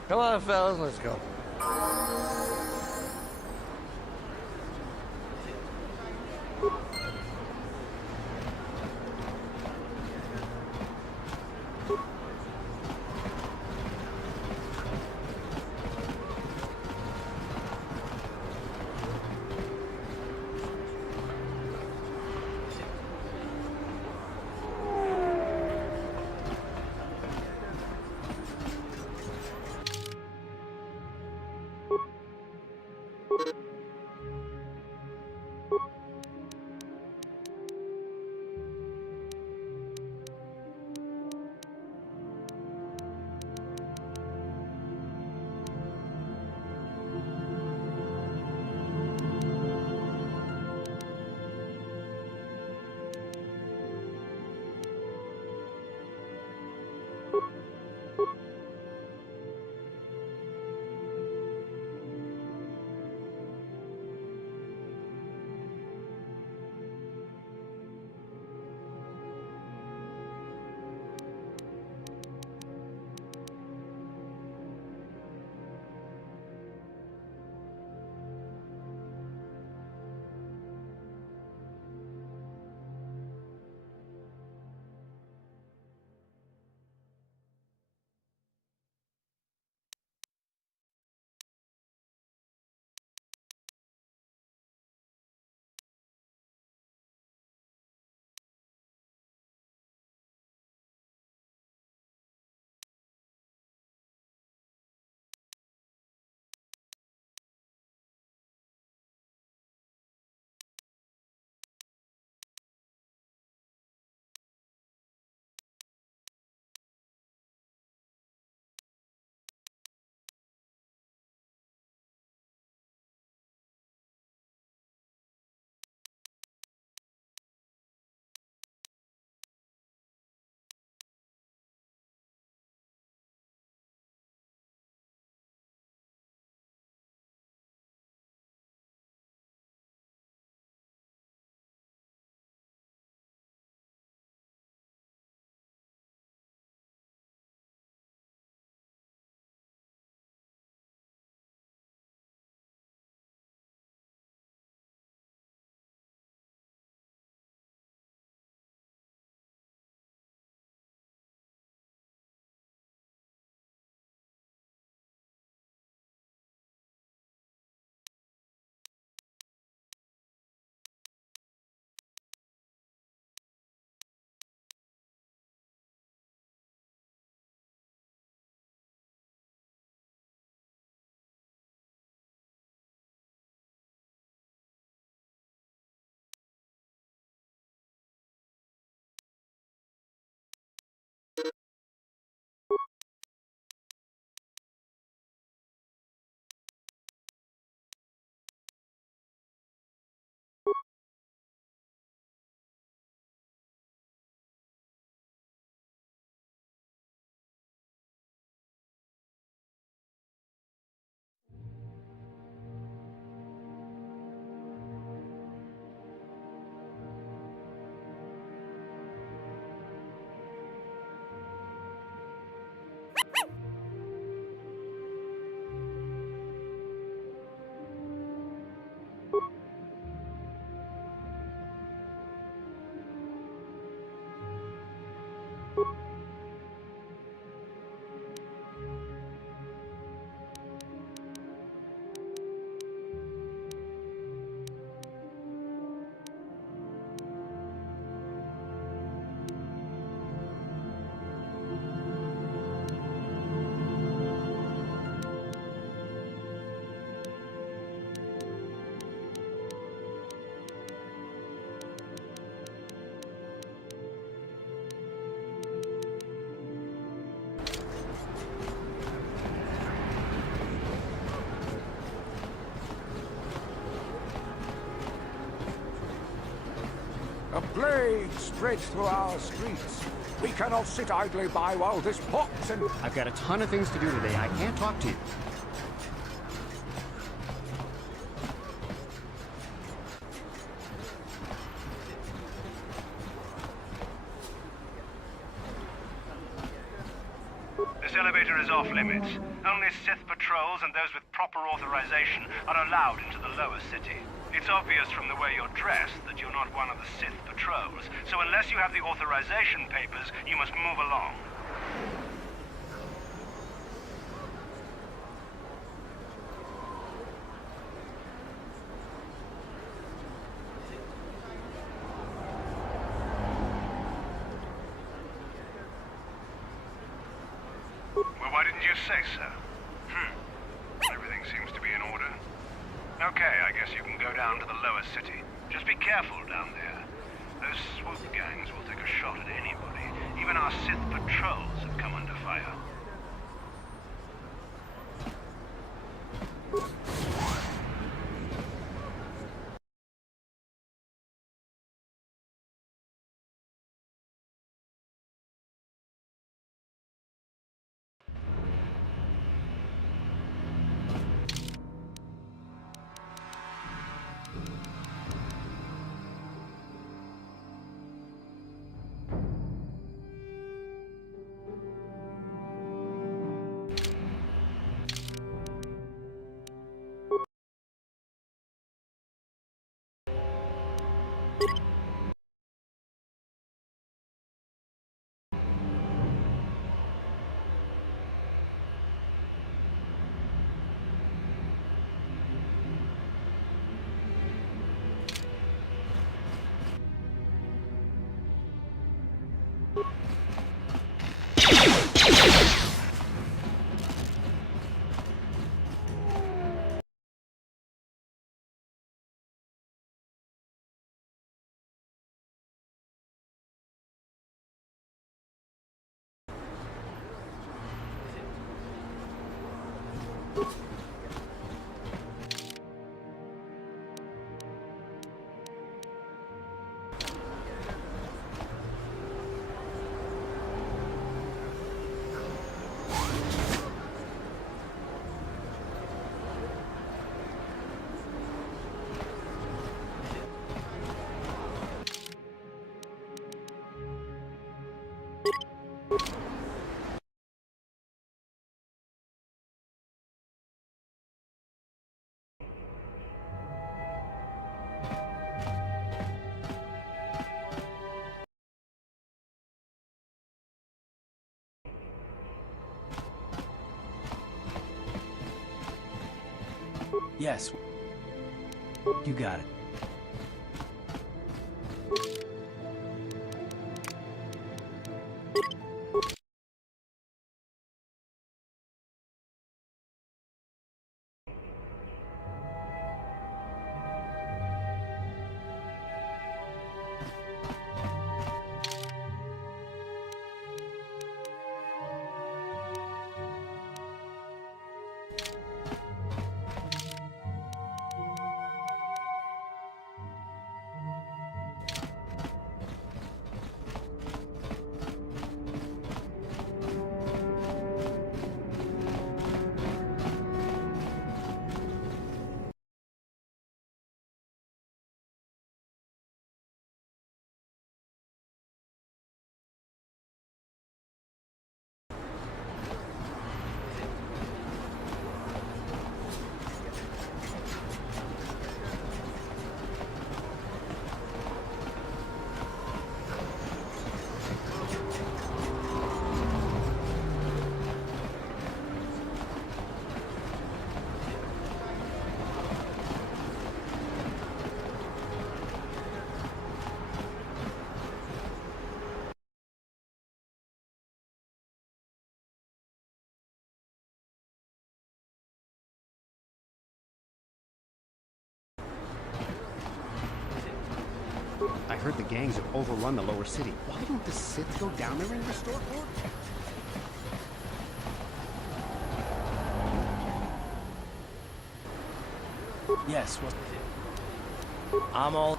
Come on, fellas, let's go. A plague spreads through our streets. We cannot sit idly by while this pox and... I've got a ton of things to do today. I can't talk to you. This elevator is off limits. Only Sith patrols and those with proper authorization are allowed into the lower city. It's obvious from the way you're dressed that you're not one of the Sith patrols, so unless you have the authorization papers, you must move along. Well, why didn't you say so? Everything seems to be in order. Okay, I guess you can go down to the lower city. Just be careful down there. Those swoop gangs will take a shot at anybody. Even our Sith patrols have come under fire. Yes. You got it. I heard the gangs have overrun the lower city. Why don't the Sith go down there and restore order? Yes, well, I'm all...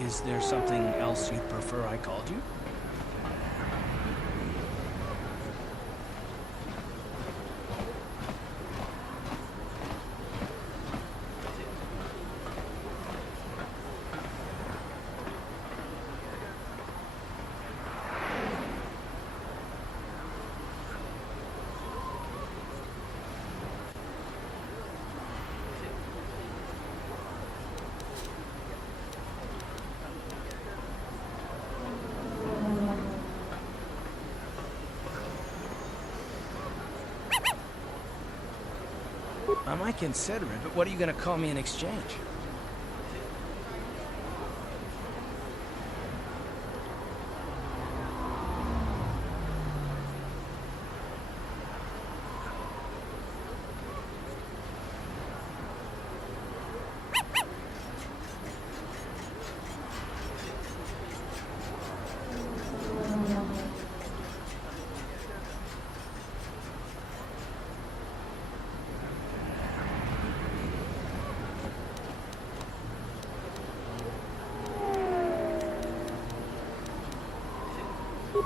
Is there something else you'd prefer I called you? I might consider it, but what are you gonna call me in exchange?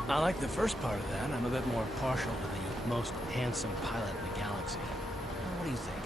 I like the first part of that. I'm a bit more partial to the most handsome pilot in the galaxy. What do you think?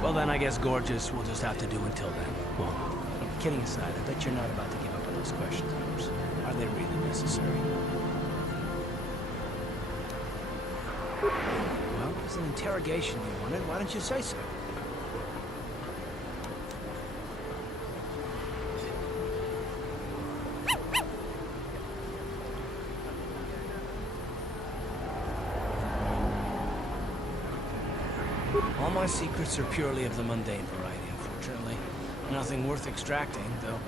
Well, then I guess gorgeous will just have to do until then. Well, kidding aside, I bet you're not about to give up on those questions of yours. Are they really necessary? Well, it was an interrogation you wanted. Why didn't you say so? All my secrets are purely of the mundane variety, unfortunately. Nothing worth extracting, though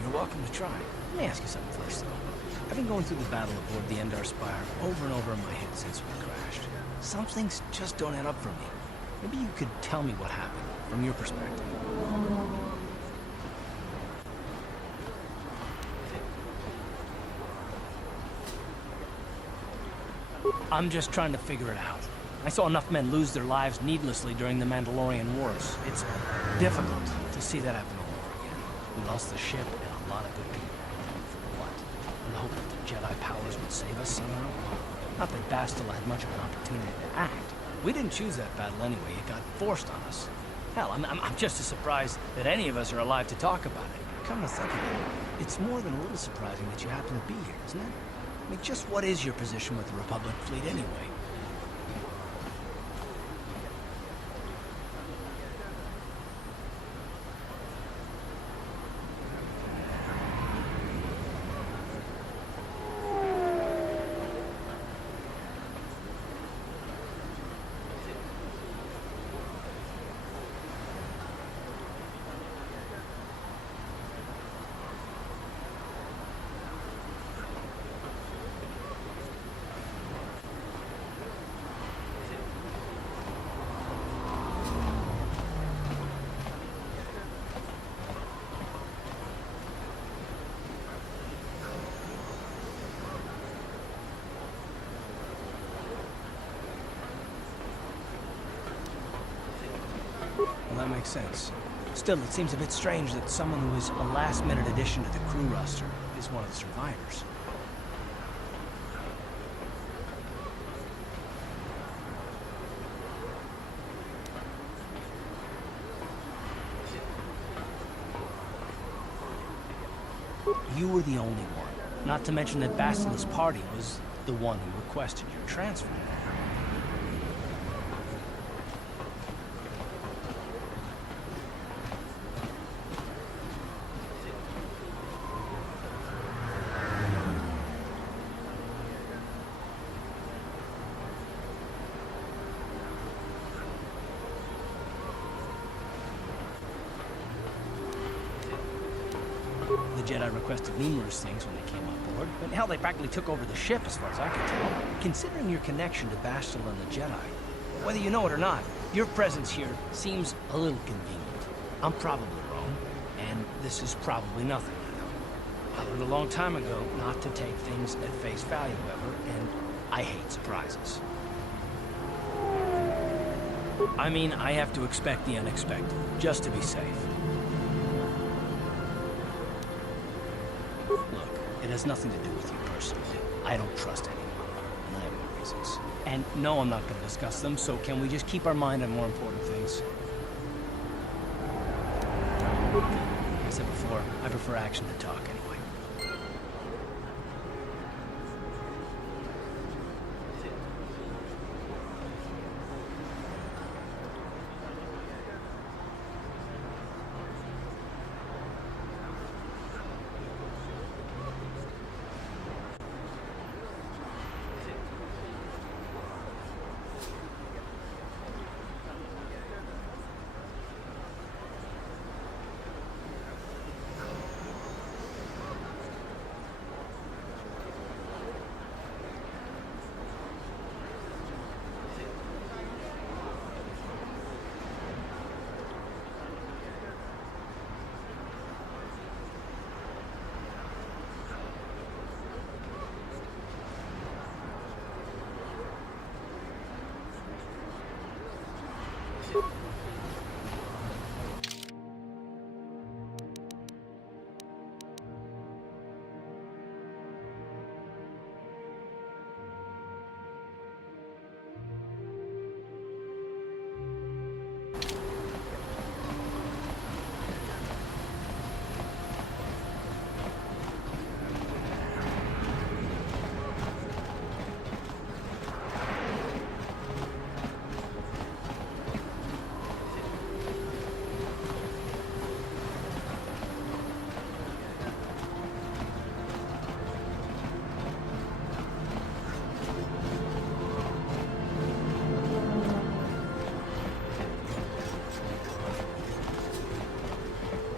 you're welcome to try. Let me ask you something first, though. I've been going through the battle aboard the Endar Spire over and over in my head since we crashed. Some things just don't add up for me. Maybe you could tell me what happened, from your perspective. I'm just trying to figure it out. I saw enough men lose their lives needlessly during the Mandalorian Wars. It's difficult to see that happen all over again. We lost the ship and a lot of good people. For what? In the hope that the Jedi powers would save us somehow? Not that Bastila had much of an opportunity to act. We didn't choose that battle anyway. It got forced on us. Hell, I'm just as surprised that any of us are alive to talk about it. Come to think of it, it's more than a little surprising that you happen to be here, isn't it? I mean, just what is your position with the Republic fleet anyway? Well, that makes sense. Still, it seems a bit strange that someone who is a last-minute addition to the crew roster is one of the survivors. You were the only one. Not to mention that Bastila's party was the one who requested your transfer. The Jedi requested numerous things when they came on board, but hell, they practically took over the ship as far as I could tell. Considering your connection to Bastila and the Jedi, Whether you know it or not, your presence here seems a little convenient. I'm probably wrong, and this is probably nothing, I know. I learned a long time ago not to take things at face value ever, and I hate surprises. I mean, I have to expect the unexpected, just to be safe. Look, it has nothing to do with you personally. I don't trust anyone, and I have my reasons. And no, I'm not going to discuss them, so can we just keep our mind on more important things? Like I said before, I prefer action to talk anyway.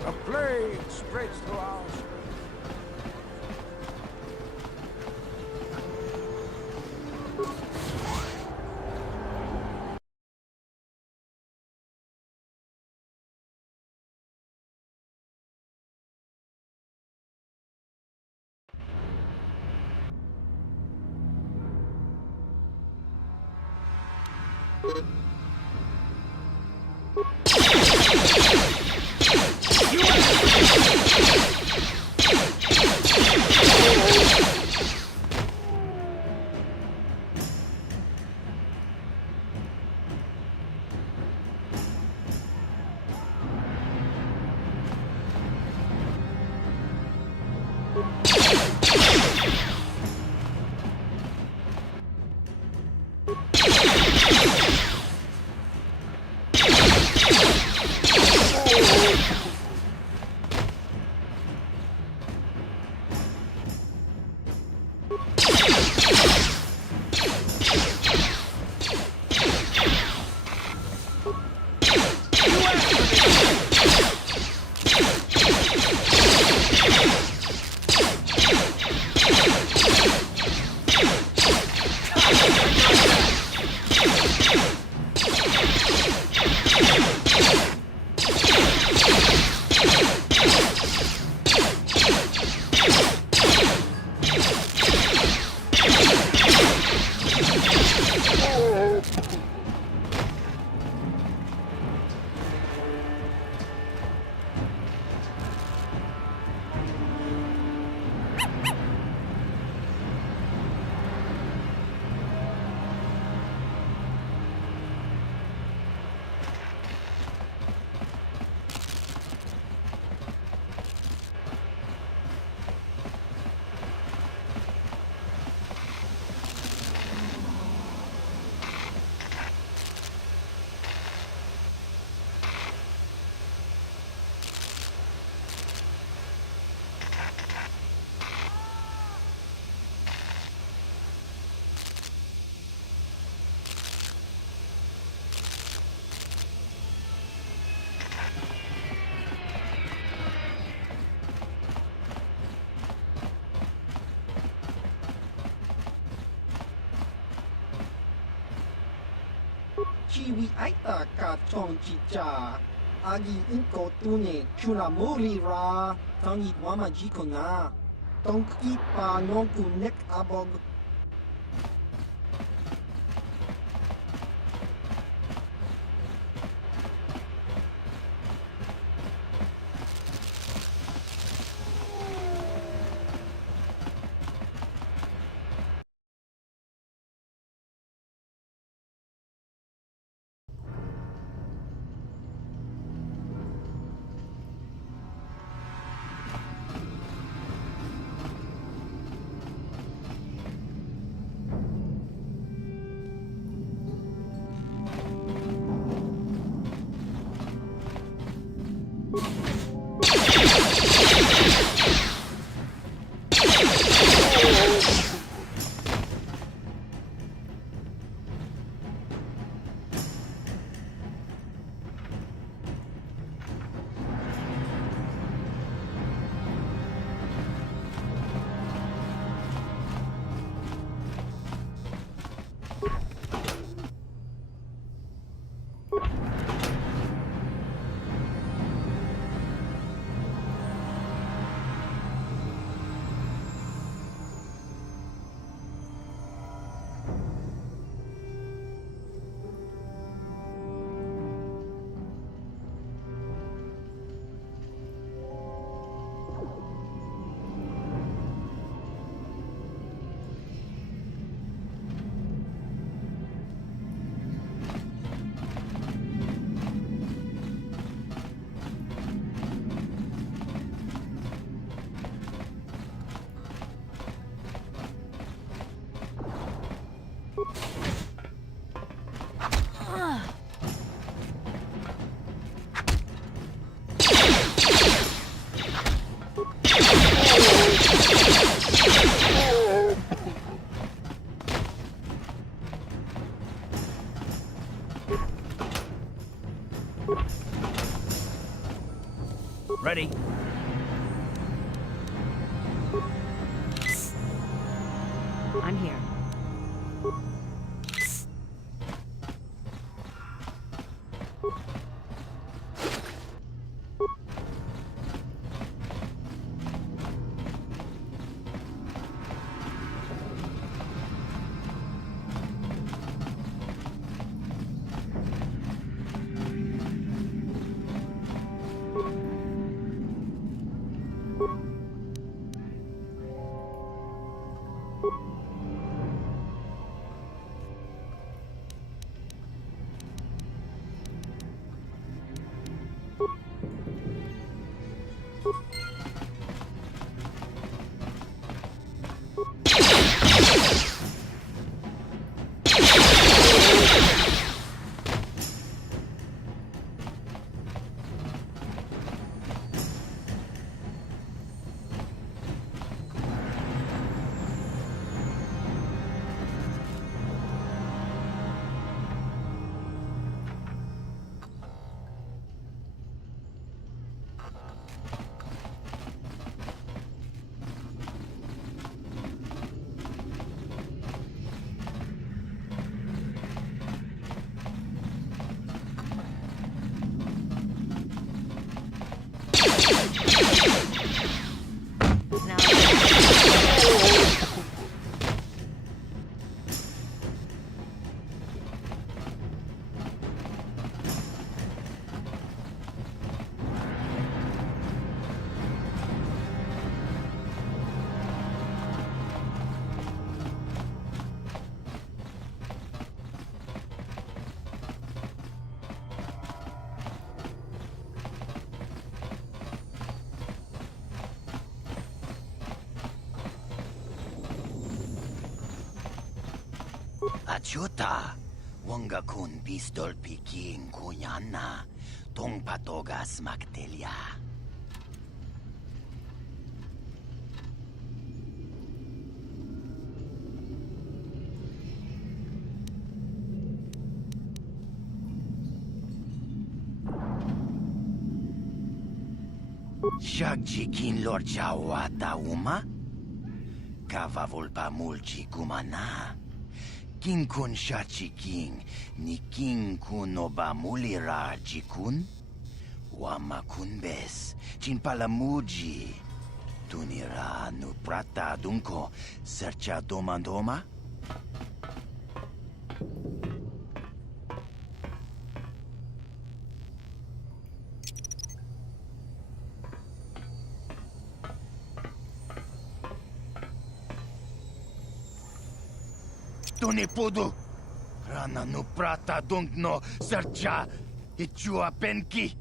A plague spreads through our streets. chiwi aita ka tong chicha. Agi inko tune chuna mori ra. Tangi wama jiko na. Tonki pa nonku nek abog. Ready? I'm here. Achuta, wanga kun pistol piking kunyana, tong patogas magtelia. Shagjikin lor chawata uma? Kavavulpa mulchi kumana. King kun shachi king, ni king kun oba mulira jikun? Wama kun bes, chin palamuji. Tunira nu prata dunko, sercha domandoma? Tuni pudu! Rana nu prata dunk no sercha ichua penki!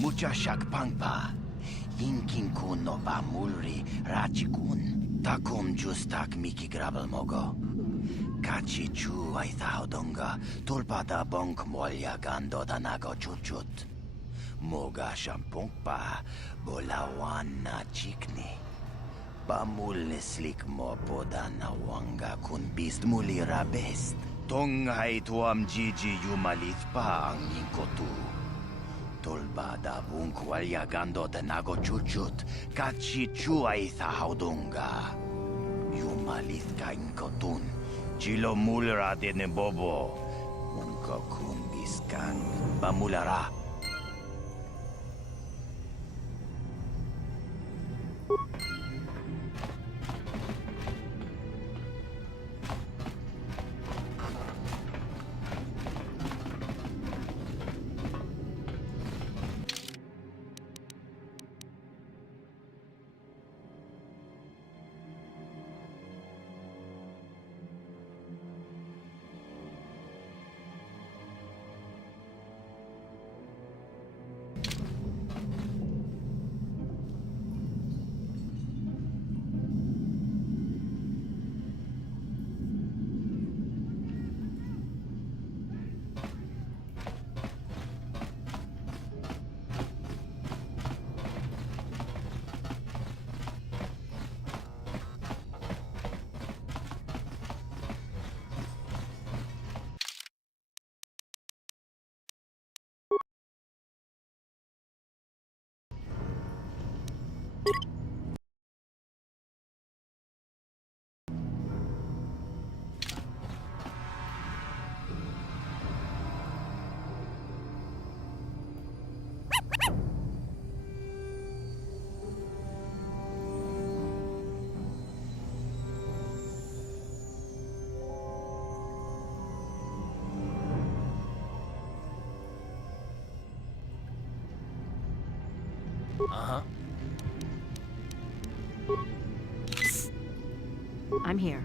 Mucha shak pangpa. Yinkin kun no ba mulri rachikun. Takum justak miki grabel mogo. Kachi chu ay thaudonga. Tulpada bonk molya gando danago chuchut. Moga shampongpa. Bolawan na chikni. Bamul neslik mo podana wanga kun bist mulira best. Tong ay tuam jiji yumalit pa ang inkotu. Tolbada bunk walya gando danago chuchut. Kachi chu ay thaudonga. Yumalit ka inkotun. Chilo mulra de bobo. Unko kun biskan. Bamulara. Uh-huh. I'm here.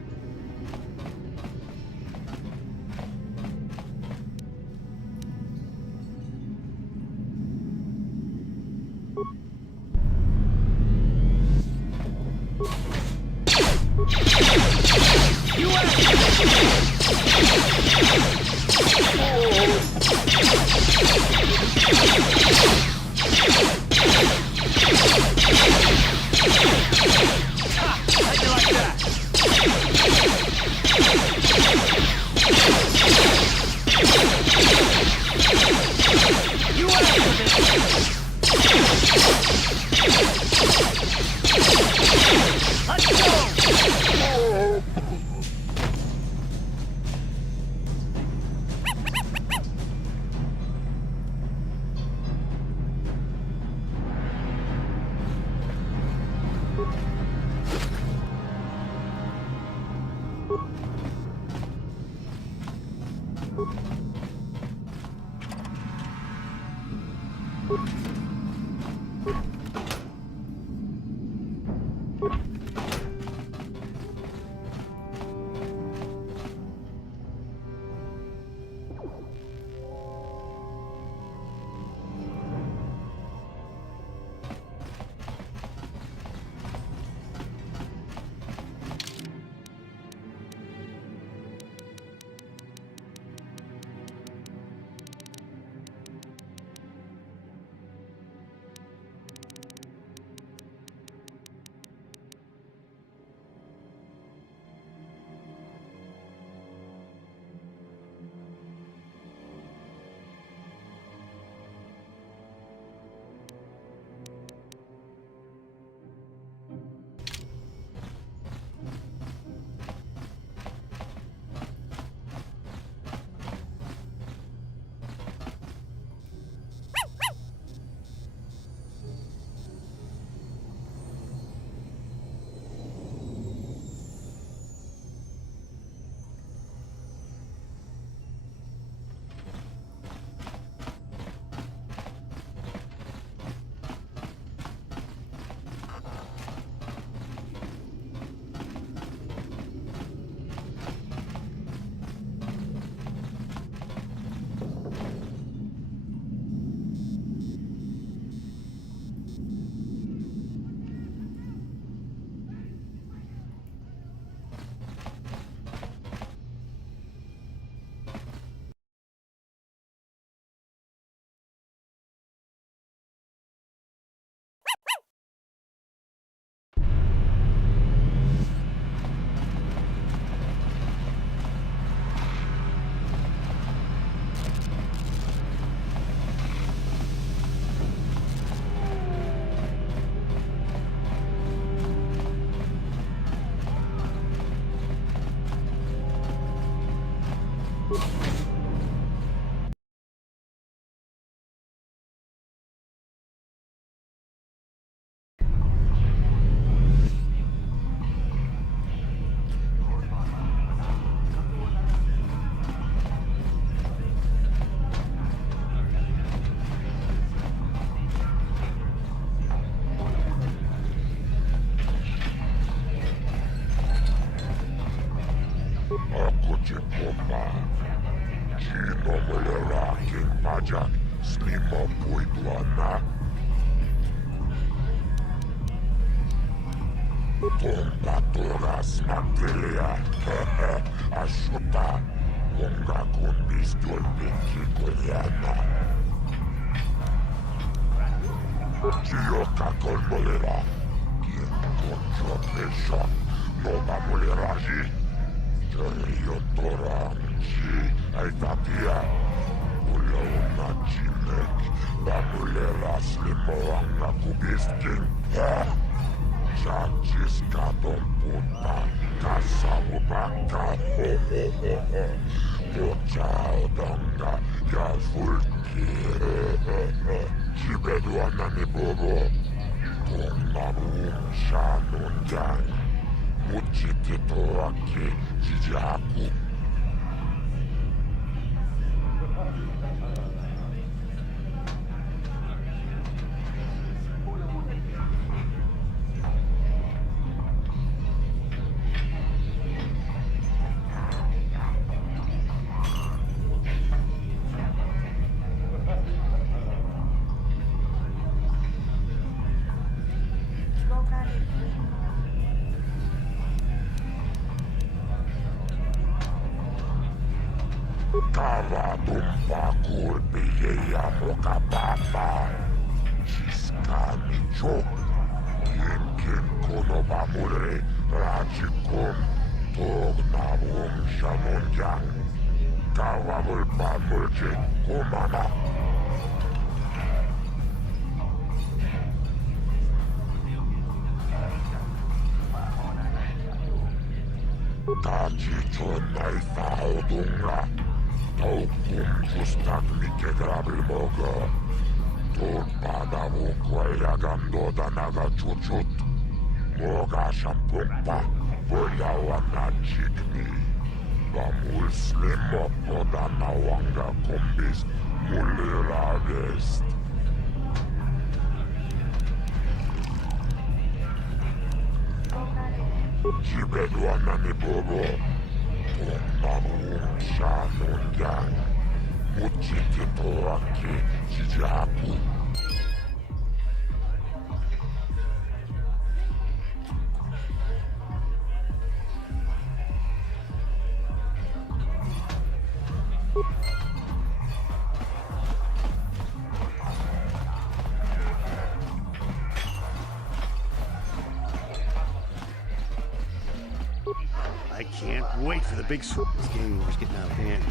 I can't wait for the big swoop. This gang war's getting out of hand.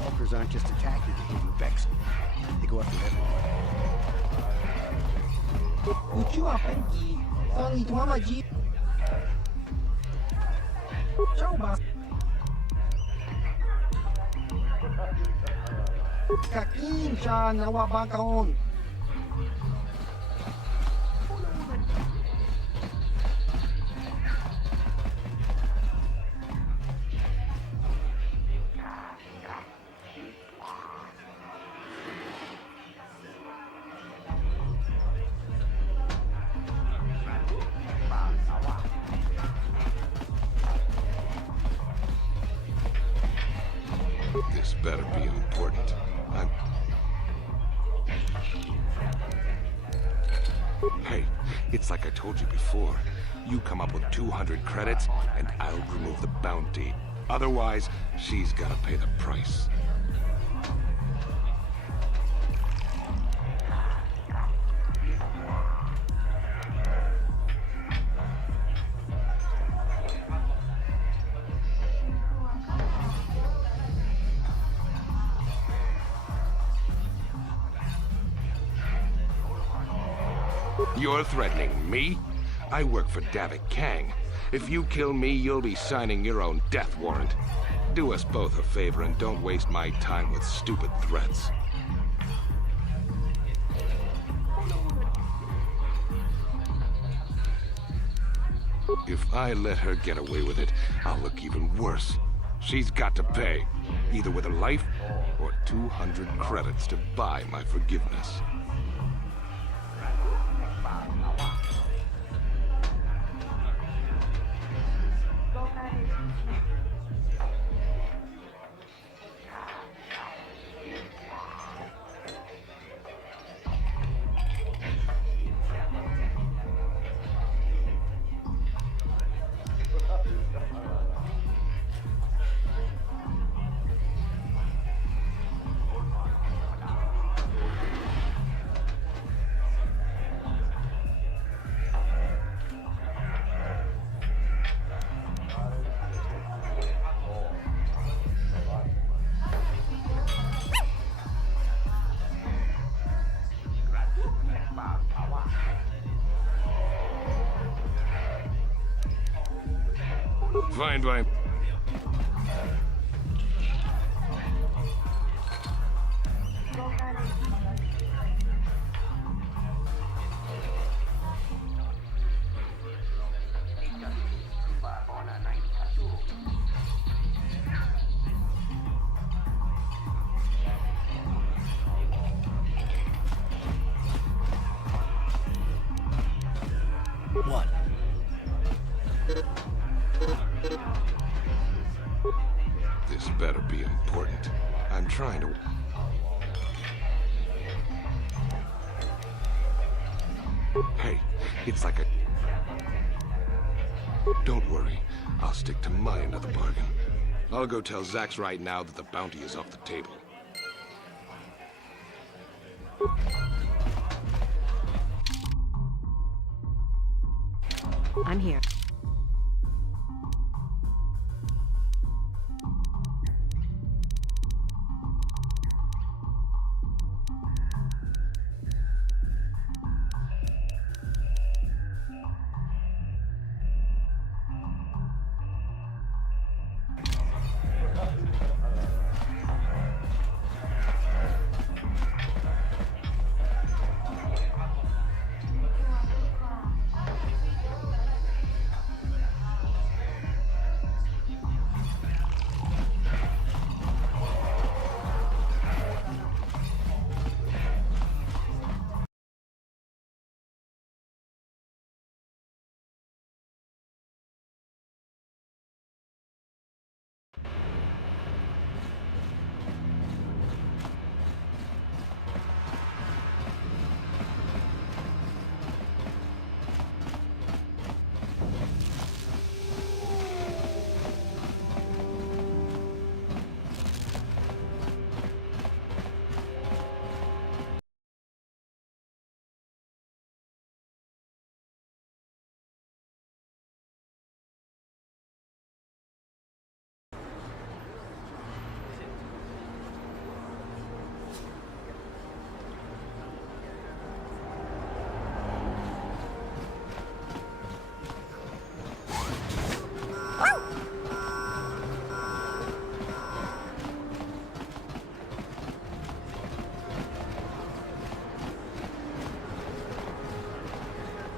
Walkers aren't just attacking the hidden Vex. They go after everyone. Uchiwa Penki, Sony Tuamaji. Ciao, Bas. Kakincha Nawabakaon. This better be important. Hey, it's like I told you before. You come up with 200 credits, and I'll remove the bounty. Otherwise, she's gotta pay the price. You're threatening me? I work for Davik Kang. If you kill me, you'll be signing your own death warrant. Do us both a favor and don't waste my time with stupid threats. If I let her get away with it, I'll look even worse. She's got to pay, either with her life or 200 credits to buy my forgiveness. Find my... What? This better be important. I'm trying to... Hey, it's like a... Don't worry. I'll stick to my end of the bargain. I'll go tell Zax right now that the bounty is off the table. I'm here.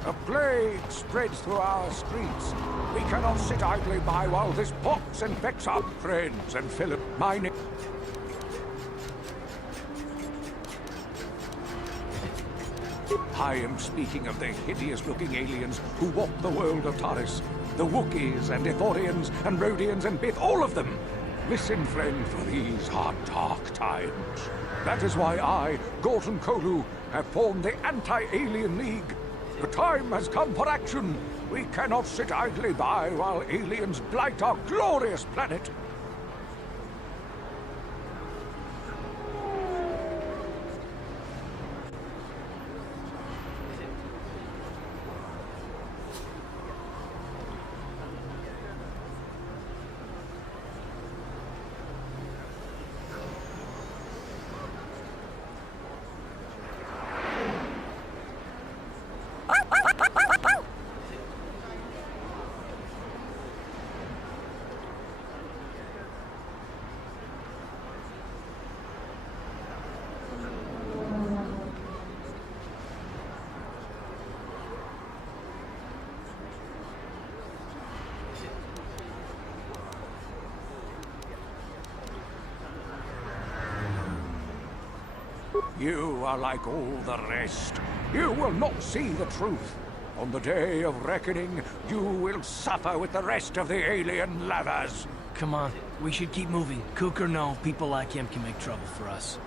A plague spreads through our streets. We cannot sit idly by while this pox infects our friends and Philip mining. I am speaking of the hideous-looking aliens who walk the world of Taris. The Wookiees and Ithorians and Rhodians and Bith, all of them. Listen, friend, for these are dark times. That is why I, Gorton Kolu, have formed the Anti-Alien League. The time has come for action. We cannot sit idly by while aliens blight our glorious planet. You are like all the rest. You will not see the truth. On the day of reckoning, you will suffer with the rest of the alien lovers. Come on, we should keep moving. Kook or no, people like him can make trouble for us.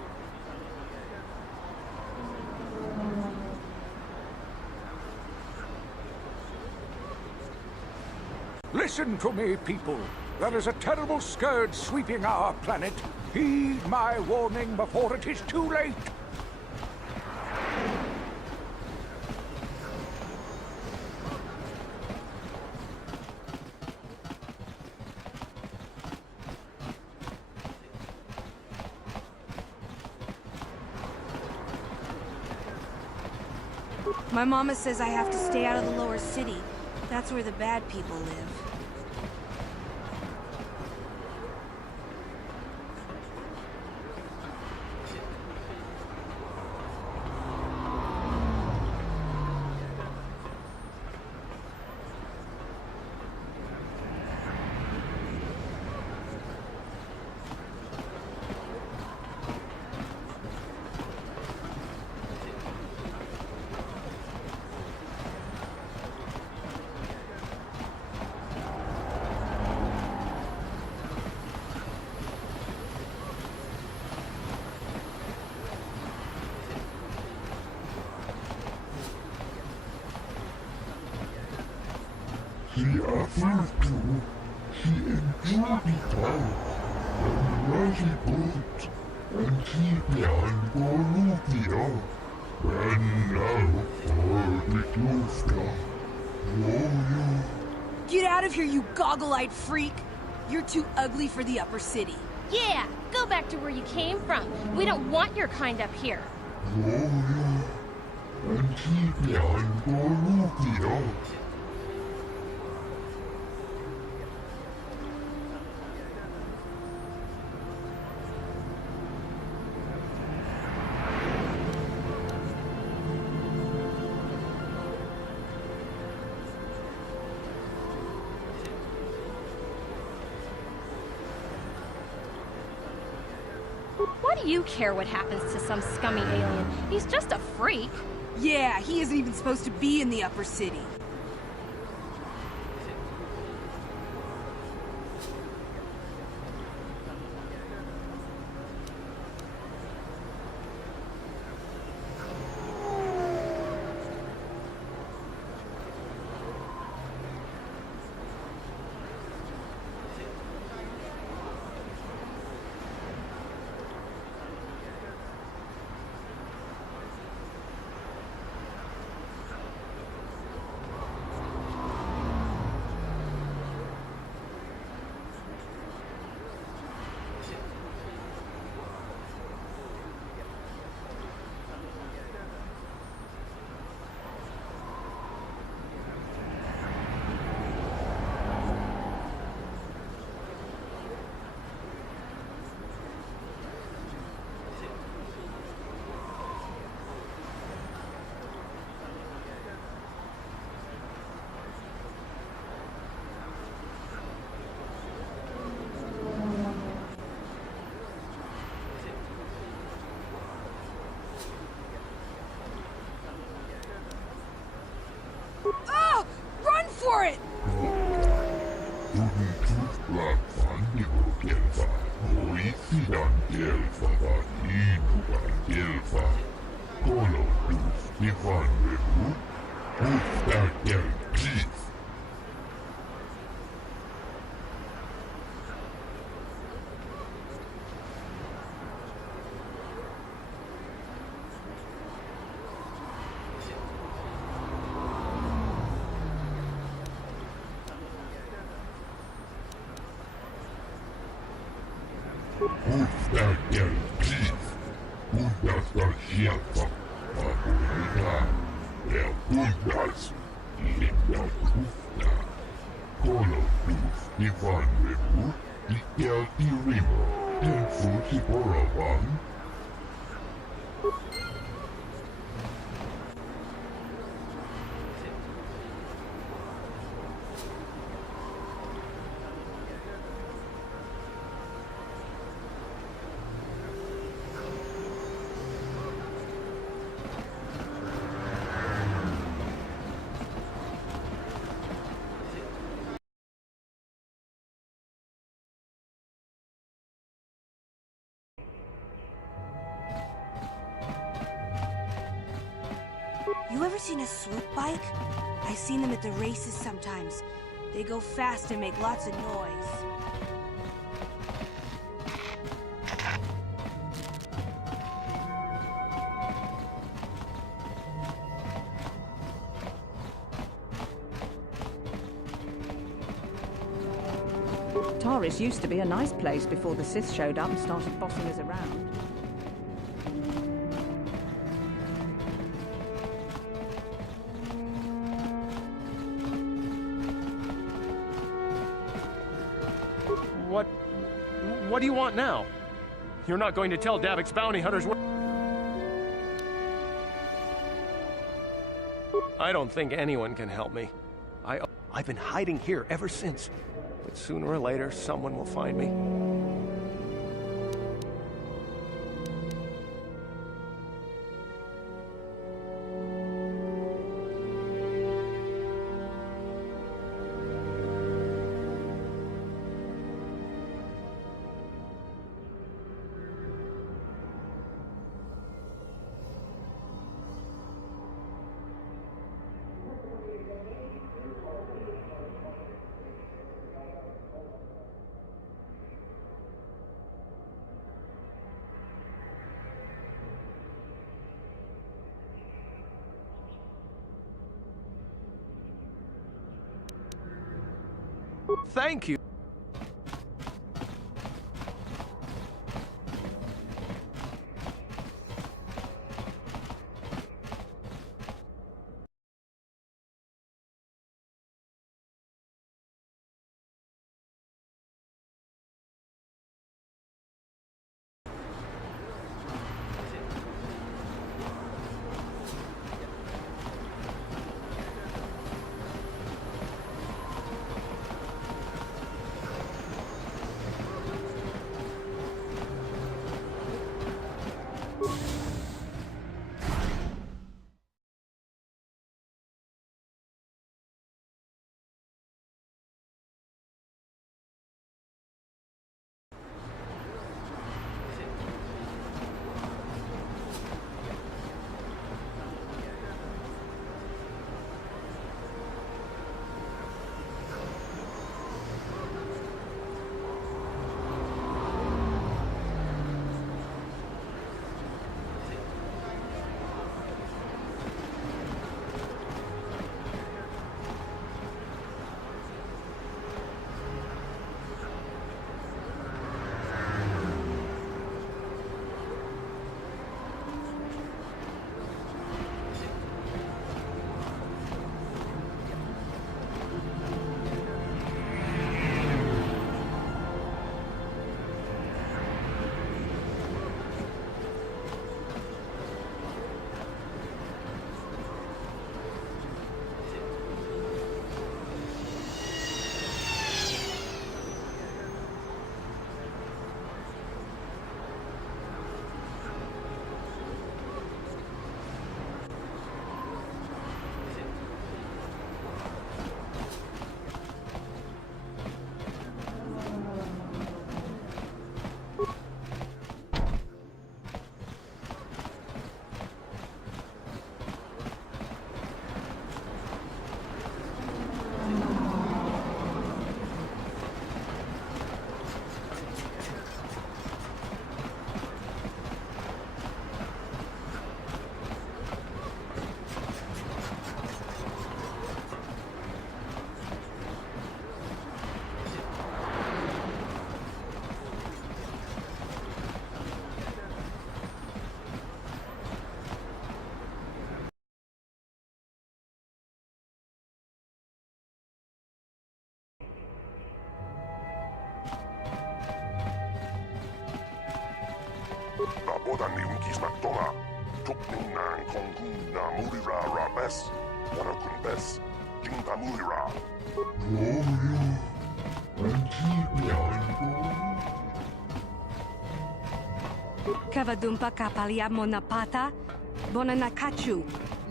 Listen to me, people. There is a terrible scourge sweeping our planet. Heed my warning before it is too late. My mama says I have to stay out of the lower city. That's where the bad people live. He offered to, he enjoyed it all, and Rosie boat, and he behind Bolivia, and now for the Costa. Get out of here, you goggle-eyed freak! You're too ugly for the upper city. Yeah, go back to where you came from. We don't want your kind up here. And he behind Bolivia. Why do you care what happens to some scummy alien? He's just a freak. Yeah, he isn't even supposed to be in the upper city. Oh! Run for it! You ever seen a swoop bike? I've seen them at the races sometimes. They go fast and make lots of noise. Taris used to be a nice place before the Sith showed up and started bossing us around. What do you want now? You're not going to tell Davik's bounty hunters what... I don't think anyone can help me. I've been hiding here ever since. But sooner or later, someone will find me. Thank you. Bodani unkismaktona, tukninang kongkuna murira rabes, wanakunbes, jinta murira. Gloria, and keep behind Kavadumpa kapalia monapata, bonanakachu,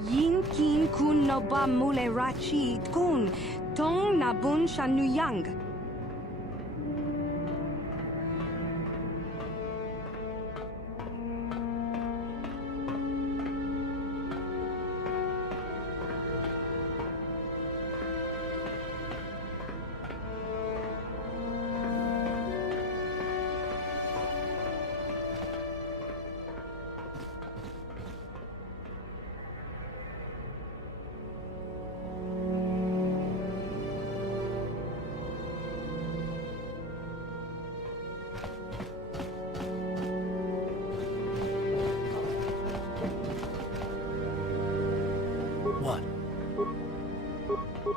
yin kin kun no ba mule rachi kun, tong nabun shanuyang.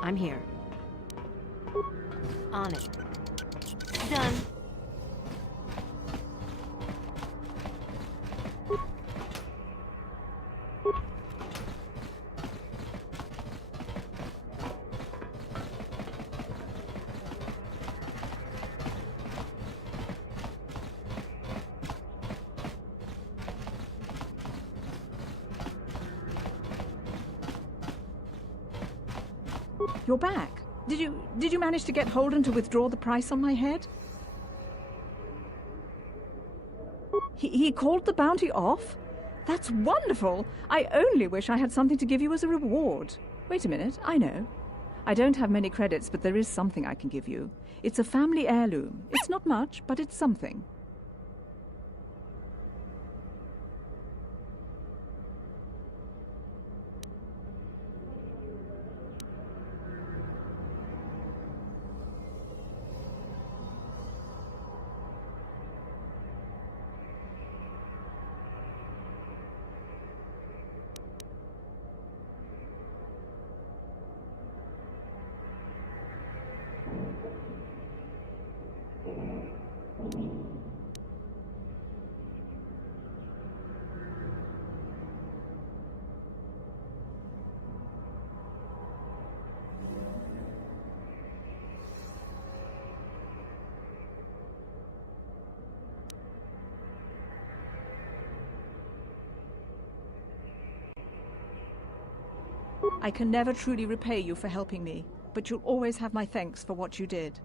I'm here. On it. Done. You're back. Did you manage to get Holden to withdraw the price on my head? He called the bounty off? That's wonderful! I only wish I had something to give you as a reward. Wait a minute, I know. I don't have many credits, but there is something I can give you. It's a family heirloom. It's not much, but it's something. I can never truly repay you for helping me, but you'll always have my thanks for what you did.